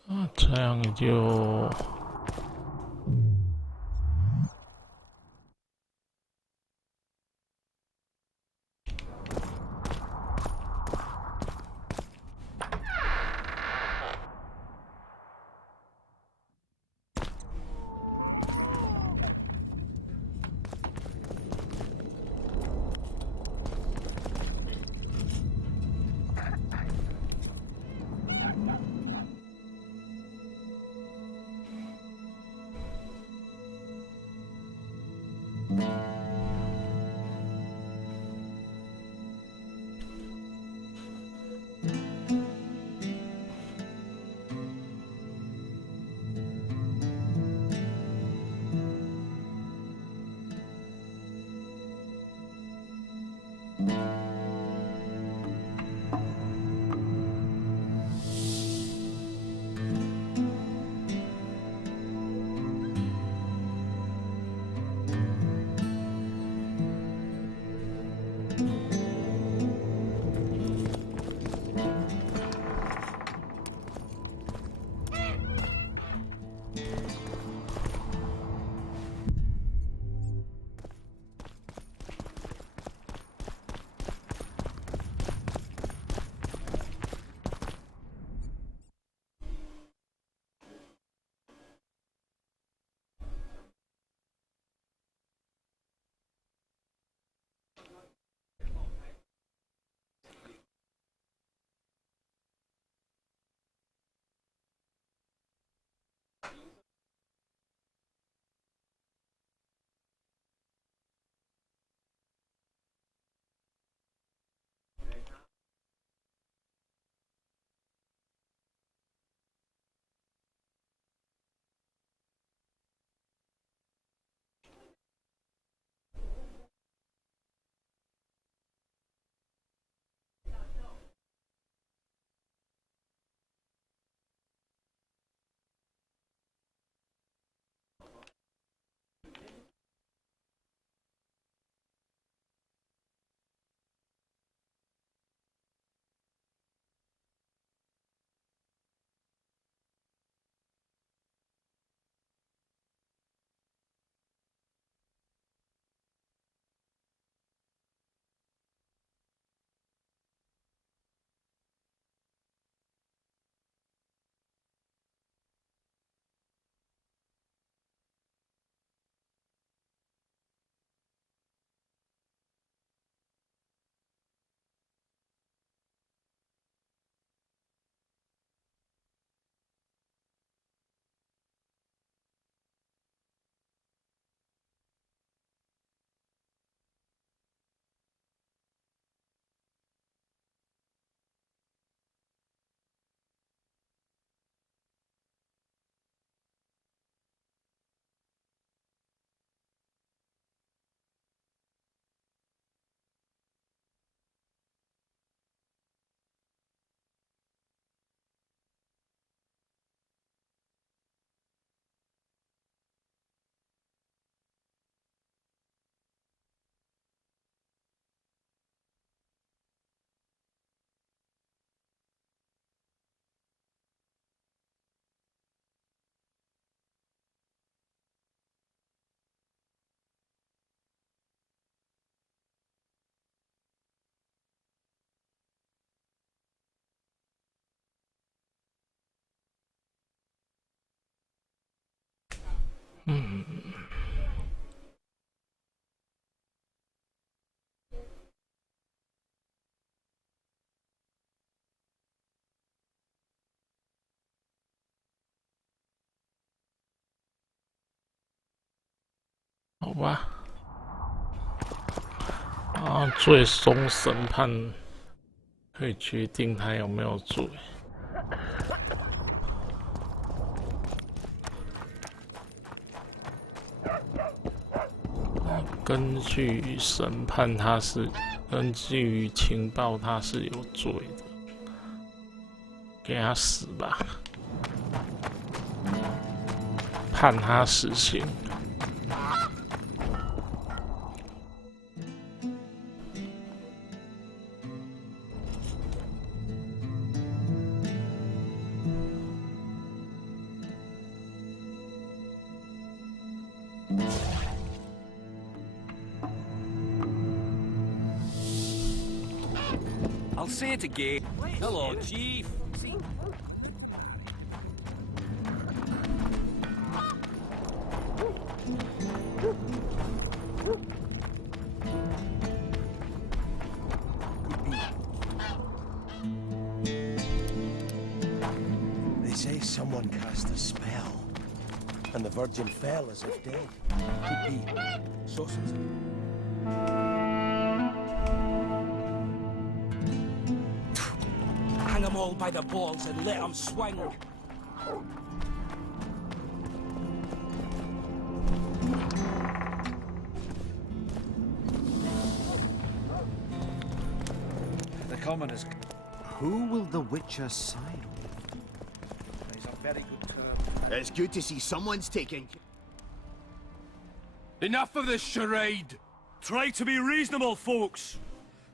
啊，这样也就。好吧。最终审判可以决定他有没有罪。根据审判，根据情报，他是有罪的，给他死吧，判他死刑。I'll say it again. Hello, Chief. They say someone cast a spell, and the Virgin fell as if dead. Could be sorcerers. Hang them all by the balls and let them swing. The commoners. Who will the Witcher side with? He's on very good terms. It's good to see someone's taking. Enough of this charade! Try to be reasonable, folks.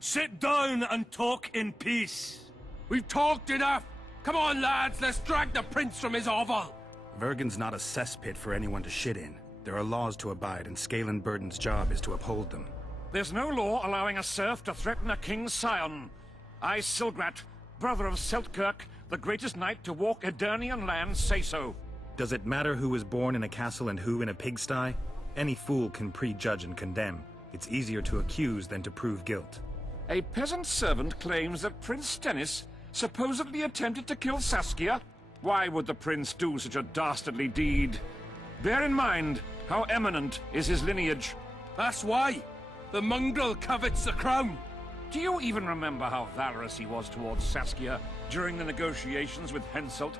Sit down and talk in peace. We've talked enough! Come on, lads, let's drag the prince from his hovel! Vergen's not a cesspit for anyone to shit in. There are laws to abide, and Scalen Burden's job is to uphold them. There's no law allowing a serf to threaten a king's scion. I, Silgrat, brother of Seltkirk, the greatest knight to walk Edirnian lands, say so. Does it matter who was born in a castle and who in a pigsty? Any fool can prejudge and condemn. It's easier to accuse than to prove guilt. A peasant servant claims that Prince Stennis supposedly attempted to kill Saskia. Why would the prince do such a dastardly deed? Bear in mind how eminent is his lineage. That's why! The mongrel covets the crown! Do you even remember how valorous he was towards Saskia during the negotiations with Henselt?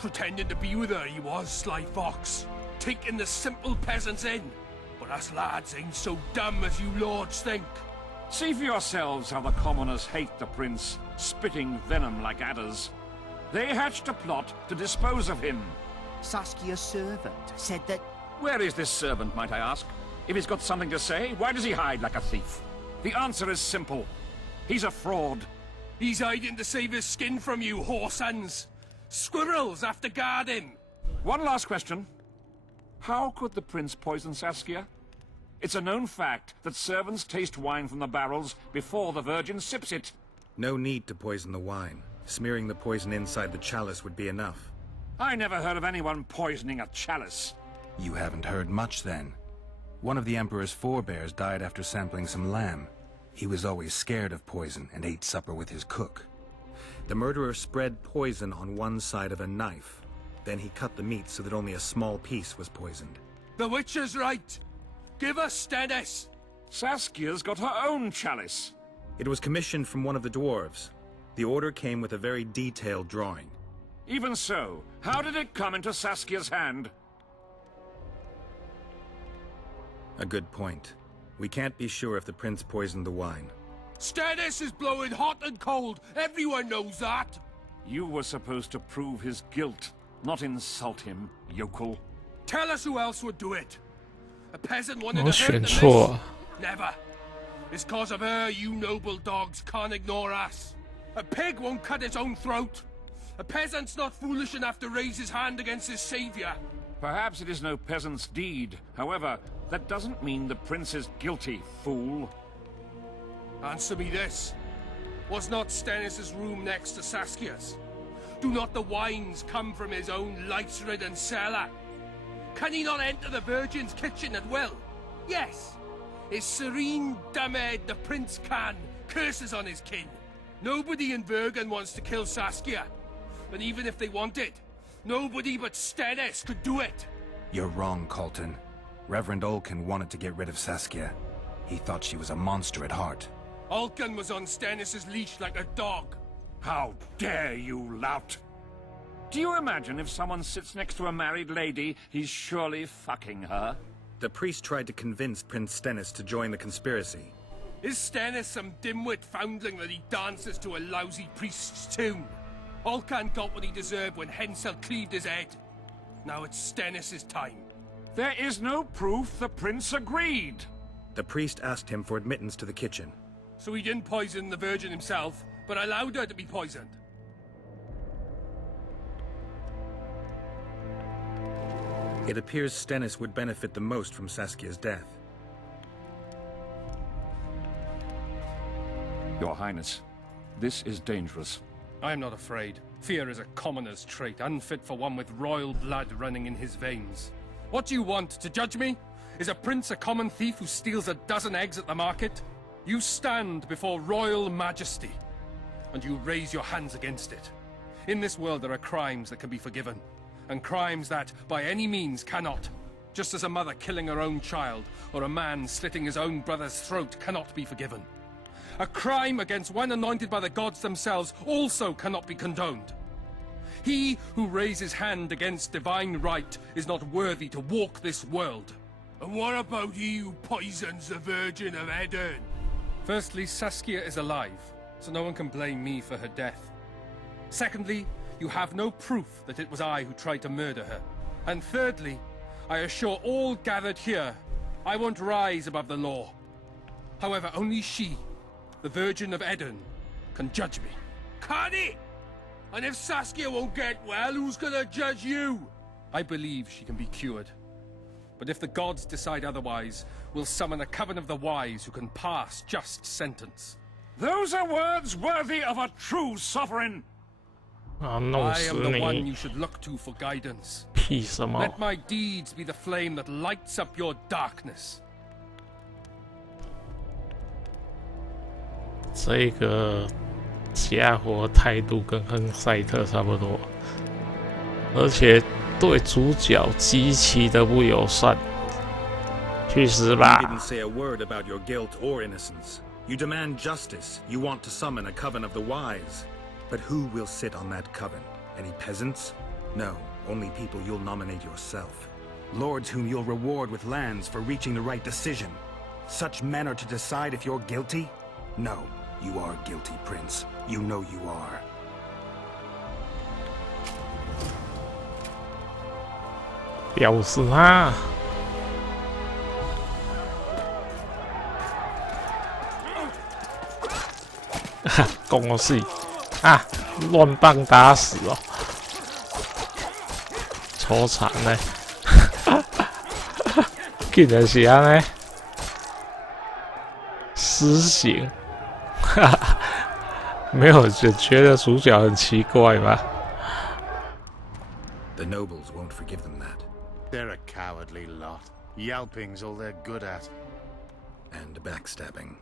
Pretending to be with her he was, sly fox. Taking the simple peasants in. But us lads ain't so dumb as you lords think. See for yourselves how the commoners hate the prince, spitting venom like adders. They hatched a plot to dispose of him. Saskia's servant said that... Where is this servant, might I ask? If he's got something to say, why does he hide like a thief? The answer is simple. He's a fraud. He's hiding to save his skin from you, whoresons. Squirrels have to guard him. One last question. How could the prince poison Saskia? It's a known fact that servants taste wine from the barrels before the Virgin sips it. No need to poison the wine. Smearing the poison inside the chalice would be enough. I never heard of anyone poisoning a chalice. You haven't heard much, then. One of the Emperor's forebears died after sampling some lamb. He was always scared of poison and ate supper with his cook. The murderer spread poison on one side of a knife. Then he cut the meat so that only a small piece was poisoned. The Witcher's right. Give us Stennis. Saskia's got her own chalice. It was commissioned from one of the dwarves. The order came with a very detailed drawing. Even so, how did it come into Saskia's hand? A good point. We can't be sure if the prince poisoned the wine. Stennis is blowing hot and cold. Everyone knows that. You were supposed to prove his guilt, not insult him, yokel. Tell us who else would do it. A peasant wanted我 to hurt 选 the 错 list? Never. It's cause of her you noble dogs can't ignore us. A pig won't cut its own throat. A peasant's not foolish enough to raise his hand against his savior. Perhaps it is no peasant's deed. However, that doesn't mean the prince is guilty, fool. Answer me this. Was not Stennis' room next to Saskia's? Do not the wines come from his own lice-ridden cellar? Can he not enter the Virgin's kitchen at will? Yes. His serene Damed, the Prince can, curses on his kin. Nobody in Bergen wants to kill Saskia. And even if they wanted, nobody but Stennis could do it. You're wrong, Colton. Reverend Olkin wanted to get rid of Saskia. He thought she was a monster at heart. Olkin was on Stennis's leash like a dog. How dare you, lout! Do you imagine if someone sits next to a married lady, he's surely fucking her? The priest tried to convince Prince Stennis to join the conspiracy. Is Stennis some dimwit foundling that he dances to a lousy priest's tune? Olcan got what he deserved when Hensel cleaved his head. Now it's Stennis's time. There is no proof the prince agreed. The priest asked him for admittance to the kitchen. So he didn't poison the Virgin himself, but allowed her to be poisoned. It appears Stennis would benefit the most from Saskia's death. Your Highness, this is dangerous. I am not afraid. Fear is a commoner's trait, unfit for one with royal blood running in his veins. What do you want, to judge me? Is a prince a common thief who steals a dozen eggs at the market? You stand before royal majesty, and you raise your hands against it. In this world there are crimes that can be forgiven, and crimes that, by any means, cannot. Just as a mother killing her own child, or a man slitting his own brother's throat cannot be forgiven. A crime against one anointed by the gods themselves also cannot be condoned. He who raises hand against divine right is not worthy to walk this world. And what about he who poisons the Virgin of Edern? Firstly, Saskia is alive, so no one can blame me for her death. Secondly, you have no proof that it was I who tried to murder her. And thirdly, I assure all gathered here, I won't rise above the law. However, only she, the Virgin of Edern, can judge me. Can he? And if Saskia won't get well, who's gonna judge you? I believe she can be cured. But if the gods decide otherwise, we'll summon a coven of the wise who can pass just sentence. Those are words worthy of a true sovereign! I am the one you should look to for guidance. Let my deeds be the flame that lights up your darkness. 这个家伙态度跟亨赛特差不多，而且对主角极其的不友善。去死吧！ You didn't say a word about your guilt or innocence. You demand justice. You want to summon a coven of the wise. But who will sit on that coven? Any peasants? No, only people you'll nominate yourself. Lords whom you'll reward with lands for reaching the right decision. Such men are to decide if you're guilty? No, you are guilty, Prince. You know you are. Ha, 讲我死啊！乱棒打死哦，抽惨嘞！竟然是安尼，私刑，哈哈，没有人觉得主角很奇怪吗 The nobles won't forgive them that. They're a cowardly lot. Yelping's all they're good at. And backstabbing.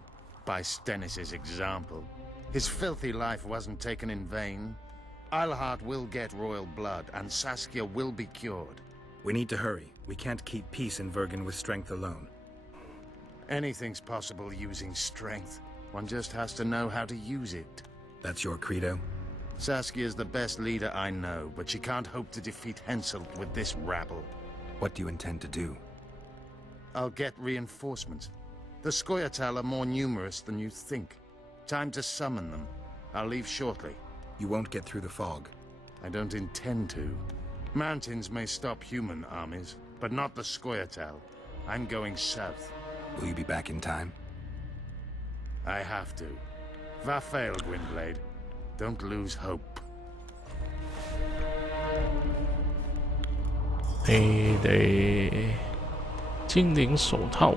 By Stennis's example. His filthy life wasn't taken in vain. Eilhart will get royal blood, and Saskia will be cured. We need to hurry. We can't keep peace in Vergen with strength alone. Anything's possible using strength. One just has to know how to use it. That's your credo? Saskia's the best leader I know, but she can't hope to defeat Henselt with this rabble. What do you intend to do? I'll get reinforcements. The Scoia'tael are more numerous than you think. Time to summon them. I'll leave shortly. You won't get through the fog. I don't intend to. Mountains may stop human armies, but not the Scoia'tael. I'm going south. Will you be back in time? I have to. Vafail, Gwynblade. Don't lose hope. 你得精灵手套。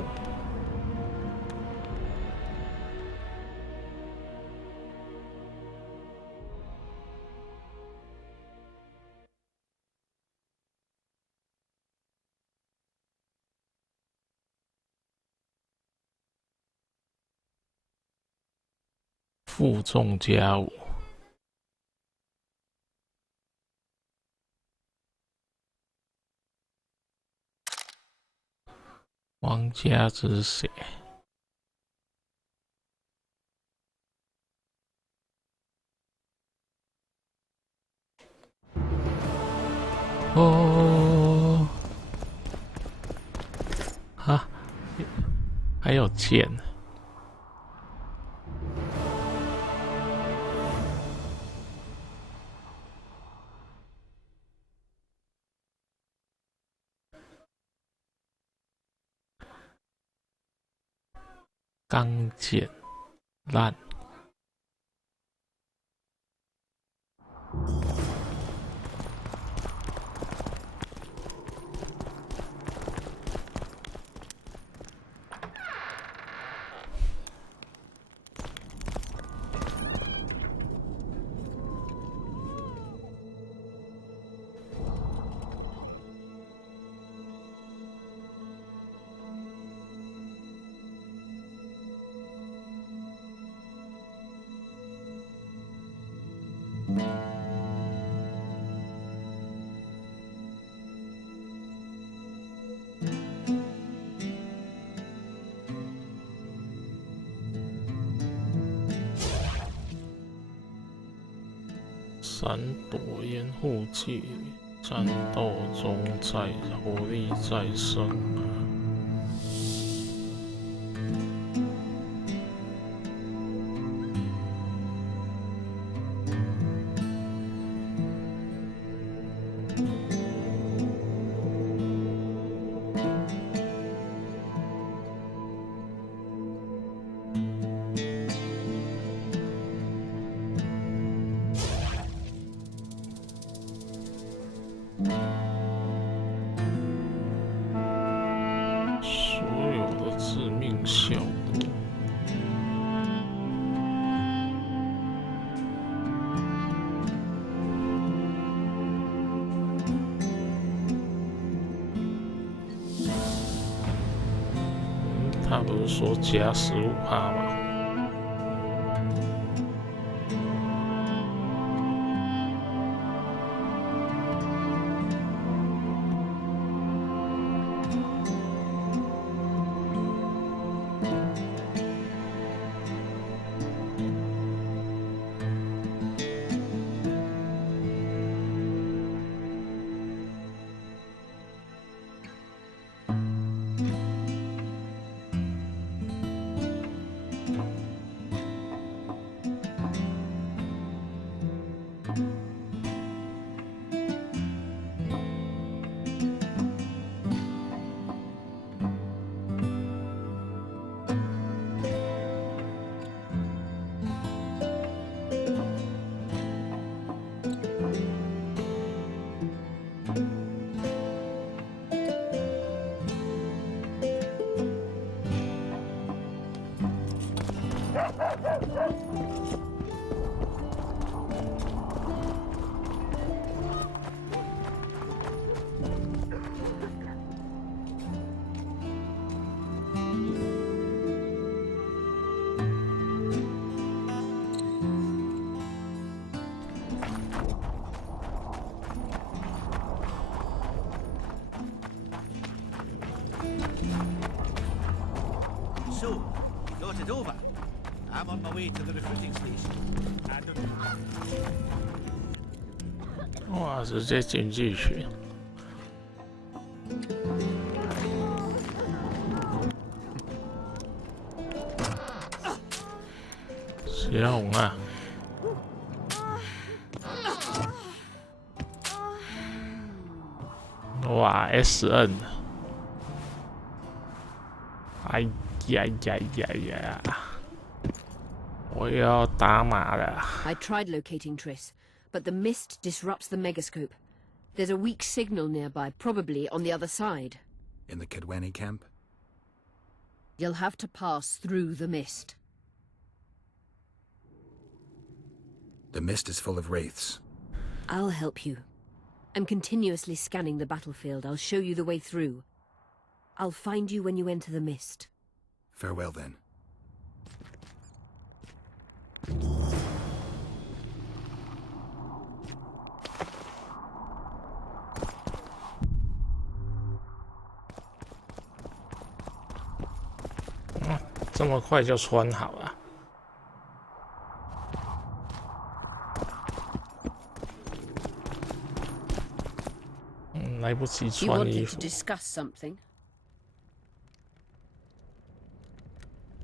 负重加5。王家之血。哦，啊，还有剑。钢剑烂。闪躲掩护纪律，战斗中再活力再生。所有的致命效果。他不是说加15%吗？So, you thought it over? I'm on my way to the recruiting station. 哇，直接进去群。小红啊！哇 ，SN！ 哎呀呀呀呀！我又要打码了。I tried locating Triss, but the mist disrupts the megascope. There's a weak signal nearby, probably on the other side. In the Kidweni camp? You'll have to pass through the mist. The mist is full of wraiths. I'll help you. I'm continuously scanning the battlefield. I'll show you the way through. I'll find you when you enter the mist. Farewell, then. 这么快就穿好了？来不及 You 穿衣 wanted 服 to。discuss something?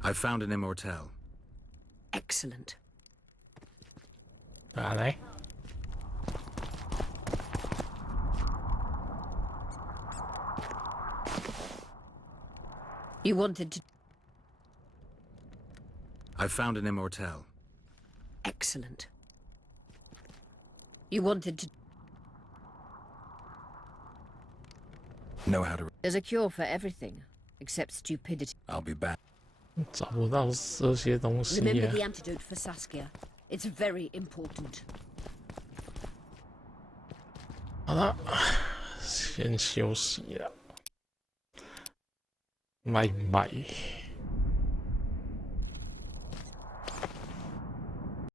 I found an immortelle. Excellent. 拿来。You wanted to... I found an immortelle. Excellent. You wanted to... Know how to... There's a cure for everything, except stupidity. I'll be back. 找不到这些东西 Remember 耶 the antidote for Saskia. It's very important. 好了，先休息了，拜拜。